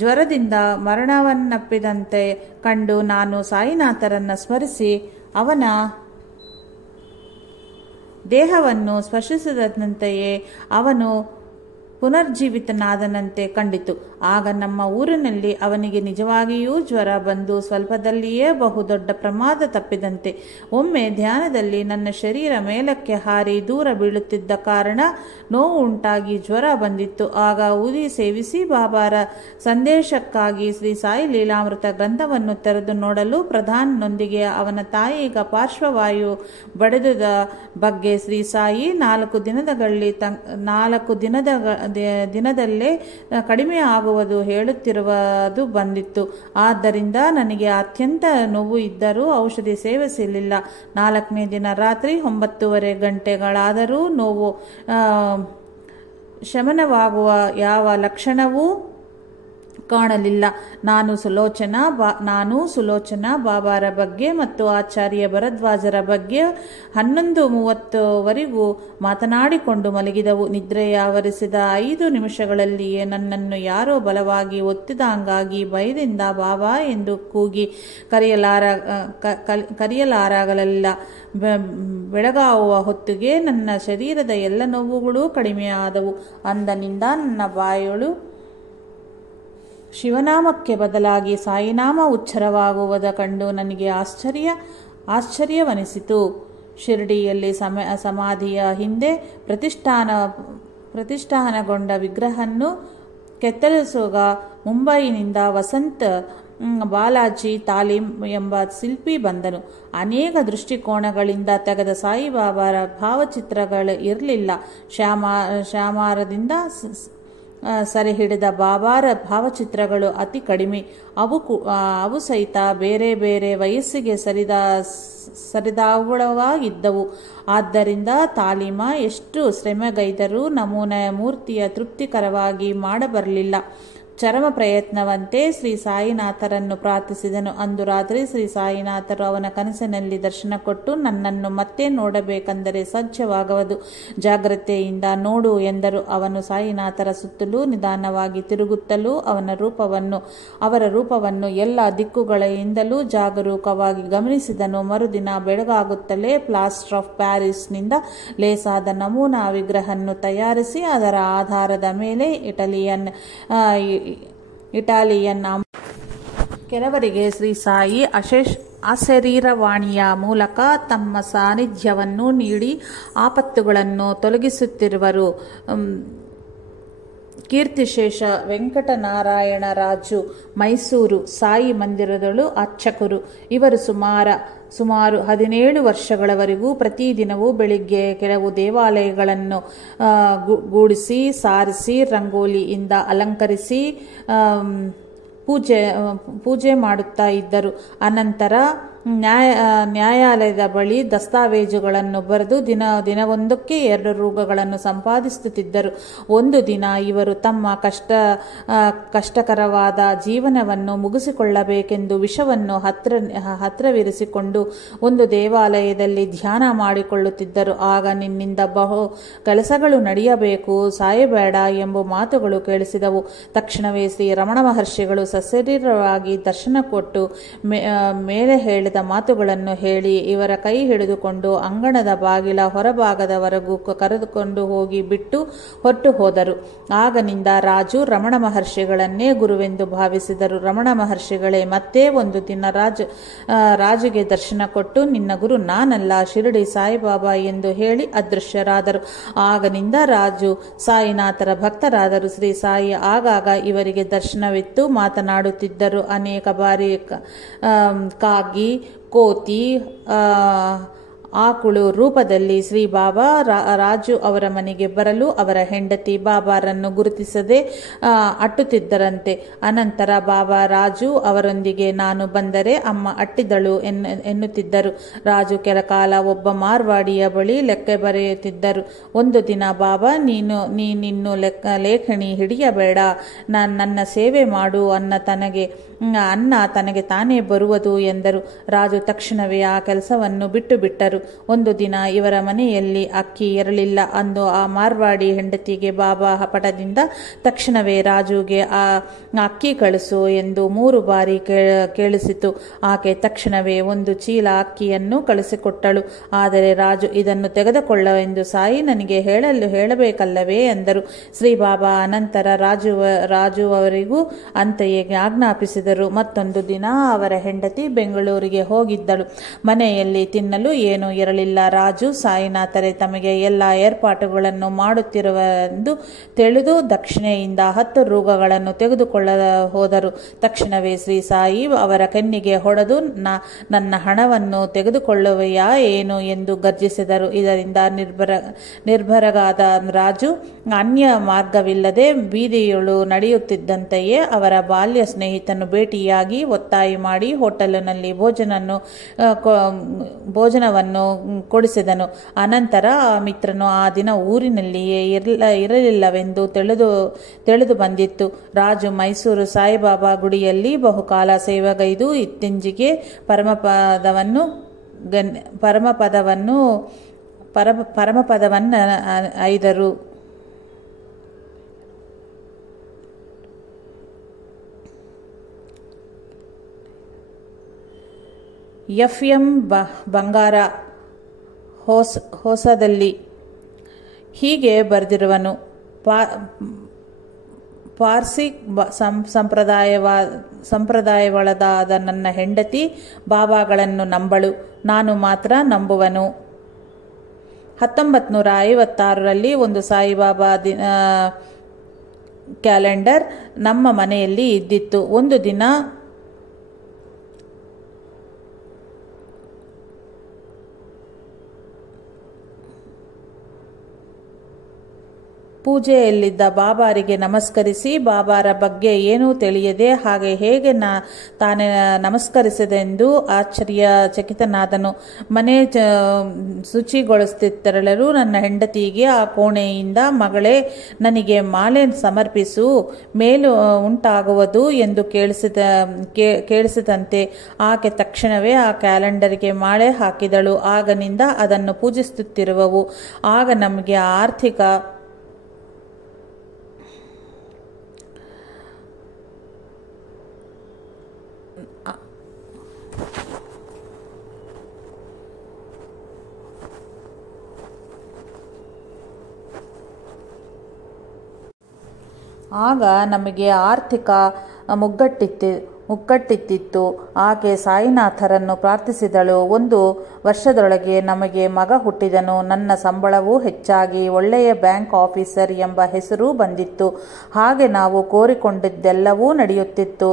ಜ್ವರದಿಂದ ಮರಣವನ್ನಪ್ಪಿದಂತೆ ಕಂಡು ನಾನು ಸಾಯಿನಾಥರನ್ನು ಸ್ಮರಿಸಿ ಅವನ ದೇಹವನ್ನು ಸ್ಪರ್ಶಿಸಿದಂತೆಯೇ ಅವನು ಪುನರ್ಜೀವಿತನಾದನಂತೆ ಕಂಡಿತು. ಆಗ ನಮ್ಮ ಊರಿನಲ್ಲಿ ಅವನಿಗೆ ನಿಜವಾಗಿಯೂ ಜ್ವರ ಬಂದು ಸ್ವಲ್ಪದಲ್ಲಿಯೇ ಬಹುದೊಡ್ಡ ಪ್ರಮಾದ ತಪ್ಪಿದಂತೆ. ಒಮ್ಮೆ ಧ್ಯಾನದಲ್ಲಿ ನನ್ನ ಶರೀರ ಮೇಲಕ್ಕೆ ಹಾರಿ ದೂರ ಬೀಳುತ್ತಿದ್ದ ಕಾರಣ ನೋವು ಉಂಟಾಗಿ ಜ್ವರ ಬಂದಿತ್ತು. ಆಗ ಊದಿ ಸೇವಿಸಿ ಬಾಬಾರ ಸಂದೇಶಕ್ಕಾಗಿ ಶ್ರೀ ಸಾಯಿ ಲೀಲಾಮೃತ ಗ್ರಂಥವನ್ನು ತೆರೆದು ನೋಡಲು ಪ್ರಧಾನನೊಂದಿಗೆ ಅವನ ತಾಯಿಗ ಪಾರ್ಶ್ವವಾಯು ಬಡಿದುದ ಬಗ್ಗೆ ಶ್ರೀ ಸಾಯಿ 4 ದಿನದಲ್ಲೇ ಕಡಿಮೆ ಆಗುವುದು ಹೇಳುತ್ತಿರುವುದು ಬಂದಿತ್ತು. ಆದ್ದರಿಂದ ನನಗೆ ಅತ್ಯಂತ ನೋವು ಇದ್ದರೂ ಔಷಧಿ ಸೇವಿಸಲಿಲ್ಲ. 4ನೇ ದಿನ ರಾತ್ರಿ 9:30 ಗಂಟೆಗಳಾದರೂ ನೋವು ಶಮನವಾಗುವ ಯಾವ ಲಕ್ಷಣವೂ ಕಾಣಲಿಲ್ಲ. ನಾನು ಸುಲೋಚನಾ ಬಾಬಾರ ಬಗ್ಗೆ ಮತ್ತು ಆಚಾರ್ಯ ಭರದ್ವಾಜರ ಬಗ್ಗೆ 11:30ವರೆಗೂ ಮಾತನಾಡಿಕೊಂಡು ಮಲಗಿದವು. ನಿದ್ರೆಯ ಆವರಿಸಿದ 5 ನಿಮಿಷಗಳಲ್ಲಿಯೇ ನನ್ನನ್ನು ಯಾರೋ ಬಲವಾಗಿ ಒತ್ತಿದಂಗಾಗಿ ಭಯದಿಂದ ಬಾಬಾ ಎಂದು ಕೂಗಿ ಕರೆಯಲಾಗಲಿಲ್ಲ. ಬೆಳಗಾಗುವ ಹೊತ್ತಿಗೆ ನನ್ನ ಶರೀರದ ಎಲ್ಲ ನೋವುಗಳೂ ಕಡಿಮೆಯಾದವು. ಅಂದಿನಿಂದ ನನ್ನ ಬಾಯೊಳು ಶಿವನಾಮಕ್ಕೆ ಬದಲಾಗಿ ಸಾಯಿನಾಮ ಉಚ್ಚರವಾಗುವುದ ಕಂಡು ನನಗೆ ಆಶ್ಚರ್ಯವನಿಸಿತು. ಶಿರ್ಡಿಯಲ್ಲಿ ಸಮಾಧಿಯ ಹಿಂದೆ ಪ್ರತಿಷ್ಠಾನಗೊಂಡ ವಿಗ್ರಹವನ್ನು ಕೆತ್ತರಿಸುವ ಮುಂಬೈನಿಂದ ವಸಂತ್ ಬಾಲಾಜಿ ತಾಲೀಂ ಎಂಬ ಶಿಲ್ಪಿ ಬಂದನು. ಅನೇಕ ದೃಷ್ಟಿಕೋನಗಳಿಂದ ತೆಗೆದ ಸಾಯಿಬಾಬಾರ ಭಾವಚಿತ್ರಗಳು ಇರಲಿಲ್ಲ. ಶ್ಯಾಮಾರದಿಂದ ಸೆರೆ ಹಿಡಿದ ಬಾಬಾರ ಭಾವಚಿತ್ರಗಳು ಅತಿ ಕಡಿಮೆ. ಅವು ಸಹಿತ ಬೇರೆ ಬೇರೆ ವಯಸ್ಸಿಗೆ ಸರಿದವುಗಳಾಗಿದ್ದವು. ಆದ್ದರಿಂದ ತಾಲೀಮ ಎಷ್ಟು ಶ್ರಮೆಗೈದರೂ ನಮೂನೆಯ ಮೂರ್ತಿಯ ತೃಪ್ತಿಕರವಾಗಿ ಮಾಡಬರಲಿಲ್ಲ. ಚರಮ ಪ್ರಯತ್ನವಂತೆ ಶ್ರೀ ಸಾಯಿನಾಥರನ್ನು ಪ್ರಾರ್ಥಿಸಿದನು. ಅಂದು ರಾತ್ರಿ ಶ್ರೀ ಸಾಯಿನಾಥರು ಅವನ ಕನಸಿನಲ್ಲಿ ದರ್ಶನ ಕೊಟ್ಟು ನನ್ನನ್ನು ಮತ್ತೆ ನೋಡಬೇಕೆಂದರೆ ಸಾಧ್ಯವಾಗದು, ಜಾಗ್ರತೆಯಿಂದ ನೋಡು ಎಂದರು. ಅವನು ಸಾಯಿನಾಥರ ಸುತ್ತಲೂ ನಿಧಾನವಾಗಿ ತಿರುಗುತ್ತಲೂ ಅವರ ರೂಪವನ್ನು ಎಲ್ಲ ದಿಕ್ಕುಗಳಿಂದಲೂ ಜಾಗರೂಕವಾಗಿ ಗಮನಿಸಿದನು. ಮರುದಿನ ಬೆಳಗಾಗುತ್ತಲೇ ಪ್ಲಾಸ್ಟರ್ ಆಫ್ ಪ್ಯಾರಿಸ್ನಿಂದ ಲೇಸಾದ ನಮೂನಾ ವಿಗ್ರಹವನ್ನು ತಯಾರಿಸಿ ಅದರ ಆಧಾರದ ಮೇಲೆ ಇಟಾಲಿಯನ್ ಕೆಲವರಿಗೆ ಶ್ರೀ ಸಾಯಿ ಅಶರೀರವಾಣಿಯ ಮೂಲಕ ತಮ್ಮ ಸಾನ್ನಿಧ್ಯವನ್ನು ನೀಡಿ ಆಪತ್ತುಗಳನ್ನು ತೊಲಗಿಸುತ್ತಿರುವರು. ಕೀರ್ತಿಶೇಷ ವೆಂಕಟನಾರಾಯಣ ರಾಜು, ಮೈಸೂರು ಸಾಯಿ ಮಂದಿರದಳು ಅರ್ಚಕರು. ಇವರು ಸುಮಾರು 17 ವರ್ಷಗಳವರೆಗೂ ಪ್ರತಿದಿನವೂ ಬೆಳಿಗ್ಗೆ ಕೆಲವು ದೇವಾಲಯಗಳನ್ನು ಗೂಡಿಸಿ, ಸಾರಿಸಿ, ರಂಗೋಲಿಯಿಂದ ಅಲಂಕರಿಸಿ ಪೂಜೆ ಮಾಡುತ್ತಾ ಇದ್ದರು. ಅನಂತರ ನ್ಯಾಯಾಲಯದ ಬಳಿ ದಸ್ತಾವೇಜುಗಳನ್ನು ಬರೆದು ದಿನವೊಂದಕ್ಕೆ 2 ರೂಪಾಯಿಗಳನ್ನು ಸಂಪಾದಿಸುತ್ತಿದ್ದರು. ಒಂದು ದಿನ ಇವರು ತಮ್ಮ ಕಷ್ಟಕರವಾದ ಜೀವನವನ್ನು ಮುಗಿಸಿಕೊಳ್ಳಬೇಕೆಂದು ವಿಷವನ್ನು ಹತ್ರವಿರಿಸಿಕೊಂಡು ಒಂದು ದೇವಾಲಯದಲ್ಲಿ ಧ್ಯಾನ ಮಾಡಿಕೊಳ್ಳುತ್ತಿದ್ದರು. ಆಗ ನಿನ್ನಿಂದ ಬಹು ಕೆಲಸಗಳು ನಡೆಯಬೇಕು, ಸಾಯಬೇಡ ಎಂಬ ಮಾತುಗಳು ಕೇಳಿಸಿದವು. ತಕ್ಷಣವೇ ಶ್ರೀ ರಮಣ ಮಹರ್ಷಿಗಳು ಸಶರೀರವಾಗಿ ದರ್ಶನ ಕೊಟ್ಟು ಮೇಲೆ ಹೇಳಿದ ಒಳ್ಳೆಯದ ಮಾತುಗಳನ್ನು ಹೇಳಿ ಇವರ ಕೈ ಹಿಡಿದುಕೊಂಡು ಅಂಗಣದ ಬಾಗಿಲ ಹೊರಭಾಗದವರೆಗೂ ಕರೆದುಕೊಂಡು ಹೋಗಿ ಬಿಟ್ಟು ಹೊರಟು ಹೋದರು. ಆಗನಿಂದ ರಾಜು ರಮಣ ಮಹರ್ಷಿಗಳನ್ನೇ ಗುರುವೆಂದು ಭಾವಿಸಿದರು. ರಮಣ ಮಹರ್ಷಿಗಳೇ ಮತ್ತೆ ಒಂದು ದಿನ ರಾಜುಗೆ ದರ್ಶನ ಕೊಟ್ಟು, ನಿನ್ನ ಗುರು ನಾನಲ್ಲ, ಶಿರಡಿ ಸಾಯಿಬಾಬಾ ಎಂದು ಹೇಳಿ ಅದೃಶ್ಯರಾದರು. ಆಗನಿಂದ ರಾಜು ಸಾಯಿನಾಥರ ಭಕ್ತರಾದರು. ಶ್ರೀ ಸಾಯಿ ಆಗಾಗ ಇವರಿಗೆ ದರ್ಶನವಿತ್ತು ಮಾತನಾಡುತ್ತಿದ್ದರು. ಅನೇಕ ಬಾರಿ ಕಾಗಿ, ಕೋತಿ, ಆಕುಳು ರೂಪದಲ್ಲಿ ಶ್ರೀ ಬಾಬಾ ರಾಜು ಅವರ ಮನೆಗೆ ಬರಲು ಅವರ ಹೆಂಡತಿ ಬಾಬಾರನ್ನು ಗುರುತಿಸದೆ ಅಟ್ಟುತ್ತಿದ್ದರಂತೆ. ಅನಂತರ ಬಾಬಾ ರಾಜು ಅವರೊಂದಿಗೆ ನಾನು ಬಂದರೆ ಅಮ್ಮ ಅಟ್ಟಿದಳು ಎನ್ನುತ್ತಿದ್ದರು. ರಾಜು ಕೆಲ ಕಾಲ ಒಬ್ಬ ಮಾರ್ವಾಡಿಯ ಬಳಿ ಲೆಕ್ಕ ಬರೆಯುತ್ತಿದ್ದರು. ಒಂದು ದಿನ ಬಾಬಾ, ನೀನಿನ್ನು ಲೇಖಣಿ ಹಿಡಿಯಬೇಡ, ನನ್ನ ಸೇವೆ ಮಾಡು, ಅನ್ನ ತನಗೆ ತಾನೇ ಬರುವುದು ಎಂದರು. ರಾಜು ತಕ್ಷಣವೇ ಆ ಕೆಲಸವನ್ನು ಬಿಟ್ಟು ಬಿಟ್ಟರು. ಒಂದು ದಿನ ಇವರ ಮನೆಯಲ್ಲಿ ಅಕ್ಕಿ ಇರಲಿಲ್ಲ. ಅಂದು ಆ ಮಾರ್ವಾಡಿ ಹೆಂಡತಿಗೆ ಬಾಬಾ ಹಠದಿಂದ ತಕ್ಷಣವೇ ರಾಜುಗೆ ಆ ಅಕ್ಕಿ ಕಳಿಸು ಎಂದು 3 ಬಾರಿ ಕೇಳಿಸಿತು. ಆಕೆ ತಕ್ಷಣವೇ 1 ಚೀಲ ಅಕ್ಕಿಯನ್ನು ಕಳಿಸಿಕೊಟ್ಟಳು. ಆದರೆ ರಾಜು ಇದನ್ನು ತೆಗೆದುಕೊಳ್ಳವೆಂದು ಸಾಯಿ ನನಗೆ ಹೇಳಬೇಕಲ್ಲವೇ ಎಂದರು. ಶ್ರೀ ಬಾಬಾ ಅನಂತರ ರಾಜು ಅವರಿಗೂ ಅಂತೆಯೇ ಆಜ್ಞಾಪಿಸಿದರು. ಮತ್ತೊಂದು ದಿನ ಅವರ ಹೆಂಡತಿ ಬೆಂಗಳೂರಿಗೆ ಹೋಗಿದ್ದಳು. ಮನೆಯಲ್ಲಿ ತಿನ್ನಲು ಏನೂ ಇರಲಿಲ್ಲ. ರಾಜು ಸಾಯಿನಾಥರೇ ತಮಗೆ ಎಲ್ಲ ಏರ್ಪಾಟುಗಳನ್ನು ಮಾಡುತ್ತಿರುವೆಂದು ತಿಳಿದು ದಕ್ಷಿಣೆಯಿಂದ 10 ರೂಗಳನ್ನು ತೆಗೆದುಕೊಳ್ಳ ಹೋದರು. ತಕ್ಷಣವೇ ಶ್ರೀ ಸಾಯಿ ಅವರ ಕಣ್ಣಿಗೆ ಹೊಡೆದು, ನನ್ನ ಹಣವನ್ನು ತೆಗೆದುಕೊಳ್ಳುವೆಯಾ ಏನು ಎಂದು ಗರ್ಜಿಸಿದರು. ಇದರಿಂದ ನಿರ್ಭರಗಾದ ರಾಜು ಅನ್ಯ ಮಾರ್ಗವಿಲ್ಲದೆ ಬೀದಿಯೊಳು ನಡೆಯುತ್ತಿದ್ದಂತೆಯೇ ಅವರ ಬಾಲ್ಯ ಸ್ನೇಹಿತನು ಭೇಟಿಯಾಗಿ ಒತ್ತಾಯ ಮಾಡಿ ಹೋಟೆಲಿನಲ್ಲಿ ಭೋಜನವನ್ನು ಕೊಡಿಸಿದನು. ಅನಂತರ ಆ ಮಿತ್ರನು ಆ ದಿನ ಊರಿನಲ್ಲಿಯೇ ಇರಲಿಲ್ಲವೆಂದು ತಿಳಿದು ಬಂದಿತ್ತು. ರಾಜು ಮೈಸೂರು ಸಾಯಿಬಾಬಾ ಗುಡಿಯಲ್ಲಿ ಬಹುಕಾಲ ಸೇವೆಗೈದು ಇತ್ತೀಚೆಗೆ ಪರಮಪದವನ್ನು ಐದರು. ಎಫ್.ಎಂ. ಬಂಗಾರ ಹೊಸದಲ್ಲಿ ಹೀಗೆ ಬರೆದಿರುವನು. ಪಾರ್ಸಿ ಸಂಪ್ರದಾಯವಳದಾದ ನನ್ನ ಹೆಂಡತಿ ಬಾಬಾಗಳನ್ನು ನಂಬಳು, ನಾನು ಮಾತ್ರ ನಂಬುವನು. 1956ರಲ್ಲಿ ಒಂದು ಸಾಯಿಬಾಬಾ ಕ್ಯಾಲೆಂಡರ್ ನಮ್ಮ ಮನೆಯಲ್ಲಿ ಇದ್ದಿತ್ತು. ಒಂದು ದಿನ ಪೂಜೆಯಲ್ಲಿದ್ದ ಬಾಬಾರಿಗೆ ನಮಸ್ಕರಿಸಿ ಬಾಬಾರ ಬಗ್ಗೆ ಏನೂ ತಿಳಿಯದೆ ಹಾಗೆ ಹೇಗೆ ತಾನೇ ನಮಸ್ಕರಿಸಿದೆಂದು ಆಶ್ಚರ್ಯಚಕಿತನಾದನು. ಮನೆ ಶುಚಿಗೊಳಿಸುತ್ತಿರಲು ನನ್ನ ಹೆಂಡತಿಗೆ ಆ ಕೋಣೆಯಿಂದ, ಮಗಳೇ ನನಗೆ ಮಾಲೆ ಸಮರ್ಪಿಸು, ಮೇಲು ಉಂಟಾಗುವುದು ಎಂದು ಕೇಳಿಸಿದಂತೆ ಆಕೆ ತಕ್ಷಣವೇ ಆ ಕ್ಯಾಲೆಂಡರ್ಗೆ ಮಾಲೆ ಹಾಕಿದಳು. ಆಗನಿಂದ ಅದನ್ನು ಪೂಜಿಸುತ್ತಿರುವವು. ಆಗ ನಮಗೆ ಆರ್ಥಿಕ ಮುಗ್ಗಟ್ಟಿತ್ತು. ಆಕೆ ಸಾಯಿನಾಥರನ್ನು ಪ್ರಾರ್ಥಿಸಿದಳು. 1 ವರ್ಷದೊಳಗೆ ನಮಗೆ ಮಗ ಹುಟ್ಟಿದನು. ನನ್ನ ಸಂಬಳವೂ ಹೆಚ್ಚಾಗಿ ಒಳ್ಳೆಯ ಬ್ಯಾಂಕ್ ಆಫೀಸರ್ ಎಂಬ ಹೆಸರು ಬಂದಿತ್ತು. ಹಾಗೆ ನಾವು ಕೋರಿಕೊಂಡಿದ್ದೆಲ್ಲವೂ ನಡೆಯುತ್ತಿತ್ತು.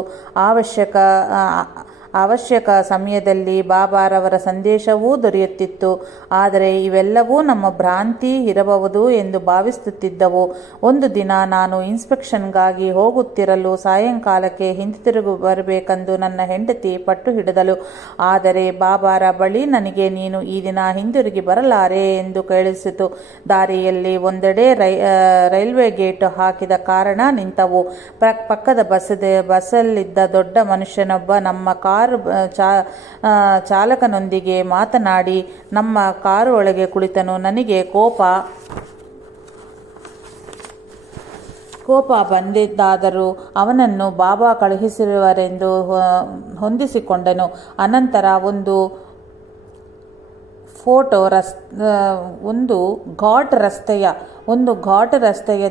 ಅವಶ್ಯಕ ಸಮಯದಲ್ಲಿ ಬಾಬಾರವರ ಸಂದೇಶವೂ ದೊರೆಯುತ್ತಿತ್ತು. ಆದರೆ ಇವೆಲ್ಲವೂ ನಮ್ಮ ಭ್ರಾಂತಿ ಇರಬಹುದು ಎಂದು ಭಾವಿಸುತ್ತಿದ್ದವು. ಒಂದು ದಿನ ನಾನು ಇನ್ಸ್ಪೆಕ್ಷನ್ಗಾಗಿ ಹೋಗುತ್ತಿರಲು ಸಾಯಂಕಾಲಕ್ಕೆ ಹಿಂತಿರುಗಿ ಬರಬೇಕೆಂದು ನನ್ನ ಹೆಂಡತಿ ಪಟ್ಟು ಹಿಡಿದಳು. ಆದರೆ ಬಾಬಾರ ಬಳಿ ನನಗೆ ನೀನು ಈ ದಿನ ಹಿಂದಿರುಗಿ ಬರಲಾರೆ ಎಂದು ಕೇಳಿಸಿತು. ದಾರಿಯಲ್ಲಿ ಒಂದೆಡೆ ರೈಲ್ವೆ ಗೇಟ್ ಹಾಕಿದ ಕಾರಣ ನಿಂತವು. ಪಕ್ಕದ ಬಸ್ಸಲ್ಲಿದ್ದ ದೊಡ್ಡ ಮನುಷ್ಯನೊಬ್ಬ ನಮ್ಮ ಕಾರು ಚಾಲಕನೊಂದಿಗೆ ಮಾತನಾಡಿ ನಮ್ಮ ಕಾರು ಒಳಗೆ ಕುಳಿತನು. ನನಗೆ ಕೋಪ ಕೋಪ ಬಂದಿದ್ದಾದರೂ ಅವನನ್ನು ಬಾಬಾ ಕಳುಹಿಸಿರುವರೆಂದು ಹೊಂದಿಸಿಕೊಂಡನು. ಅನಂತರ ಒಂದು ಘಾಟ್ ರಸ್ತೆಯ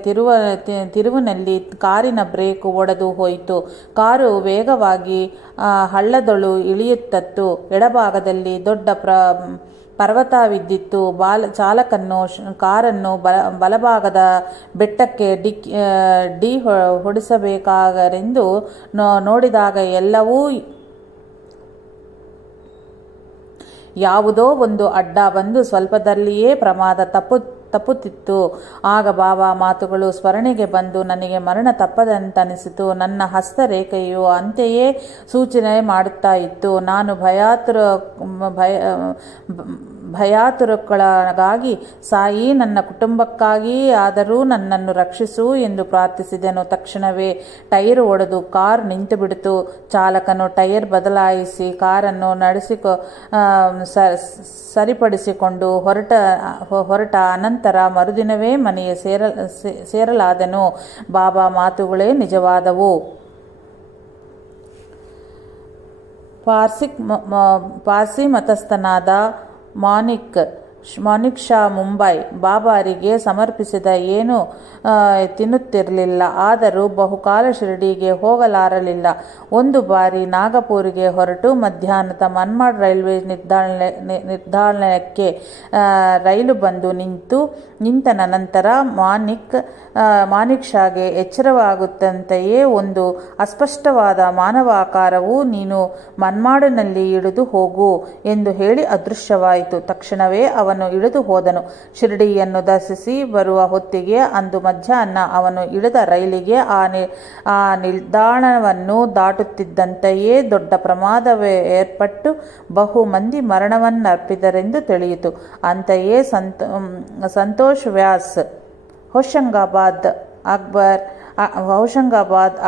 ತಿರುವಿನಲ್ಲಿ ಕಾರಿನ ಬ್ರೇಕ್ ಒಡೆದು ಹೋಯಿತು. ಕಾರು ವೇಗವಾಗಿ ಹಳ್ಳದೊಳು ಇಳಿಯುತ್ತತ್ತು. ಎಡಭಾಗದಲ್ಲಿ ದೊಡ್ಡ ಪರ್ವತವಿದ್ದಿತ್ತು. ಚಾಲಕನು ಕಾರನ್ನು ಬಲಭಾಗದ ಬೆಟ್ಟಕ್ಕೆ ಡಿ ಹೊಡಿಸಬೇಕಾಗರೆಂದು ನೋಡಿದಾಗ ಯಾವುದೋ ಒಂದು ಅಡ್ಡ ಬಂದು ಸ್ವಲ್ಪದಲ್ಲಿಯೇ ಪ್ರಮಾದ ತಪ್ಪುತ್ತಿತ್ತು. ಆಗ ಬಾಬಾ ಮಾತುಗಳು ಸ್ಮರಣೆಗೆ ಬಂದು ನನಗೆ ಮರಣ ತಪ್ಪದಂತನಿಸಿತು. ನನ್ನ ಹಸ್ತರೇಖೆಯು ಅಂತೆಯೇ ಸೂಚನೆ ಮಾಡುತ್ತಾ ಇತ್ತು. ನಾನು ಭಯಾತುರಕ್ಕೊಳಗಾಗಿ ಸಾಯಿ, ನನ್ನ ಕುಟುಂಬಕ್ಕಾಗಿ ಆದರೂ ನನ್ನನ್ನು ರಕ್ಷಿಸು ಎಂದು ಪ್ರಾರ್ಥಿಸಿದೆನು. ತಕ್ಷಣವೇ ಟೈರ್ ಒಡೆದು ಕಾರ್ ನಿಂತುಬಿಡಿತು. ಚಾಲಕನು ಟೈರ್ ಬದಲಾಯಿಸಿ ಕಾರನ್ನು ಸರಿಪಡಿಸಿಕೊಂಡು ಹೊರಟ. ಅನಂತರ ಮರುದಿನವೇ ಮನೆಗೆ ಸೇರಲಾದನು. ಬಾಬಾ ಮಾತುಗಳೇ ನಿಜವಾದವು. ಪಾರ್ಸಿ ಮತಸ್ಥನಾದ ಮಾನಿಕ್ ಶಾ ಮುಂಬೈ ಬಾಬಾರಿಗೆ ಸಮರ್ಪಿಸಿದ ಏನೂ ತಿನ್ನುತ್ತಿರಲಿಲ್ಲ. ಆದರೂ ಬಹುಕಾಲ ಶಿರಡಿಗೆ ಹೋಗಲಾರಲಿಲ್ಲ. ಒಂದು ಬಾರಿ ನಾಗಪುರಿಗೆ ಹೊರಟು ಮಧ್ಯಾಹ್ನದ ಮನ್ಮಾಡ್ ರೈಲ್ವೆ ನಿಲ್ದಾಣಕ್ಕೆ ರೈಲು ಬಂದು ನಿಂತ ನಂತರ ಮಾನಿಕ್ ಶಾಗೆ ಎಚ್ಚರವಾಗುತ್ತಂತೆಯೇ ಒಂದು ಅಸ್ಪಷ್ಟವಾದ ಮಾನವಾಕಾರವು ನೀನು ಮನ್ಮಾಡಿನಲ್ಲಿ ಇಳಿದು ಹೋಗು ಎಂದು ಹೇಳಿ ಅದೃಶ್ಯವಾಯಿತು. ತಕ್ಷಣವೇ ಅವನು ಇಳಿದು ಹೋದನು. ಶಿರಡಿಯನ್ನು ದರ್ಶಿಸಿ ಬರುವ ಹೊತ್ತಿಗೆ ಅಂದು ಮಧ್ಯಾಹ್ನ ಅವನು ಇಳಿದ ರೈಲಿಗೆ ಆ ನಿಲ್ದಾಣವನ್ನು ದಾಟುತ್ತಿದ್ದಂತೆಯೇ ದೊಡ್ಡ ಪ್ರಮಾದವೇ ಏರ್ಪಟ್ಟು ಬಹು ಮಂದಿ ಮರಣವನ್ನಪ್ಪಿದರೆಂದು ತಿಳಿಯಿತು. ಅಂತೆಯೇ ಸಂತೋಷ್ ವ್ಯಾಸ್ ಹೋಶಂಗಾಬಾದ್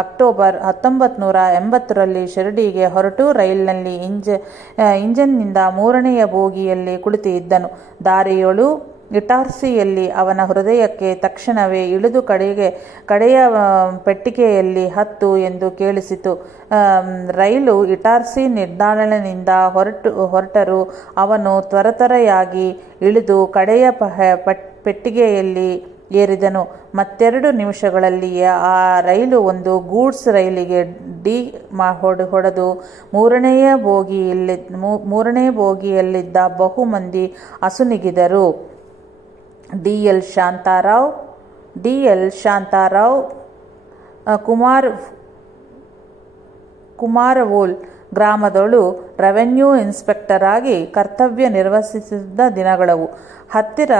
ಅಕ್ಟೋಬರ್ 1980ರಲ್ಲಿ ಶಿರಡಿಗೆ ಹೊರಟು ರೈಲಿನಲ್ಲಿ ಇಂಜಿನ್ನಿಂದ 3ನೇ ಬೋಗಿಯಲ್ಲಿ ಕುಳಿತಿದ್ದನು. ದಾರಿಯೊಳು ಇಟಾರ್ಸಿಯಲ್ಲಿ ಅವನ ಹೃದಯಕ್ಕೆ ತಕ್ಷಣವೇ ಇಳಿದು ಕಡೆಯ ಪೆಟ್ಟಿಗೆಯಲ್ಲಿ ಹತ್ತು ಎಂದು ಕೇಳಿಸಿತು. ರೈಲು ಇಟಾರ್ಸಿ ನಿಲ್ದಾಣದಿಂದ ಹೊರಟರು. ಅವನು ತ್ವರೆಯಾಗಿ ಇಳಿದು ಕಡೆಯ ಪೆಟ್ಟಿಗೆಯಲ್ಲಿ ಏರಿದನು. ಮತ್ತೆರಡು ನಿಮಿಷಗಳಲ್ಲಿಯೇ ಆ ರೈಲು ಒಂದು ಗೂಡ್ಸ್ ರೈಲಿಗೆ ಡಿ ಹೊಡೆದು ಮೂರನೇ ಬೋಗಿಯಲ್ಲಿದ್ದ ಬಹು ಮಂದಿ ಅಸುನೀಗಿದರು. ಡಿ ಎಲ್ ಶಾಂತಾರಾವ್ ಕುಮಾರವೋಲ್ ಗ್ರಾಮದೊಳು ರೆವೆನ್ಯೂ ಇನ್ಸ್ಪೆಕ್ಟರ್ ಆಗಿ ಕರ್ತವ್ಯ ನಿರ್ವಹಿಸಿದ್ದ ದಿನಗಳವು. ಹತ್ತಿರ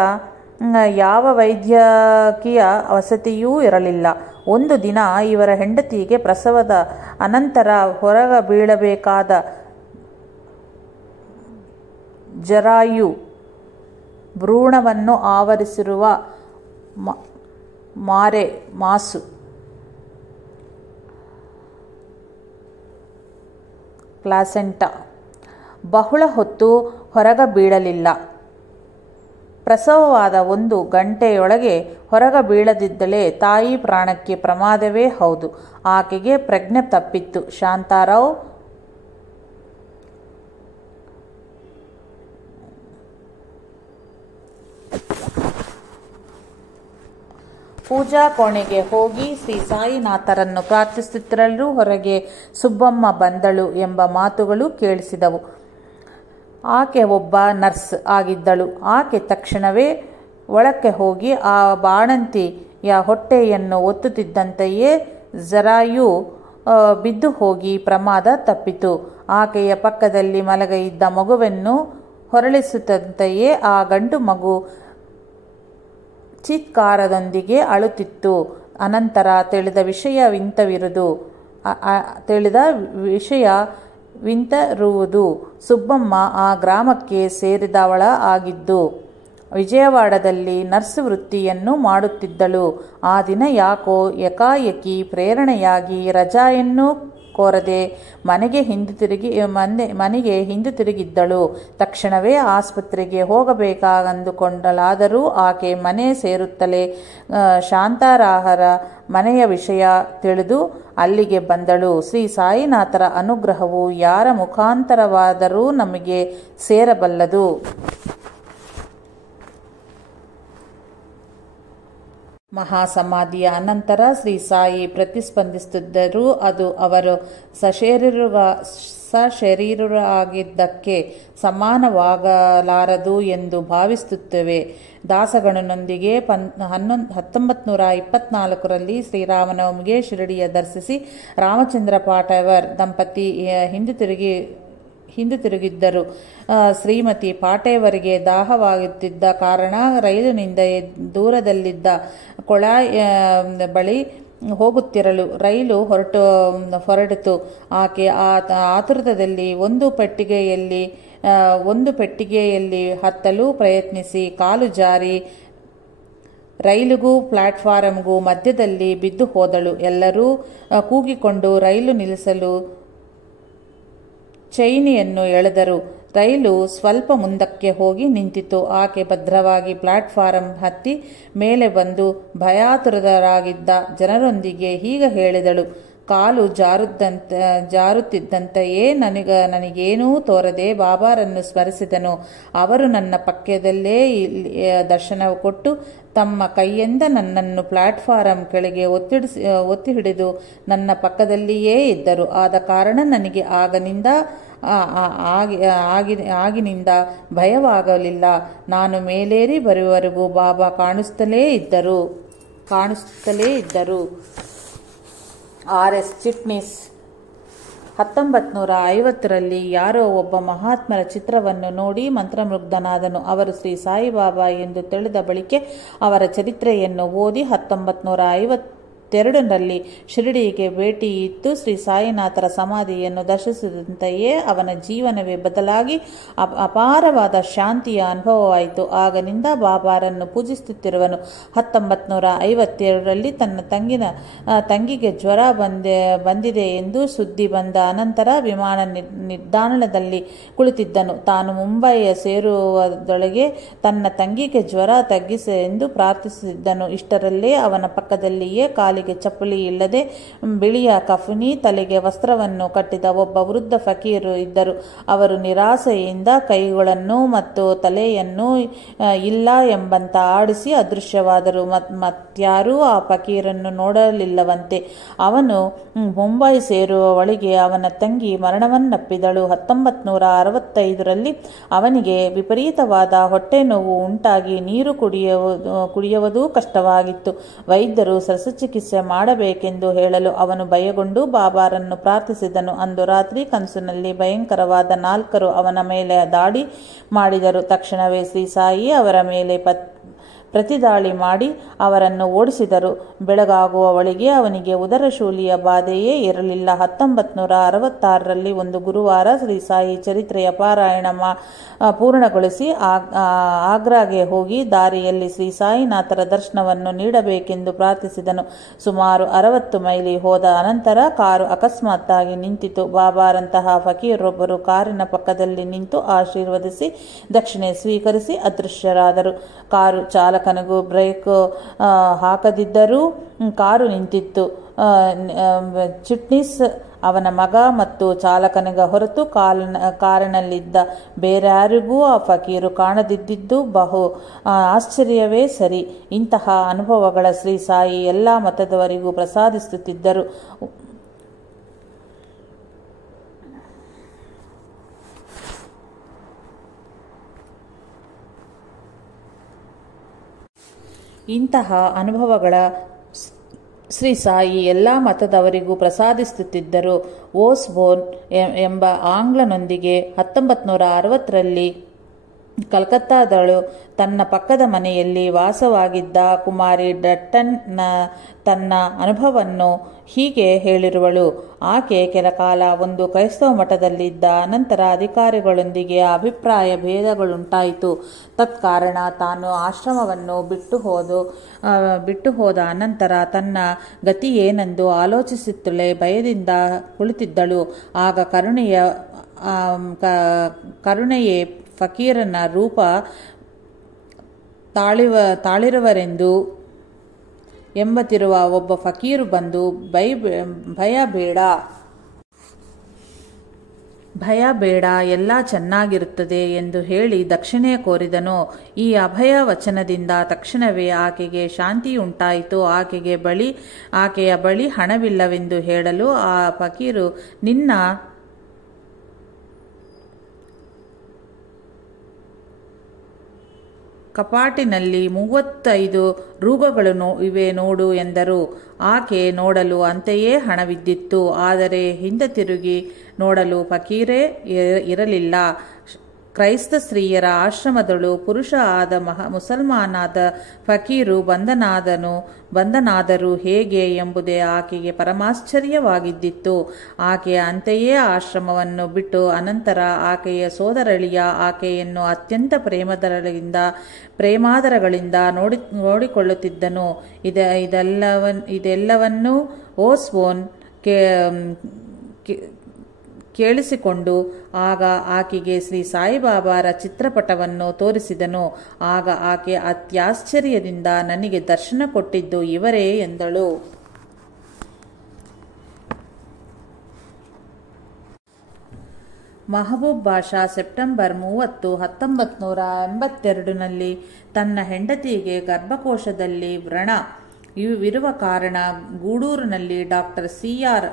ಯಾವ ವೈದ್ಯಕೀಯ ವಸತಿಯೂ ಇರಲಿಲ್ಲ. ಒಂದು ದಿನ ಇವರ ಹೆಂಡತಿಗೆ ಪ್ರಸವದ ಅನಂತರ ಹೊರಗ ಬೀಳಬೇಕಾದ ಜರಾಯು ಭ್ರೂಣವನ್ನು ಆವರಿಸಿರುವ ಮಾಸು ಪ್ಲಾಸೆಂಟಾ ಬಹಳ ಹೊತ್ತು ಹೊರಗ ಬೀಳಲಿಲ್ಲ. ಪ್ರಸವವಾದ 1 ಗಂಟೆಯೊಳಗೆ ಹೊರಗ ಬೀಳದಿದ್ದಲೇ ತಾಯಿ ಪ್ರಾಣಕ್ಕೆ ಪ್ರಮಾದವೇ ಹೌದು. ಆಕೆಗೆ ಪ್ರಜ್ಞೆ ತಪ್ಪಿತ್ತು. ಶಾಂತಾರಾವ್ ಪೂಜಾ ಕೋಣೆಗೆ ಹೋಗಿ ಶ್ರೀ ಸಾಯಿನಾಥರನ್ನು ಪ್ರಾರ್ಥಿಸುತ್ತಿರಲು ಹೊರಗೆ ಸುಬ್ಬಮ್ಮ ಬಂದಳು ಎಂಬ ಮಾತುಗಳು ಕೇಳಿಸಿದವು. ಆಕೆ ಒಬ್ಬ ನರ್ಸ್ ಆಗಿದ್ದಳು. ಆಕೆ ತಕ್ಷಣವೇ ಒಳಕ್ಕೆ ಹೋಗಿ ಆ ಬಾಣಂತಿಯ ಹೊಟ್ಟೆಯನ್ನು ಒತ್ತುತ್ತಿದ್ದಂತೆಯೇ ಜರಾಯು ಬಿದ್ದು ಹೋಗಿ ಪ್ರಮಾದ ತಪ್ಪಿತು. ಆಕೆಯ ಪಕ್ಕದಲ್ಲಿ ಮಲಗಿದ್ದ ಮಗುವನ್ನು ಹೊರಳಿಸುತ್ತಂತೆಯೇ ಆ ಗಂಡು ಮಗು ಚೀತ್ಕಾರದೊಂದಿಗೆ ಅಳುತ್ತಿತ್ತು. ಅನಂತರ ತಿಳಿದ ವಿಷಯವಿಂತರುವುದು ಸುಬ್ಬಮ್ಮ ಆ ಗ್ರಾಮಕ್ಕೆ ಸೇರಿದವಳ ಆಗಿದ್ದು ವಿಜಯವಾಡದಲ್ಲಿ ನರ್ಸ್ ವೃತ್ತಿಯನ್ನು ಮಾಡುತ್ತಿದ್ದಳು. ಆ ದಿನ ಯಾಕೋ ಏಕಾಏಕಿ ಪ್ರೇರಣೆಯಾಗಿ ರಜೆಯನ್ನು ಕೋರದೆ ಮನೆಗೆ ಹಿಂದಿರುಗಿದ್ದಳು. ತಕ್ಷಣವೇ ಆಸ್ಪತ್ರೆಗೆ ಹೋಗಬೇಕೆಂದುಕೊಂಡಳಾದರೂ ಆಕೆ ಮನೆ ಸೇರುತ್ತಲೇ ಶಾಂತಾರಾಹರ ಮನೆಯ ವಿಷಯ ತಿಳಿದು ಅಲ್ಲಿಗೆ ಬಂದಳು. ಶ್ರೀ ಸಾಯಿನಾಥರ ಅನುಗ್ರಹವು ಯಾರ ಮುಖಾಂತರವಾದರೂ ನಮಗೆ ಸೇರಬಲ್ಲದು. ಮಹಾಸಮಾಧಿಯ ಅನಂತರ ಶ್ರೀ ಸಾಯಿ ಪ್ರತಿಸ್ಪಂದಿಸುತ್ತಿದ್ದರೂ ಅದು ಅವರು ಸಶರೀರರಾಗಿದ್ದಕ್ಕೆ ಸಮಾನವಾಗಲಾರದು ಎಂದು ಭಾವಿಸುತ್ತೇವೆ. ದಾಸಗಣನೊಂದಿಗೆ 1924ರಲ್ಲಿ ಶ್ರೀರಾಮನವಮಿಗೆ ಶಿರಡಿಯ ದರ್ಶಿಸಿ ರಾಮಚಂದ್ರ ಪಾಟೇವರ್ ದಂಪತಿ ಹಿಂದಿರುಗಿದ್ದರು. ಶ್ರೀಮತಿ ಪಾಟೇವರಿಗೆ ದಾಹವಾಗುತ್ತಿದ್ದ ಕಾರಣ ರೈಲಿನಿಂದ ದೂರದಲ್ಲಿದ್ದ ಕೊಳಾಯ್ ಬಳಿ ಹೋಗುತ್ತಿರಲು ರೈಲು ಹೊರಟಿತು. ಆಕೆ ಆತುರದಲ್ಲಿ ಒಂದು ಪೆಟ್ಟಿಗೆಯಲ್ಲಿ ಹತ್ತಲು ಪ್ರಯತ್ನಿಸಿ ಕಾಲು ಜಾರಿ ರೈಲಿಗೂ ಪ್ಲಾಟ್ಫಾರಂಗೂ ಮಧ್ಯದಲ್ಲಿ ಬಿದ್ದು ಹೋದಳು. ಎಲ್ಲರೂ ಕೂಗಿಕೊಂಡು ರೈಲು ನಿಲ್ಲಿಸಲು ಚೈನಿಯನ್ನು ಎಳೆದರು. ರೈಲು ಸ್ವಲ್ಪ ಮುಂದಕ್ಕೆ ಹೋಗಿ ನಿಂತಿತು. ಆಕೆ ಭದ್ರವಾಗಿ ಪ್ಲಾಟ್ಫಾರಂ ಹತ್ತಿ ಮೇಲೆ ಬಂದು ಭಯಾತುರರಾಗಿದ್ದ ಜನರೊಂದಿಗೆ ಹೀಗೆ ಹೇಳಿದಳು: ಕಾಲು ಜಾರುತ್ತಿದ್ದಂತೆಯೇ ನನಗೇನೂ ತೋರದೆ ಬಾಬಾರನ್ನು ಸ್ಮರಿಸಿದನು. ಅವರು ನನ್ನ ಪಕ್ಕದಲ್ಲೇ ದರ್ಶನ ಕೊಟ್ಟು ತಮ್ಮ ಕೈಯಿಂದ ನನ್ನನ್ನು ಪ್ಲಾಟ್ಫಾರಂ ಕೆಳಗೆ ಒತ್ತಿ ಹಿಡಿದು ನನ್ನ ಪಕ್ಕದಲ್ಲಿಯೇ ಇದ್ದರು. ಆದ ಕಾರಣ ನನಗೆ ಆಗಿನಿಂದ ಭಯವಾಗಲಿಲ್ಲ. ನಾನು ಮೇಲೇರಿ ಬರುವವರೆಗೂ ಬಾಬಾ ಕಾಣಿಸುತ್ತಲೇ ಇದ್ದರು. ಆರ್.ಎಸ್. ಚಿಟ್ನಿಸ್ 1950ರಲ್ಲಿ ಯಾರೋ ಒಬ್ಬ ಮಹಾತ್ಮರ ಚಿತ್ರವನ್ನು ನೋಡಿ ಮಂತ್ರಮುಗ್ಧನಾದನು. ಅವರು ಶ್ರೀ ಸಾಯಿಬಾಬಾ ಎಂದು ತಿಳಿದ ಬಳಿಕ ಅವರ ಚರಿತ್ರೆಯನ್ನು ಓದಿ 1952ರಲ್ಲಿ ಶಿರಡಿಗೆ ಭೇಟಿ ಇತ್ತು. ಶ್ರೀ ಸಾಯಿನಾಥರ ಸಮಾಧಿಯನ್ನು ದರ್ಶಿಸಿದಂತೆಯೇ ಅವನ ಜೀವನವೇ ಬದಲಾಗಿ ಅಪಾರವಾದ ಶಾಂತಿಯ ಅನುಭವವಾಯಿತು. ಆಗನಿಂದ ಬಾಬಾರನ್ನು ಪೂಜಿಸುತ್ತಿರುವನು. 1957ರಲ್ಲಿ ತನ್ನ ತಂಗಿಗೆ ಜ್ವರ ಬಂದಿದೆ ಎಂದು ಸುದ್ದಿ ಬಂದ ಅನಂತರ ವಿಮಾನ ನಿಲ್ದಾಣದಲ್ಲಿ ಕುಳಿತಿದ್ದನು. ತಾನು ಮುಂಬಯಿಯ ಸೇರುವುದರೊಳಗೆ ತನ್ನ ತಂಗಿಗೆ ಜ್ವರ ತಗ್ಗಿಸಿ ಎಂದು ಪ್ರಾರ್ಥಿಸಿದ್ದನು. ಇಷ್ಟರಲ್ಲೇ ಅವನ ಪಕ್ಕದಲ್ಲಿಯೇ ಕಾಲಿಗೆ ಚಪ್ಪಲಿ ಇಲ್ಲದೆ ಬಿಳಿಯ ಕಫನಿ, ತಲೆಗೆ ವಸ್ತ್ರವನ್ನು ಕಟ್ಟಿದ ಒಬ್ಬ ವೃದ್ಧ ಫಕೀರು ಇದ್ದರು. ಅವರು ನಿರಾಸೆಯಿಂದ ಕೈಗಳನ್ನು ಮತ್ತು ತಲೆಯನ್ನು ಇಲ್ಲ ಎಂಬಂತ ಆಡಿಸಿ ಅದೃಶ್ಯವಾದರು. ಮತ್ಯಾರೂ ಆ ಫಕೀರನ್ನು ನೋಡಲಿಲ್ಲವಂತೆ. ಅವನು ಮುಂಬೈ ಸೇರುವ ಒಳಗೆ ಅವನ ತಂಗಿ ಮರಣವನ್ನಪ್ಪಿದಳು. 1965ರಲ್ಲಿ ಅವನಿಗೆ ವಿಪರೀತವಾದ ಹೊಟ್ಟೆ ನೋವು ಉಂಟಾಗಿ ನೀರು ಕುಡಿಯುವುದೂ ಕಷ್ಟವಾಗಿತ್ತು. ವೈದ್ಯರು ಶಸ್ತ್ರಚಿಕಿತ್ಸೆ ಮಾಡಬೇಕೆಂದು ಹೇಳಲು ಅವನು ಭಯಗೊಂಡು ಬಾಬಾರನ್ನು ಪ್ರಾರ್ಥಿಸಿದನು. ಅಂದು ರಾತ್ರಿ ಕನಸಿನಲ್ಲಿ ಭಯಂಕರವಾದ 4 ಅವನ ಮೇಲೆ ದಾಳಿ ಮಾಡಿದರು. ತಕ್ಷಣವೇ ಶ್ರೀ ಸಾಯಿ ಅವರ ಮೇಲೆ ಪ್ರತಿದಾಳಿ ಮಾಡಿ ಅವರನ್ನು ಓಡಿಸಿದರು. ಬೆಳಗಾಗುವ ಒಳಗೆ ಅವನಿಗೆ ಉದರಶೂಲಿಯ ಬಾಧೆಯೇ ಇರಲಿಲ್ಲ. 1966ರಲ್ಲಿ ಒಂದು ಗುರುವಾರ ಶ್ರೀ ಸಾಯಿ ಚರಿತ್ರೆಯ ಪಾರಾಯಣ ಪೂರ್ಣಗೊಳಿಸಿ ಆಗ್ರಾಗೆ ಹೋಗಿ ದಾರಿಯಲ್ಲಿ ಶ್ರೀ ಸಾಯಿನಾಥರ ದರ್ಶನವನ್ನು ನೀಡಬೇಕೆಂದು ಪ್ರಾರ್ಥಿಸಿದನು. ಸುಮಾರು 60 ಮೈಲಿ ಹೋದ ಅನಂತರ ಕಾರು ಅಕಸ್ಮಾತ್ತಾಗಿ ನಿಂತಿತು. ಬಾಬಾರಂತಹ ಫಕೀರೊಬ್ಬರು ಕಾರಿನ ಪಕ್ಕದಲ್ಲಿ ನಿಂತು ಆಶೀರ್ವದಿಸಿ ದಕ್ಷಿಣೆ ಸ್ವೀಕರಿಸಿ ಅದೃಶ್ಯರಾದರು. ಕಾರು ಚಾಲಕನಿಗೂ ಬ್ರೇಕ್ ಹಾಕದಿದ್ದರೂ ಕಾರು ನಿಂತಿತ್ತು. ಚಿಟ್ನಿಸ್, ಅವನ ಮಗ ಮತ್ತು ಚಾಲಕನಿಗ ಹೊರತು ಕಾರಿನಲ್ಲಿದ್ದ ಬೇರ್ಯಾರಿಗೂ ಆ ಫಕೀರು ಕಾಣದಿದ್ದುದು ಬಹು ಆಶ್ಚರ್ಯವೇ ಸರಿ. ಇಂತಹ ಅನುಭವಗಳ ಶ್ರೀ ಸಾಯಿ ಎಲ್ಲ ಮತದವರಿಗೂ ಪ್ರಸಾದಿಸುತ್ತಿದ್ದರು. ಇಂತಹ ಅನುಭವಗಳ ಶ್ರೀ ಸಾಯಿ ಎಲ್ಲ ಮತದವರಿಗೂ ಪ್ರಸಾದಿಸುತ್ತಿದ್ದರು. ಓಸ್ಬೋರ್ನ್ ಎಂಬ ಆಂಗ್ಲನೊಂದಿಗೆ 1960ರಲ್ಲಿ ಕಲ್ಕತ್ತಾದಳು ತನ್ನ ಪಕ್ಕದ ಮನೆಯಲ್ಲಿ ವಾಸವಾಗಿದ್ದ ಕುಮಾರಿ ಡಟ್ಟನ್ ತನ್ನ ಅನುಭವವನ್ನು ಹೀಗೆ ಹೇಳಿರುವಳು. ಆಕೆ ಕೆಲಕಾಲ ಒಂದು ಕ್ರೈಸ್ತವ ಮಠದಲ್ಲಿದ್ದ. ಅನಂತರ ಅಧಿಕಾರಿಗಳೊಂದಿಗೆ ಅಭಿಪ್ರಾಯ ಭೇದಗಳುಂಟಾಯಿತು. ತತ್ಕಾರಣ ತಾನು ಆಶ್ರಮವನ್ನು ಬಿಟ್ಟು ಹೋದ ಅನಂತರ ತನ್ನ ಗತಿ ಏನೆಂದು ಆಲೋಚಿಸುತ್ತಲೇ ಭಯದಿಂದ ಕುಳಿತಿದ್ದಳು. ಆಗ ಕರುಣೆಯೇ ಫಕೀರನ ರೂಪ ತಾಳಿರುವರೆಂದು ಎಂಬತಿರುವ ಒಬ್ಬ ಫಕೀರು ಬಂದು ಭಯ ಬೇಡ, ಎಲ್ಲ ಚೆನ್ನಾಗಿರುತ್ತದೆ ಎಂದು ಹೇಳಿ ದಕ್ಷಿಣೆ ಕೋರಿದನು. ಈ ಅಭಯ ವಚನದಿಂದ ತಕ್ಷಣವೇ ಆಕೆಗೆ ಶಾಂತಿಯುಂಟಾಯಿತು. ಆಕೆಯ ಬಳಿ ಹಣವಿಲ್ಲವೆಂದು ಹೇಳಲು ಆ ಫಕೀರು, ನಿನ್ನ ಕಪಾಟಿನಲ್ಲಿ 35 ರೂಗಗಳು ಇವೆ ನೋಡು ಎಂದರು. ಆಕೆ ನೋಡಲು ಅಂತೆಯೇ ಹಣವಿದ್ದಿತ್ತು. ಆದರೆ ಹಿಂದೆ ತಿರುಗಿ ನೋಡಲು ಫಕೀರೇ ಇರಲಿಲ್ಲ. ಕ್ರೈಸ್ತ ಸ್ತ್ರೀಯರ ಆಶ್ರಮದಳು ಪುರುಷ ಆದ ಮುಸಲ್ಮಾನಾದ ಫಕೀರು ಬಂದನಾದರೂ ಹೇಗೆ ಎಂಬುದೇ ಆಕೆಗೆ ಪರಮಾಶ್ಚರ್ಯವಾಗಿದ್ದಿತ್ತು. ಆಕೆ ಅಂತೆಯೇ ಆಶ್ರಮವನ್ನು ಬಿಟ್ಟು ಅನಂತರ ಆಕೆಯ ಸೋದರಳಿಯ ಆಕೆಯನ್ನು ಅತ್ಯಂತ ಪ್ರೇಮಾದರಗಳಿಂದ ನೋಡಿಕೊಳ್ಳುತ್ತಿದ್ದನು. ಇದೆಲ್ಲವನ್ನೂ ಓಸ್ಬೋನ್ ಕೇಳಿಸಿಕೊಂಡು ಆಗ ಆಕೆಗೆ ಶ್ರೀ ಸಾಯಿಬಾಬಾರ ಚಿತ್ರಪಟವನ್ನು ತೋರಿಸಿದನು. ಆಗ ಆಕೆ ಅತ್ಯಾಶ್ಚರ್ಯದಿಂದ, ನನಗೆ ದರ್ಶನ ಕೊಟ್ಟಿದ್ದು ಇವರೇ ಎಂದಳು. ಮಹಬೂಬ್ ಬಾಷಾ ಸೆಪ್ಟೆಂಬರ್ 30, 1982ನಲ್ಲಿ ತನ್ನ ಹೆಂಡತಿಗೆ ಗರ್ಭಕೋಶದಲ್ಲಿ ವ್ರಣ ವಿರುವ ಕಾರಣ ಗೂಡೂರಿನಲ್ಲಿ ಡಾಕ್ಟರ್ CR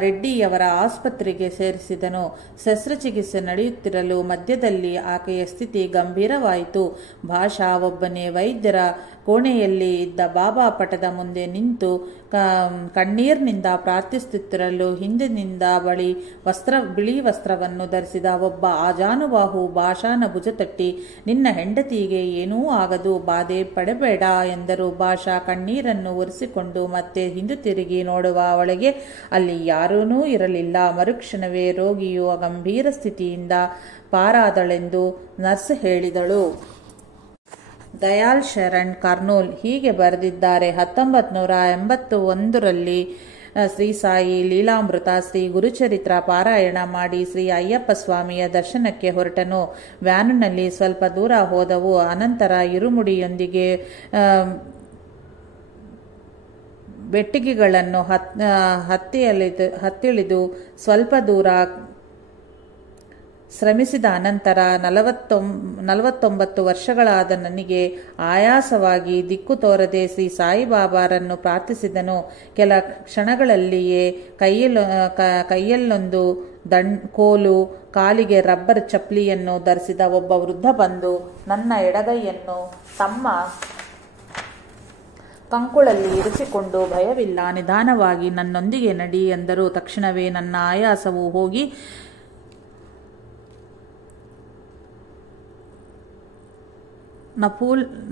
ರೆಡ್ಡಿಯವರ ಆಸ್ಪತ್ರೆಗೆ ಸೇರಿಸಿದನು. ಶಸ್ತ್ರಚಿಕಿತ್ಸೆ ನಡೆಯುತ್ತಿರಲು ಮಧ್ಯದಲ್ಲಿ ಆಕೆಯ ಸ್ಥಿತಿ ಗಂಭೀರವಾಯಿತು. ಭಾಷಾ ಒಬ್ಬನೇ ವೈದ್ಯರ ಕೋಣೆಯಲ್ಲಿ ಇದ್ದ ಬಾಬಾ ಪಟದ ಮುಂದೆ ನಿಂತು ಕಣ್ಣೀರಿನಿಂದ ಪ್ರಾರ್ಥಿಸುತ್ತಿರಲು ಹಿಂದಿನಿಂದ ಬಿಳಿ ವಸ್ತ್ರವನ್ನು ಧರಿಸಿದ ಒಬ್ಬ ಆಜಾನುಬಾಹು ಭಾಷಾನ ಭುಜ ತಟ್ಟಿ, ನಿನ್ನ ಹೆಂಡತಿಗೆ ಏನೂ ಆಗದು, ಬಾಧೆ ಪಡಬೇಡ ಎಂದರು. ಭಾಷಾ ಕಣ್ಣೀರನ್ನು ಒರೆಸಿಕೊಂಡು ಮತ್ತೆ ಹಿಂದುತಿರುಗಿ ನೋಡುವ ಒಳಗೆ ಅಲ್ಲಿ ಯಾರೂ ಇರಲಿಲ್ಲ. ಮರುಕ್ಷಣವೇ ರೋಗಿಯು ಗಂಭೀರ ಸ್ಥಿತಿಯಿಂದ ಪಾರಾದಳೆಂದು ನರ್ಸ್ ಹೇಳಿದಳು. ದಯಾಳ್ ಶರಣ್ ಕರ್ನೂಲ್ ಹೀಗೆ ಬರೆದಿದ್ದಾರೆ. 1981ರಲ್ಲಿ ಶ್ರೀ ಸಾಯಿ ಲೀಲಾಮೃತ, ಶ್ರೀ ಗುರುಚರಿತ್ರ ಪಾರಾಯಣ ಮಾಡಿ ಶ್ರೀ ಅಯ್ಯಪ್ಪ ಸ್ವಾಮಿಯ ದರ್ಶನಕ್ಕೆ ಹೊರಟನು. ವ್ಯಾನಿನಲ್ಲಿ ಸ್ವಲ್ಪ ದೂರ ಹೋದವು. ಅನಂತರ ಇರುಮುಡಿಯೊಂದಿಗೆ ಬೆಟ್ಟಿಗೆಗಳನ್ನು ಹತ್ತಿಳಿದು ಸ್ವಲ್ಪ ದೂರ ಶ್ರಮಿಸಿದ ಅನಂತರ 49 ವರ್ಷಗಳಾದ ನನಗೆ ಆಯಾಸವಾಗಿ ದಿಕ್ಕು ತೋರದೆ ಶ್ರೀ ಸಾಯಿಬಾಬಾರನ್ನು ಪ್ರಾರ್ಥಿಸಿದನು. ಕೆಲ ಕ್ಷಣಗಳಲ್ಲಿಯೇ ಕೈಯಲ್ಲೊಂದು ಕೋಲು, ಕಾಲಿಗೆ ರಬ್ಬರ್ ಚಪ್ಪಲಿಯನ್ನು ಧರಿಸಿದ ಒಬ್ಬ ವೃದ್ಧ ಬಂದು ನನ್ನ ಎಡಗೈಯನ್ನು ತಮ್ಮ ಕಂಕುಳಲ್ಲಿ ಇರಿಸಿಕೊಂಡು, ಭಯವಿಲ್ಲ, ನಿಧಾನವಾಗಿ ನನ್ನೊಂದಿಗೆ ನಡಿ ಎಂದರು. ತಕ್ಷಣವೇ ನನ್ನ ಆಯಾಸವು ಹೋಗಿ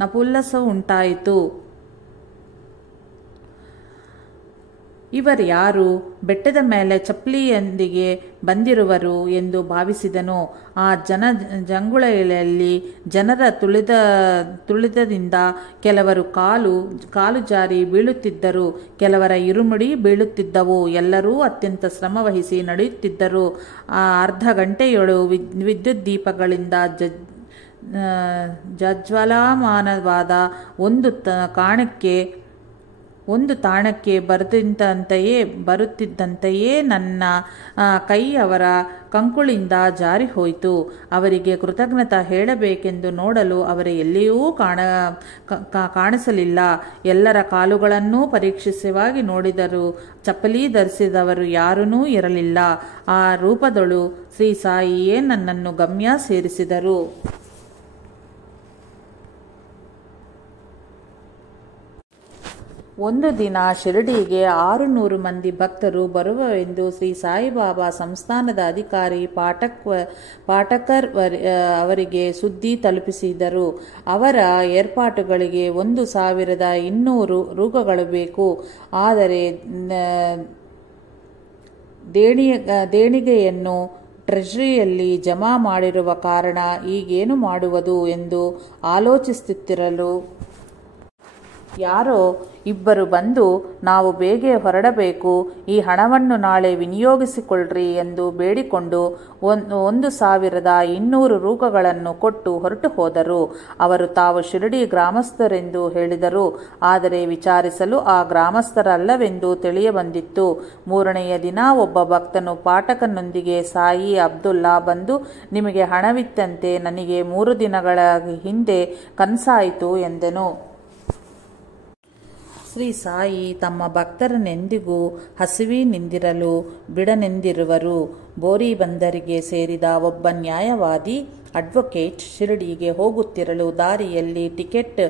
ನಪುಲ್ಲಸವು ಉಂಟಾಯಿತು. ಇವರ್ಯಾರು ಬೆಟ್ಟದ ಮೇಲೆ ಚಪ್ಪಲಿಯೊಂದಿಗೆ ಬಂದಿರುವರು ಎಂದು ಭಾವಿಸಿದನು. ಆ ಜಂಗುಳಿಯಲ್ಲಿ ಜನರ ತುಳಿತದಿಂದ ಕೆಲವರು ಕಾಲು ಜಾರಿ ಬೀಳುತ್ತಿದ್ದರು, ಕೆಲವರ ಇರುಮುಡಿ ಬೀಳುತ್ತಿದ್ದವು. ಎಲ್ಲರೂ ಅತ್ಯಂತ ಶ್ರಮವಹಿಸಿ ನಡೆಯುತ್ತಿದ್ದರು. ಆ ಅರ್ಧ ಗಂಟೆಯೊಳು ವಿದ್ಯುತ್ ದೀಪಗಳಿಂದ ಜಜ್ವಲಮಾನವಾದ ಒಂದು ತಾಣಕ್ಕೆ ಬರುತ್ತಿದ್ದಂತೆಯೇ ನನ್ನ ಕೈ ಅವರ ಕಂಕುಳಿಂದ ಜಾರಿ ಹೋಯಿತು. ಅವರಿಗೆ ಕೃತಜ್ಞತೆ ಹೇಳಬೇಕೆಂದು ನೋಡಲು ಅವರ ಎಲ್ಲಿಯೂ ಕಾಣಿಸಲಿಲ್ಲ. ಎಲ್ಲರ ಕಾಲುಗಳನ್ನೂ ಪರೀಕ್ಷಿಸವಾಗಿ ನೋಡಿದರು. ಚಪ್ಪಲಿ ಧರಿಸಿದವರು ಯಾರೂ ಇರಲಿಲ್ಲ. ಆ ರೂಪದಳು ಶ್ರೀ ಸಾಯಿಯೇ ನನ್ನನ್ನು ಗಮ್ಯ ಸೇರಿಸಿದರು. ಒಂದು ದಿನ ಶಿರಡಿಗೆ 600 ಮಂದಿ ಭಕ್ತರು ಬರುವವೆಂದು ಶ್ರೀ ಸಾಯಿಬಾಬಾ ಸಂಸ್ಥಾನದ ಅಧಿಕಾರಿ ಪಾಟಕರ್ ಅವರಿಗೆ ಸುದ್ದಿ ತಲುಪಿಸಿದರು. ಅವರ ಏರ್ಪಾಟುಗಳಿಗೆ 1200 ರೂಗಳು ಬೇಕು. ಆದರೆ ದೇಣಿಗೆಯನ್ನು ಟ್ರೆಷರಿಯಲ್ಲಿ ಜಮಾ ಮಾಡಿರುವ ಕಾರಣ ಈಗೇನು ಮಾಡುವುದು ಎಂದು ಆಲೋಚಿಸುತ್ತಿರಲು ಯಾರೋ ಇಬ್ಬರು ಬಂದು, ನಾವು ಬೇಗ ಹೊರಡಬೇಕು, ಈ ಹಣವನ್ನು ನಾಳೆ ವಿನಿಯೋಗಿಸಿಕೊಳ್ಳ್ರಿ ಎಂದು ಬೇಡಿಕೊಂಡು 1200 ರೂಗಳನ್ನು ಕೊಟ್ಟು ಹೊರಟು ಹೋದರು. ಅವರು ತಾವು ಶಿರಡಿ ಗ್ರಾಮಸ್ಥರೆಂದು ಹೇಳಿದರು. ಆದರೆ ವಿಚಾರಿಸಲು ಆ ಗ್ರಾಮಸ್ಥರಲ್ಲವೆಂದು ತಿಳಿಯಬಂದಿತ್ತು. 3ನೆಯ ದಿನ ಒಬ್ಬ ಭಕ್ತನು ಪಾಠಕನೊಂದಿಗೆ ಸಾಯಿ ಅಬ್ದುಲ್ಲಾ ಬಂದು, ನಿಮಗೆ ಹಣವಿತ್ತಂತೆ, ನನಗೆ 3 ದಿನಗಳ ಹಿಂದೆ ಕನಸಾಯಿತು ಎಂದನು. ಶ್ರೀ ಸಾಯಿ ತಮ್ಮ ಭಕ್ತರನ್ನೆಂದಿಗೂ ಹಸಿವಿನಿಂದಿರಲು ಬಿಡನೆಂದಿರುವರು. ಬೋರಿಬಂದರಿಗೆ ಸೇರಿದ ಒಬ್ಬ ನ್ಯಾಯವಾದಿ ಅಡ್ವೊಕೇಟ್ ಶಿರಡಿಗೆ ಹೋಗುತ್ತಿರಲು ದಾರಿಯಲ್ಲಿ ಟಿಕೆಟ್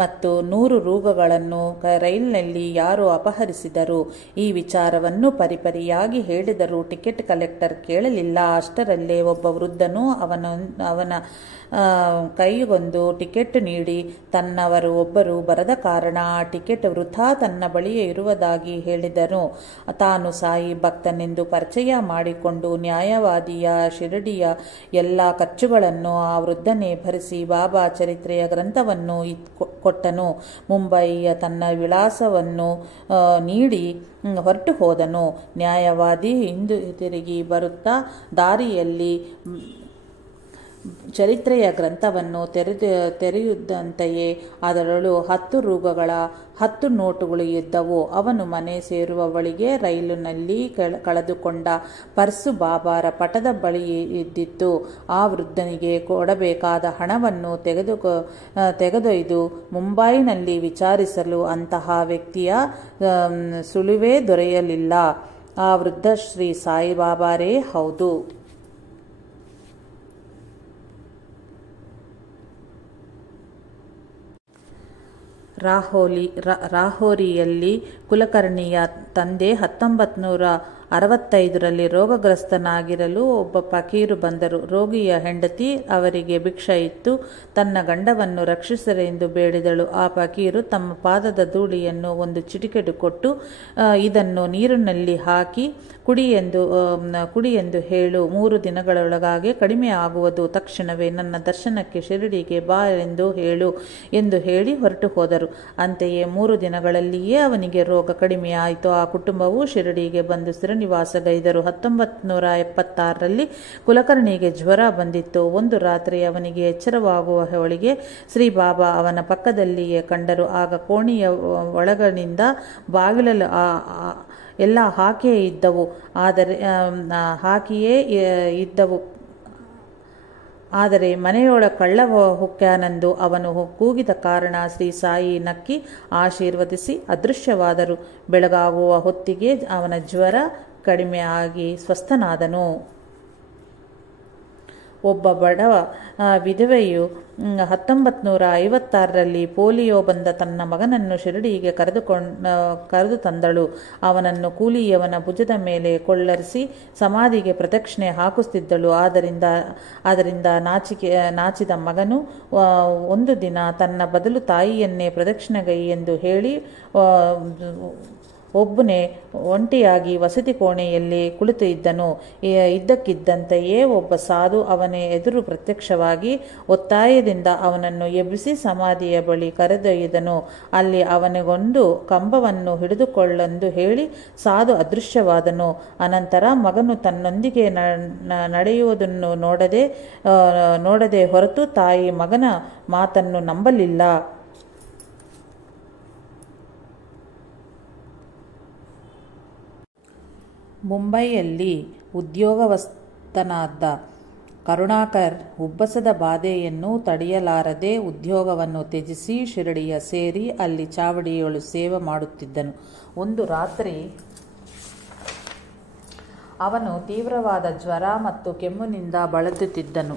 ಮತ್ತು 100 ರೂಗಳನ್ನು ರೈಲಿನಲ್ಲಿ ಯಾರೋ ಅಪಹರಿಸಿದರು. ಈ ವಿಚಾರವನ್ನು ಪರಿಪರಿಯಾಗಿ ಹೇಳಿದರೂ ಟಿಕೆಟ್ ಕಲೆಕ್ಟರ್ ಕೇಳಲಿಲ್ಲ. ಅಷ್ಟರಲ್ಲೇ ಒಬ್ಬ ವೃದ್ಧನು ಅವನ ಕೈಗೊಂದು ಟಿಕೆಟ್ ನೀಡಿ, ತನ್ನವರು ಒಬ್ಬರು ಬರದ ಕಾರಣ ಆ ಟಿಕೆಟ್ ವೃಥಾ ತನ್ನ ಬಳಿಯೇ ಇರುವುದಾಗಿ ಹೇಳಿದನು. ತಾನು ಸಾಯಿ ಭಕ್ತನೆಂದು ಪರಿಚಯ ಮಾಡಿಕೊಂಡು ನ್ಯಾಯವಾದಿಯ ಶಿರಡಿಯ ಎಲ್ಲ ಖರ್ಚುಗಳನ್ನು ಆ ವೃದ್ಧನೇ ಭರಿಸಿ ಬಾಬಾ ಚರಿತ್ರೆಯ ಗ್ರಂಥವನ್ನು ಕೊಟ್ಟನು. ಮುಂಬಯಿಯ ತನ್ನ ವಿಳಾಸವನ್ನು ನೀಡಿ ಹೊರಟು ಹೋದನು. ನ್ಯಾಯವಾದಿ ಹಿಂದಿರುಗಿ ಬರುತ್ತಾ ದಾರಿಯಲ್ಲಿ ಚರಿತ್ರೆಯ ಗ್ರಂಥವನ್ನು ತೆರೆಯುವಂತೆಯೇ ಅದರೊಳು 10 ರೂಗಳ 10 ನೋಟುಗಳು ಇದ್ದವು. ಅವನು ಮನೆ ಸೇರುವವಳಿಗೆ ರೈಲಿನಲ್ಲಿ ಕಳೆದುಕೊಂಡ ಪರ್ಸು ಬಾಬಾರ ಪಟದ ಬಳಿ ಇದ್ದಿತ್ತು. ಆ ವೃದ್ಧನಿಗೆ ಕೊಡಬೇಕಾದ ಹಣವನ್ನು ತೆಗೆದೊಯ್ದು ಮುಂಬೈನಲ್ಲಿ ವಿಚಾರಿಸಲು ಅಂತಹ ವ್ಯಕ್ತಿಯ ಸುಳಿವೇ ದೊರೆಯಲಿಲ್ಲ. ಆ ವೃದ್ಧ ಶ್ರೀ ಸಾಯಿಬಾಬಾರೇ ಹೌದು. ರಾಹೋರಿಯಲ್ಲಿ ಕುಲಕರ್ಣಿಯ ತಂದೆ 1965ರಲ್ಲಿ ರೋಗಗ್ರಸ್ತನಾಗಿರಲು ಒಬ್ಬ ಫಕೀರು ಬಂದರು. ರೋಗಿಯ ಹೆಂಡತಿ ಅವರಿಗೆ ಭಿಕ್ಷೆ ಇತ್ತು. ತನ್ನ ಗಂಡವನ್ನು ರಕ್ಷಿಸರೆಂದು ಬೇಡಿದಳು. ಆ ಫಕೀರು ತಮ್ಮ ಪಾದದ ಧೂಳಿಯನ್ನು ಒಂದು ಚಿಟಿಕೆಡು ಕೊಟ್ಟು, ಇದನ್ನು ನೀರಿನಲ್ಲಿ ಹಾಕಿ ಕುಡಿಯೆಂದು ಹೇಳು, 3 ದಿನಗಳೊಳಗಾಗಿ ಕಡಿಮೆ ಆಗುವುದು. ತಕ್ಷಣವೇ ನನ್ನ ದರ್ಶನಕ್ಕೆ ಶಿರಡಿಗೆ ಬಾ ಎಂದು ಹೇಳು ಎಂದು ಹೇಳಿ ಹೊರಟು ಹೋದರು. ಅಂತೆಯೇ 3 ದಿನಗಳಲ್ಲಿಯೇ ಅವನಿಗೆ ರೋಗ ಕಡಿಮೆಯಾಯಿತು. ಆ ಕುಟುಂಬವು ಶಿರಡಿಗೆ ಬಂದು ಸ್ಥಿರನಿವಾಸಗೈದರು. 1976ರಲ್ಲಿ ಕುಲಕರ್ಣಿಗೆ ಜ್ವರ ಬಂದಿತ್ತು. ಒಂದು ರಾತ್ರಿ ಅವನಿಗೆ ಎಚ್ಚರವಾಗುವ ಹೊಳಿಗೆ ಶ್ರೀ ಬಾಬಾ ಅವನ ಪಕ್ಕದಲ್ಲಿಯೇ ಕಂಡರು. ಆಗ ಕೋಣೆಯ ಒಳಗಿನಿಂದ ಬಾಗಿಲಲ್ಲಿ ಎಲ್ಲ ಹಾಕಿಯೇ ಇದ್ದವು. ಆದರೆ ಮನೆಯೊಳ ಕಳ್ಳ ಹೊಕ್ಕಾನೆಂದು ಅವನು ಕೂಗಿದ ಕಾರಣ ಶ್ರೀ ಸಾಯಿ ನಕ್ಕಿ ಆಶೀರ್ವದಿಸಿ ಅದೃಶ್ಯವಾದರು. ಬೆಳಗಾಗುವ ಹೊತ್ತಿಗೆ ಅವನ ಜ್ವರ ಕಡಿಮೆಯಾಗಿ ಸ್ವಸ್ಥನಾದನು. ಒಬ್ಬ ಬಡವ ವಿಧವೆಯು 1956ರಲ್ಲಿ ಪೋಲಿಯೋ ಬಂದ ತನ್ನ ಮಗನನ್ನು ಶಿರಡಿಗೆ ಕರೆದು ತಂದಳು. ಅವನನ್ನು ಕೂಲಿಯವನ ಭುಜದ ಮೇಲೆ ಕೊಳ್ಳರಿಸಿ ಸಮಾಧಿಗೆ ಪ್ರದಕ್ಷಿಣೆ ಹಾಕುತ್ತಿದ್ದಳು. ಆದ್ದರಿಂದ ನಾಚಿದ ಮಗನು ಒಂದು ದಿನ ತನ್ನ ಬದಲು ತಾಯಿಯನ್ನೇ ಪ್ರದಕ್ಷಿಣೆಗೈ ಎಂದು ಹೇಳಿ ಒಬ್ಬನೇ ಒಂಟಿಯಾಗಿ ವಸತಿ ಕೋಣೆಯಲ್ಲಿ ಕುಳಿತು ಇದ್ದನು. ಇದ್ದಕ್ಕಿದ್ದಂತೆಯೇ ಒಬ್ಬ ಸಾಧು ಅವನ ಎದುರು ಪ್ರತ್ಯಕ್ಷವಾಗಿ ಒತ್ತಾಯದಿಂದ ಅವನನ್ನು ಎಬ್ಬಿಸಿ ಸಮಾಧಿಯ ಬಳಿ ಕರೆದೊಯ್ದನು. ಅಲ್ಲಿ ಅವನಿಗೊಂದು ಕಂಬವನ್ನು ಹಿಡಿದುಕೊಳ್ಳೆಂದು ಹೇಳಿ ಸಾಧು ಅದೃಶ್ಯವಾದನು. ಅನಂತರ ಮಗನು ತನ್ನೊಂದಿಗೆ ನಡೆಯುವುದನ್ನು ನೋಡದೆ ಹೊರತು ತಾಯಿ ಮಗನ ಮಾತನ್ನು ನಂಬಲಿಲ್ಲ. ಮುಂಬೈಯಲ್ಲಿ ಉದ್ಯೋಗಸ್ಥನಾದ ಕರುಣಾಕರ್ ಉಬ್ಬಸದ ಬಾಧೆಯನ್ನು ತಡೆಯಲಾರದೆ ಉದ್ಯೋಗವನ್ನು ತ್ಯಜಿಸಿ ಶಿರಡಿಯ ಸೇರಿ ಅಲ್ಲಿ ಚಾವಡಿಯೊಳು ಸೇವೆ ಮಾಡುತ್ತಿದ್ದನು. ಒಂದು ರಾತ್ರಿ ಅವನು ತೀವ್ರವಾದ ಜ್ವರ ಮತ್ತು ಕೆಮ್ಮಿನಿಂದ ಬಳಲುತ್ತಿದ್ದನು.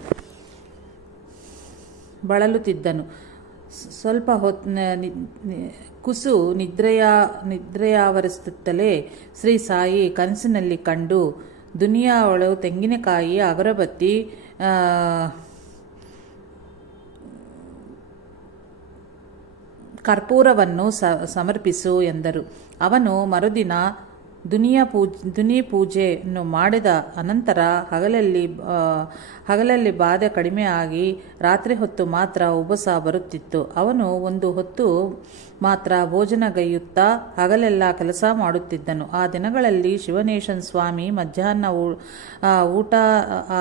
ಸ್ವಲ್ಪ ಕುಸು ನಿದ್ರೆಯಾವರಿಸುತ್ತಲೇ ಶ್ರೀ ಸಾಯಿ ಕನಸಿನಲ್ಲಿ ಕಂಡು ದುನಿಯಾವಳು ತೆಂಗಿನಕಾಯಿ ಅಗರಬತ್ತಿ ಕರ್ಪೂರವನ್ನು ಸಮರ್ಪಿಸು ಎಂದರು. ಅವನು ಮರುದಿನ ದುನಿ ಪೂಜೆಯನ್ನು ಮಾಡಿದ ಅನಂತರ ಹಗಲಲ್ಲಿ ಬಾಧೆ ಕಡಿಮೆಯಾಗಿ ರಾತ್ರಿ ಹೊತ್ತು ಮಾತ್ರ ಉಬಸ ಬರುತ್ತಿತ್ತು. ಅವನು ಒಂದು ಹೊತ್ತು ಮಾತ್ರ ಭೋಜನಗೈಯುತ್ತಾ ಹಗಲೆಲ್ಲ ಕೆಲಸ ಮಾಡುತ್ತಿದ್ದನು. ಆ ದಿನಗಳಲ್ಲಿ ಶಿವನೇಶನ್ ಸ್ವಾಮಿ ಮಧ್ಯಾಹ್ನ ಊಟ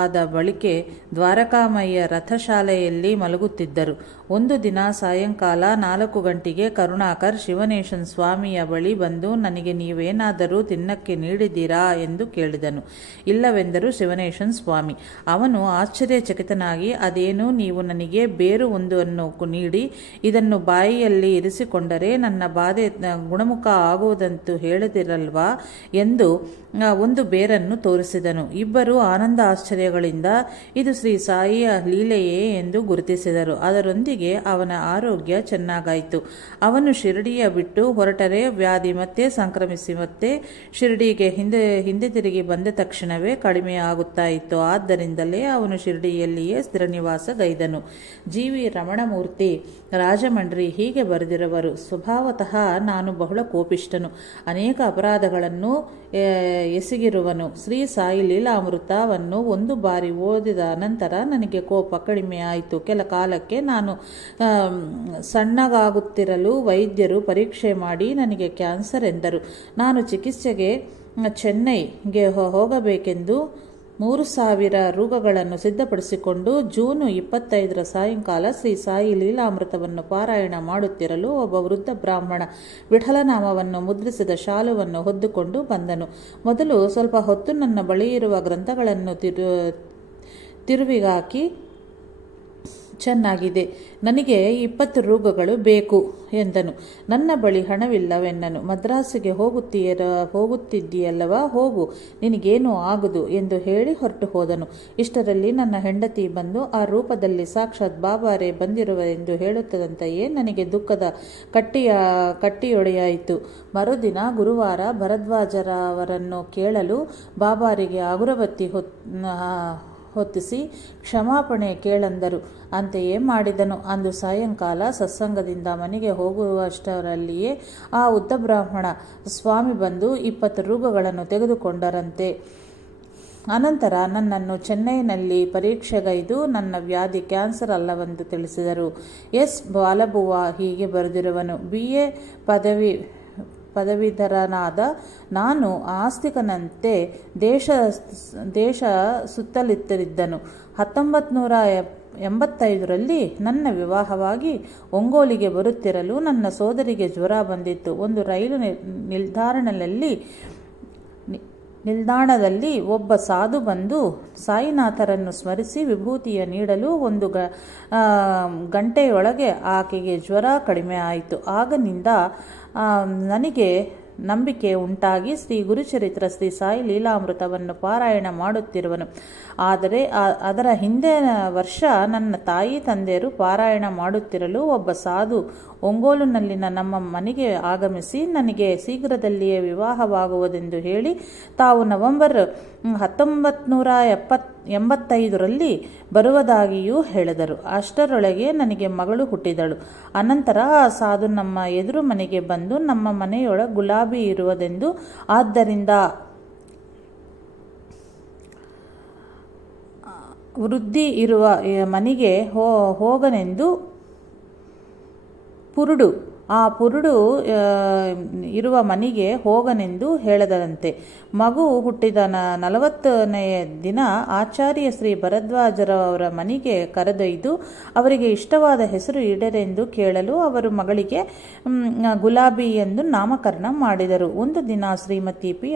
ಆದ ಬಳಿಕೆ ದ್ವಾರಕಾಮಯ್ಯ ರಥಶಾಲೆಯಲ್ಲಿ ಮಲಗುತ್ತಿದ್ದರು. ಒಂದು ದಿನ ಸಾಯಂಕಾಲ 4 ಗಂಟೆಗೆ ಕರುಣಾಕರ್ ಶಿವನೇಶನ್ ಸ್ವಾಮಿಯ ಬಳಿ ಬಂದು, ನನಗೆ ನೀವೇನಾದರೂ ತಿನ್ನಕ್ಕೆ ನೀಡಿದ್ದೀರಾ ಎಂದು ಕೇಳಿದನು. ಇಲ್ಲವೆಂದರು ಶಿವನೇಶನ್ ಸ್ವಾಮಿ. ಅವನು ಆಶ್ಚರ್ಯಚಕಿತನಾಗಿ, ಅದೇನು, ನೀವು ನನಗೆ ಬೇರು ಒಂದನ್ನು ನೀಡಿ ಇದನ್ನು ಬಾಯಿಯಲ್ಲಿ ಇರಿಸಿಕೊಂಡರೆ ನನ್ನ ಬಾಧೆ ಗುಣಮುಖ ಆಗುವುದಂತೂ ಹೇಳಿದಿರಲ್ವಾ ಎಂದು ಒಂದು ಬೇರನ್ನು ತೋರಿಸಿದನು. ಇಬ್ಬರು ಆನಂದ ಆಶ್ಚರ್ಯಗಳಿಂದ ಇದು ಶ್ರೀ ಸಾಯಿಯ ಲೀಲೆಯೇ ಎಂದು ಗುರುತಿಸಿದರು. ಅದರೊಂದಿಗೆ ಅವನ ಆರೋಗ್ಯ ಚೆನ್ನಾಗಾಯಿತು. ಅವನು ಶಿರಡಿಯ ಬಿಟ್ಟು ಹೊರಟರೆ ವ್ಯಾಧಿ ಮತ್ತೆ ಸಂಕ್ರಮಿಸಿ ಮತ್ತೆ ಶಿರಡಿಗೆ ಹಿಂದೆ ತಿರುಗಿ ಬಂದ ತಕ್ಷಣವೇ ಕಡಿಮೆಯಾಗುತ್ತಾ ಇತ್ತು. ಆದ್ದರಿಂದಲೇ ಅವನು ಶಿರಡಿಯಲ್ಲಿಯೇ ಸ್ಥಿರ ನಿವಾಸಗೈದನು. ಜಿ ವಿ ರಮಣಮೂರ್ತಿ ರಾಜಮಂಡ್ರಿ ಹೀಗೆ ಬರೆದಿರುವರು. ಸ್ವಭಾವತಃ ನಾನು ಬಹಳ ಕೋಪಿಷ್ಠನು, ಅನೇಕ ಅಪರಾಧಗಳನ್ನು ಎಸಗಿರುವನು. ಶ್ರೀ ಸಾಯಿ ಲೀಲಾಮೃತವನ್ನು ಒಂದು ಬಾರಿ ಓದಿದ ನಂತರ ನನಗೆ ಕೋಪ ಕಡಿಮೆಯಾಯಿತು. ಕೆಲ ಕಾಲಕ್ಕೆ ನಾನು ಸಣ್ಣಗಾಗುತ್ತಿರಲು ವೈದ್ಯರು ಪರೀಕ್ಷೆ ಮಾಡಿ ನನಗೆ ಕ್ಯಾನ್ಸರ್ ಎಂದರು. ನಾನು ಚಿಕಿತ್ಸೆಗೆ ಚೆನ್ನೈಗೆ ಹೋಗಬೇಕೆಂದು 3,000 ರೂಗಳನ್ನು ಸಿದ್ಧಪಡಿಸಿಕೊಂಡು ಜೂನ್ 25 ಸಾಯಂಕಾಲ ಶ್ರೀ ಸಾಯಿ ಲೀಲಾಮೃತವನ್ನು ಪಾರಾಯಣ ಮಾಡುತ್ತಿರಲು ಒಬ್ಬ ವೃದ್ಧ ಬ್ರಾಹ್ಮಣ ವಿಠಲನಾಮವನ್ನು ಮುದ್ರಿಸಿದ ಶಾಲುವನ್ನು ಹೊದ್ದುಕೊಂಡು ಬಂದನು. ಮೊದಲು ಸ್ವಲ್ಪ ಹೊತ್ತು ನನ್ನ ಬಳಿಯಿರುವ ಗ್ರಂಥಗಳನ್ನು ತಿರುವಿಗಾಕಿ, ಚೆನ್ನಾಗಿದೆ, ನನಗೆ 20 ರೂಗಳು ಬೇಕು ಎಂದನು. ನನ್ನ ಬಳಿ ಹಣವಿಲ್ಲವೆನ್ನನು. ಮದ್ರಾಸಿಗೆ ಹೋಗುತ್ತಿದ್ದೀಯಲ್ಲವಾ, ಹೋಗು, ನಿನಗೇನೂ ಆಗದು ಎಂದು ಹೇಳಿ ಹೊರಟು ಹೋದನು. ಇಷ್ಟರಲ್ಲಿ ನನ್ನ ಹೆಂಡತಿ ಬಂದು, ಆ ರೂಪದಲ್ಲಿ ಸಾಕ್ಷಾತ್ ಬಾಬಾರೇ ಬಂದಿರುವರೆಂದು ಹೇಳುತ್ತದಂತೆಯೇ ನನಗೆ ದುಃಖದ ಕಟ್ಟಿಯೊಡೆಯಾಯಿತು. ಮರುದಿನ ಗುರುವಾರ ಭರದ್ವಾಜರವರನ್ನು ಕೇಳಲು ಬಾಬಾರಿಗೆ ಅಗರಬತ್ತಿ ಹೊತ್ತಿಸಿ ಕ್ಷಮಾಪಣೆ ಕೇಳೆಂದರು. ಅಂತೆಯೇ ಮಾಡಿದನು. ಅಂದು ಸಾಯಂಕಾಲ ಸತ್ಸಂಗದಿಂದ ಮನೆಗೆ ಹೋಗುವಷ್ಟರಲ್ಲಿಯೇ ಆ ಉದ್ದ ಬ್ರಾಹ್ಮಣ ಸ್ವಾಮಿ ಬಂದು 20 ರೂಗಳನ್ನು ತೆಗೆದುಕೊಂಡರಂತೆ. ಅನಂತರ ನನ್ನನ್ನು ಚೆನ್ನೈನಲ್ಲಿ ಪರೀಕ್ಷೆಗೈದು ನನ್ನ ವ್ಯಾಧಿ ಕ್ಯಾನ್ಸರ್ ಅಲ್ಲವೆಂದು ತಿಳಿಸಿದರು. ಎಸ್ ಬಾಲಬುವ ಹೀಗೆ ಬರೆದಿರುವನು. BA ಪದವೀಧರನಾದ ನಾನು ಆಸ್ತಿಕನಂತೆ ದೇಶ ಸುತ್ತಲಿದ್ದನು. 1985ರಲ್ಲಿ ನನ್ನ ವಿವಾಹವಾಗಿ ಒಂಗೋಲಿಗೆ ಬರುತ್ತಿರಲು ನನ್ನ ಸೋದರಿಗೆ ಜ್ವರ ಬಂದಿತ್ತು. ಒಂದು ರೈಲು ನಿಲ್ದಾಣದಲ್ಲಿ ಒಬ್ಬ ಸಾಧು ಬಂದು ಸಾಯಿನಾಥರನ್ನು ಸ್ಮರಿಸಿ ವಿಭೂತಿಯ ನೀಡಲು ಒಂದು ಗಂಟೆಯೊಳಗೆ ಆಕೆಗೆ ಜ್ವರ ಕಡಿಮೆ ಆಯಿತು. ಆಗನಿಂದ ನನಗೆ ನಂಬಿಕೆ ಉಂಟಾಗಿ ಶ್ರೀ ಗುರುಚರಿತ್ರ ಶ್ರೀ ಸಾಯಿ ಲೀಲಾಮೃತವನ್ನು ಪಾರಾಯಣ ಮಾಡುತ್ತಿರುವನು. ಆದರೆ ಅದರ ಹಿಂದಿನ ವರ್ಷ ನನ್ನ ತಾಯಿ ತಂದೆಯರು ಪಾರಾಯಣ ಮಾಡುತ್ತಿರಲು ಒಬ್ಬ ಸಾಧು ಒಂಗೋಲಿನಲ್ಲಿನ ನಮ್ಮ ಮನೆಗೆ ಆಗಮಿಸಿ ನನಗೆ ಶೀಘ್ರದಲ್ಲಿಯೇ ವಿವಾಹವಾಗುವುದೆಂದು ಹೇಳಿ ತಾವು ನವೆಂಬರ್ 1985ರಲ್ಲಿ ಬರುವುದಾಗಿಯೂ ಹೇಳಿದರು. ಅಷ್ಟರೊಳಗೆ ನನಗೆ ಮಗಳು ಹುಟ್ಟಿದಳು. ಅನಂತರ ಆ ಸಾಧು ನಮ್ಮ ಎದುರು ಮನೆಗೆ ಬಂದು ನಮ್ಮ ಮನೆಯೊಳಗೆ ಗುಲಾಬಿ ಇರುವುದೆಂದು, ಆದ್ದರಿಂದ ವೃದ್ಧಿ ಇರುವ ಮನೆಗೆ ಹೋಗನೆಂದು ಪುರುಡು ಇರುವ ಮನೆಗೆ ಹೋಗನೆಂದು ಹೇಳದಂತೆ. ಮಗು ಹುಟ್ಟಿದ 40ನೆಯ ದಿನ ಆಚಾರ್ಯ ಶ್ರೀ ಭರದ್ವಾಜರವರ ಮನೆಗೆ ಕರೆದೊಯ್ದು ಅವರಿಗೆ ಇಷ್ಟವಾದ ಹೆಸರು ಇಡರೆಂದು ಕೇಳಲು ಅವರು ಮಗಳಿಗೆ ಗುಲಾಬಿ ಎಂದು ನಾಮಕರಣ ಮಾಡಿದರು. ಒಂದು ದಿನ ಶ್ರೀಮತಿ ಪಿ.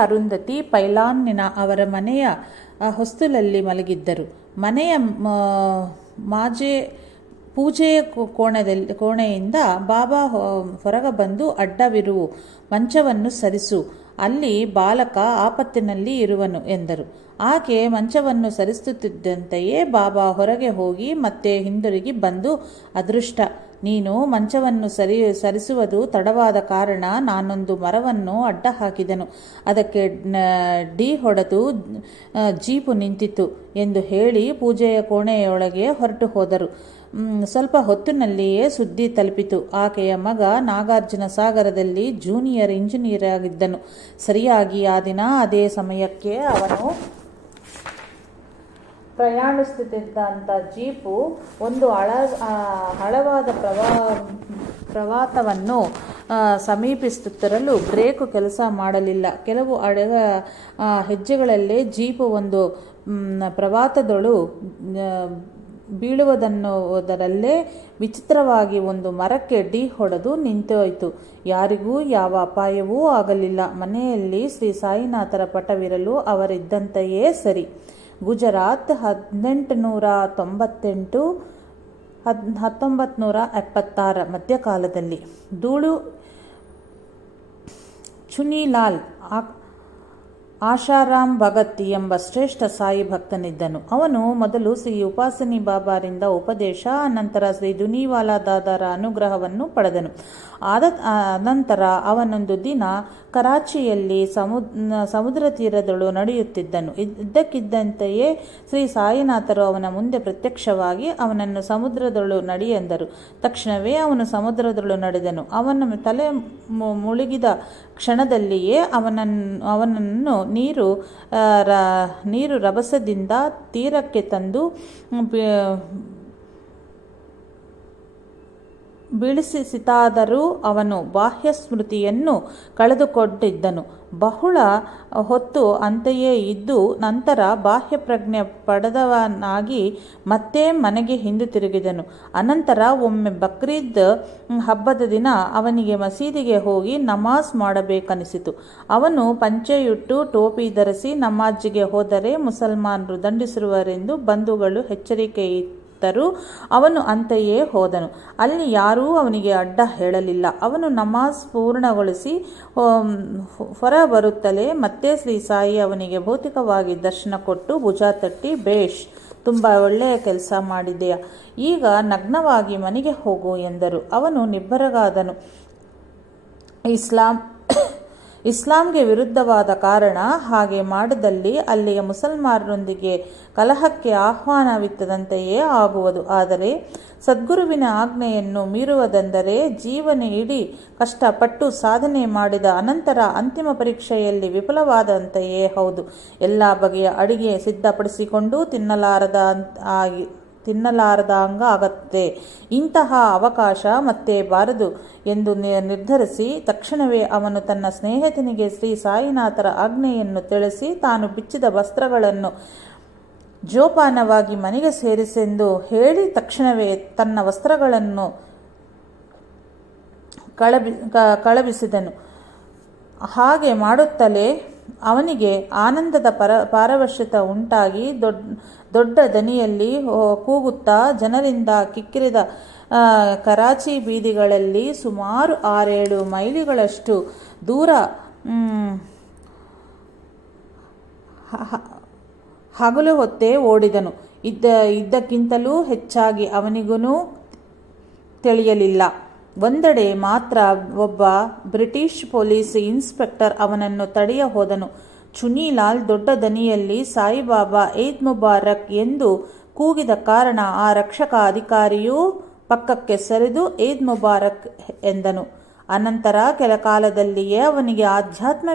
ಅರುಂಧತಿ ಪೈಲಾನ್ನಿನ ಅವರ ಮನೆಯ ಹೊಸ್ತಲಲ್ಲಿ ಮಲಗಿದ್ದರು. ಮನೆಯ ಪೂಜೆಯ ಕೋಣೆಯಿಂದ ಬಾಬಾ ಹೊರಗೆ ಬಂದು ಅಡ್ಡವಿರುವು, ಮಂಚವನ್ನು ಸರಿಸು, ಅಲ್ಲಿ ಬಾಲಕ ಆಪತ್ತಿನಲ್ಲಿ ಇರುವನು ಎಂದರು. ಆಕೆ ಮಂಚವನ್ನು ಸರಿಸುತ್ತಿದ್ದಂತೆಯೇ ಬಾಬಾ ಹೊರಗೆ ಹೋಗಿ ಮತ್ತೆ ಹಿಂದಿರುಗಿ ಬಂದು, ಅದೃಷ್ಟ, ನೀನು ಮಂಚವನ್ನು ಸರಿಸುವುದು ತಡವಾದ ಕಾರಣ ನಾನೊಂದು ಮರವನ್ನು ಅಡ್ಡ ಹಾಕಿದೆನು, ಅದಕ್ಕೆ ಡಿ ಹೊಡೆದು ಜೀಪು ನಿಂತಿತು ಎಂದು ಹೇಳಿ ಪೂಜೆಯ ಕೋಣೆಯೊಳಗೆ ಹೊರಟು ಹೋದರು. ಸ್ವಲ್ಪ ಹೊತ್ತಿನಲ್ಲಿಯೇ ಸುದ್ದಿ ತಲುಪಿತು. ಆಕೆಯ ಮಗ ನಾಗಾರ್ಜುನ ಸಾಗರದಲ್ಲಿ ಜೂನಿಯರ್ ಇಂಜಿನಿಯರ್ ಆಗಿದ್ದನು. ಸರಿಯಾಗಿ ಆ ದಿನ ಅದೇ ಸಮಯಕ್ಕೆ ಅವನು ಪ್ರಯಾಣಿಸುತ್ತಿದ್ದಂಥ ಜೀಪು ಒಂದು ಆಳವಾದ ಪ್ರವಾತವನ್ನು ಸಮೀಪಿಸುತ್ತಿರಲು ಬ್ರೇಕು ಕೆಲಸ ಮಾಡಲಿಲ್ಲ. ಕೆಲವು ಹೆಜ್ಜೆಗಳಲ್ಲೇ ಜೀಪು ಒಂದು ಪ್ರವಾತದೊಳು ಬೀಳುವುದರಲ್ಲೇ ವಿಚಿತ್ರವಾಗಿ ಒಂದು ಮರಕ್ಕೆ ಡಿ ಹೊಡೆದು ನಿಂತೋಯ್ತು. ಯಾರಿಗೂ ಯಾವ ಅಪಾಯವೂ ಆಗಲಿಲ್ಲ. ಮನೆಯಲ್ಲಿ ಶ್ರೀ ಸಾಯಿನಾಥರ ಪಟವಿರಲು ಅವರಿದ್ದಂತೆಯೇ ಸರಿ. ಗುಜರಾತ್ 1898-1976 ಮಧ್ಯಕಾಲದಲ್ಲಿ ಧೂಳು ಚುನಿಲಾಲ್ ಆಶಾರಾಮ್ ಭಗತ್ ಎಂಬ ಶ್ರೇಷ್ಠ ಸಾಯಿ ಭಕ್ತನಿದ್ದನು. ಅವನು ಮೊದಲು ಶ್ರೀ ಉಪಾಸನಿ ಬಾಬಾರಿಂದ ಉಪದೇಶ, ಅನಂತರ ಶ್ರೀ ದುನಿವಾಲಾ ದಾದಾರ ಅನುಗ್ರಹವನ್ನು ಪಡೆದನು. ಅನಂತರ ಅವನೊಂದು ದಿನ ಕರಾಚಿಯಲ್ಲಿ ಸಮುದ್ರ ತೀರದಳು ನಡೆಯುತ್ತಿದ್ದನು. ಇದ್ದಕ್ಕಿದ್ದಂತೆಯೇ ಶ್ರೀ ಸಾಯಿನಾಥರು ಅವನ ಮುಂದೆ ಪ್ರತ್ಯಕ್ಷವಾಗಿ ಅವನನ್ನು ಸಮುದ್ರದಳು ನಡೆಯೆಂದರು. ತಕ್ಷಣವೇ ಅವನು ಸಮುದ್ರದಳು ನಡೆದನು. ಅವನ ತಲೆ ಮುಳುಗಿದ ಕ್ಷಣದಲ್ಲಿಯೇ ಅವನನ್ನು ನೀರು ರಭಸದಿಂದ ತೀರಕ್ಕೆ ತಂದು ಬೀಳಿಸಿತಾದರೂ ಅವನು ಬಾಹ್ಯ ಸ್ಮೃತಿಯನ್ನು ಕಳೆದುಕೊಂಡಿದ್ದನು. ಬಹಳ ಹೊತ್ತು ಅಂತೆಯೇ ಇದ್ದು ನಂತರ ಬಾಹ್ಯ ಪ್ರಜ್ಞೆ ಪಡೆದವನಾಗಿ ಮತ್ತೆ ಮನೆಗೆ ಹಿಂದಿರುಗಿದನು. ಅನಂತರ ಒಮ್ಮೆ ಬಕ್ರೀದ್ ಹಬ್ಬದ ದಿನ ಅವನಿಗೆ ಮಸೀದಿಗೆ ಹೋಗಿ ನಮಾಜ್ ಮಾಡಬೇಕನಿಸಿತು. ಅವನು ಪಂಚೆಯುಟ್ಟು ಟೋಪಿ ಧರಿಸಿ ನಮಾಜಿಗೆ ಹೋದರೆ ಮುಸಲ್ಮಾನರು ದಂಡಿಸಿರುವರೆಂದು ಬಂಧುಗಳು ಎಚ್ಚರಿಕೆ ಅವನು ಅಂತೆಯೇ ಹೋದನು. ಅಲ್ಲಿ ಯಾರೂ ಅವನಿಗೆ ಅಡ್ಡ ಹೇಳಲಿಲ್ಲ. ಅವನು ನಮಾಜ್ ಪೂರ್ಣಗೊಳಿಸಿ ಹೊರಬರುತ್ತಲೇ ಮತ್ತೆ ಶ್ರೀ ಸಾಯಿ ಅವನಿಗೆ ಭೌತಿಕವಾಗಿ ದರ್ಶನ ಕೊಟ್ಟು ಭುಜ ತಟ್ಟಿ, ಬೇಷ್, ತುಂಬ ಒಳ್ಳೆಯ ಕೆಲಸ ಮಾಡಿದೆಯಾ, ಈಗ ನಗ್ನವಾಗಿ ಮನೆಗೆ ಹೋಗು ಎಂದರು. ಅವನು ನಿಬ್ಬರಗಾದನು. ಇಸ್ಲಾಂಗೆ ವಿರುದ್ಧವಾದ ಕಾರಣ ಹಾಗೆ ಮಾಡಿದಲ್ಲಿ ಅಲ್ಲಿಯ ಮುಸಲ್ಮಾನರೊಂದಿಗೆ ಕಲಹಕ್ಕೆ ಆಹ್ವಾನವಿತ್ತದಂತೆಯೇ ಆಗುವುದು. ಆದರೆ ಸದ್ಗುರುವಿನ ಆಜ್ಞೆಯನ್ನು ಮೀರುವುದೆಂದರೆ ಜೀವನ ಇಡೀ ಕಷ್ಟಪಟ್ಟು ಸಾಧನೆ ಮಾಡಿದ ಅನಂತರ ಅಂತಿಮ ಪರೀಕ್ಷೆಯಲ್ಲಿ ವಿಫಲವಾದಂತೆಯೇ ಹೌದು. ಎಲ್ಲ ಬಗೆಯ ಅಡಿಗೆ ಸಿದ್ಧಪಡಿಸಿಕೊಂಡು ತಿನ್ನಲಾರದ ಆಗತ್ತೆ. ಇಂತಹ ಅವಕಾಶ ಮತ್ತೆ ಬಾರದು ಎಂದು ನಿರ್ಧರಿಸಿ ತಕ್ಷಣವೇ ಅವನು ತನ್ನ ಸ್ನೇಹಿತನಿಗೆ ಶ್ರೀ ಸಾಯಿನಾಥರ ಆಜ್ಞೆಯನ್ನು ತಿಳಿಸಿ ತಾನು ಬಿಚ್ಚಿದ ವಸ್ತ್ರಗಳನ್ನು ಜೋಪಾನವಾಗಿ ಮನೆಗೆ ಸೇರಿಸೆಂದು ಹೇಳಿ ತಕ್ಷಣವೇ ತನ್ನ ವಸ್ತ್ರಗಳನ್ನು ಕಳಬಿಸಿದನು. ಹಾಗೆ ಮಾಡುತ್ತಲೇ ಅವನಿಗೆ ಆನಂದದ ಪಾರವಶ್ಯತ ಉಂಟಾಗಿ ದೊಡ್ಡ ದನಿಯಲ್ಲಿ ಕೂಗುತ್ತಾ ಜನರಿಂದ ಕಿಕ್ಕಿರಿದ ಕರಾಚಿ ಬೀದಿಗಳಲ್ಲಿ ಸುಮಾರು 6-7 ಮೈಲಿಗಳಷ್ಟು ದೂರ ಹಗಲು ಹೊತ್ತೇ ಓಡಿದನು. ಇದ್ದಕ್ಕಿಂತಲೂ ಹೆಚ್ಚಾಗಿ ಅವನಿಗೂ ತಿಳಿಯಲಿಲ್ಲ. ಒಂದೆಡೆ ಮಾತ್ರ ಒಬ್ಬ ಬ್ರಿಟಿಷ್ ಪೊಲೀಸ್ ಇನ್ಸ್ಪೆಕ್ಟರ್ ಅವನನ್ನು ತಡೆಯ ಹೋದನು. ಚುನಿಲಾಲ್ ದೊಡ್ಡ ದನಿಯಲ್ಲಿ ಸಾಯಿಬಾಬಾ ಈದ್ ಮುಬಾರಕ್ ಎಂದು ಕೂಗಿದ ಕಾರಣ ಆ ರಕ್ಷಕ ಅಧಿಕಾರಿಯೂ ಪಕ್ಕಕ್ಕೆ ಸರಿದು ಈದ್ ಮುಬಾರಕ್ ಎಂದನು. ಅನಂತರ ಕೆಲ ಕಾಲದಲ್ಲಿಯೇ ಅವನಿಗೆ ಆಧ್ಯಾತ್ಮ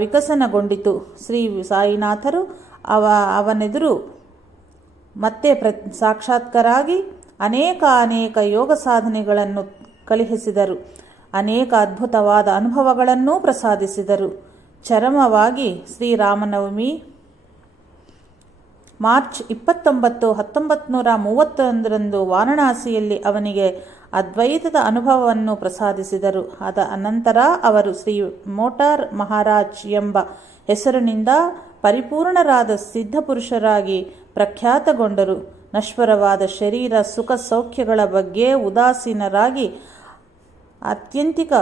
ವಿಕಸನಗೊಂಡಿತು. ಶ್ರೀ ಸಾಯಿನಾಥರು ಅವನೆದುರು ಮತ್ತೆ ಸಾಕ್ಷಾತ್ಕಾರಾಗಿ ಅನೇಕ ಯೋಗ ಸಾಧನೆಗಳನ್ನು ಕಲಿಸಿದರು. ಅನೇಕ ಅದ್ಭುತವಾದ ಅನುಭವಗಳನ್ನೂ ಪ್ರಸಾದಿಸಿದರು. ಚರಮವಾಗಿ ಶ್ರೀರಾಮನವಮಿ ಮಾರ್ಚ್ 29, 1931 ವಾರಣಾಸಿಯಲ್ಲಿ ಅವನಿಗೆ ಅದ್ವೈತದ ಅನುಭವವನ್ನು ಪ್ರಸಾದಿಸಿದರು. ಅನಂತರ ಅವರು ಶ್ರೀ ಮೋಟಾರ್ ಮಹಾರಾಜ್ ಎಂಬ ಹೆಸರಿನಿಂದ ಪರಿಪೂರ್ಣರಾದ ಸಿದ್ಧಪುರುಷರಾಗಿ ಪ್ರಖ್ಯಾತಗೊಂಡರು. ನಶ್ವರವಾದ ಶರೀರ ಸುಖ ಸೌಖ್ಯಗಳ ಬಗ್ಗೆ ಉದಾಸೀನರಾಗಿ ಆತ್ಯಂತಿಕ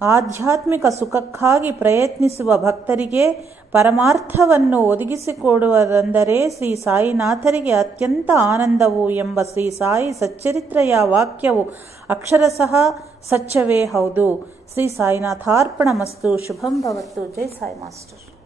ಆಧ್ಯಾತ್ಮಿಕ ಸುಖಕ್ಕಾಗಿ ಪ್ರಯತ್ನಿಸುವ ಭಕ್ತರಿಗೆ ಪರಮಾರ್ಥವನ್ನು ಒದಗಿಸಿಕೊಡುವುದೆಂದರೆ ಶ್ರೀ ಸಾಯಿನಾಥರಿಗೆ ಅತ್ಯಂತ ಆನಂದವು ಎಂಬ ಶ್ರೀ ಸಾಯಿ ಸಚ್ಚರಿತ್ರೆಯ ವಾಕ್ಯವು ಅಕ್ಷರಶಃ ಸತ್ಯವೇ ಹೌದು. ಶ್ರೀ ಸಾಯಿನಾಥಾರ್ಪಣಮಸ್ತು. ಶುಭಂ ಭವತ್ತು. ಜೈ ಸಾಯಿ ಮಾಸ್ಟರ್.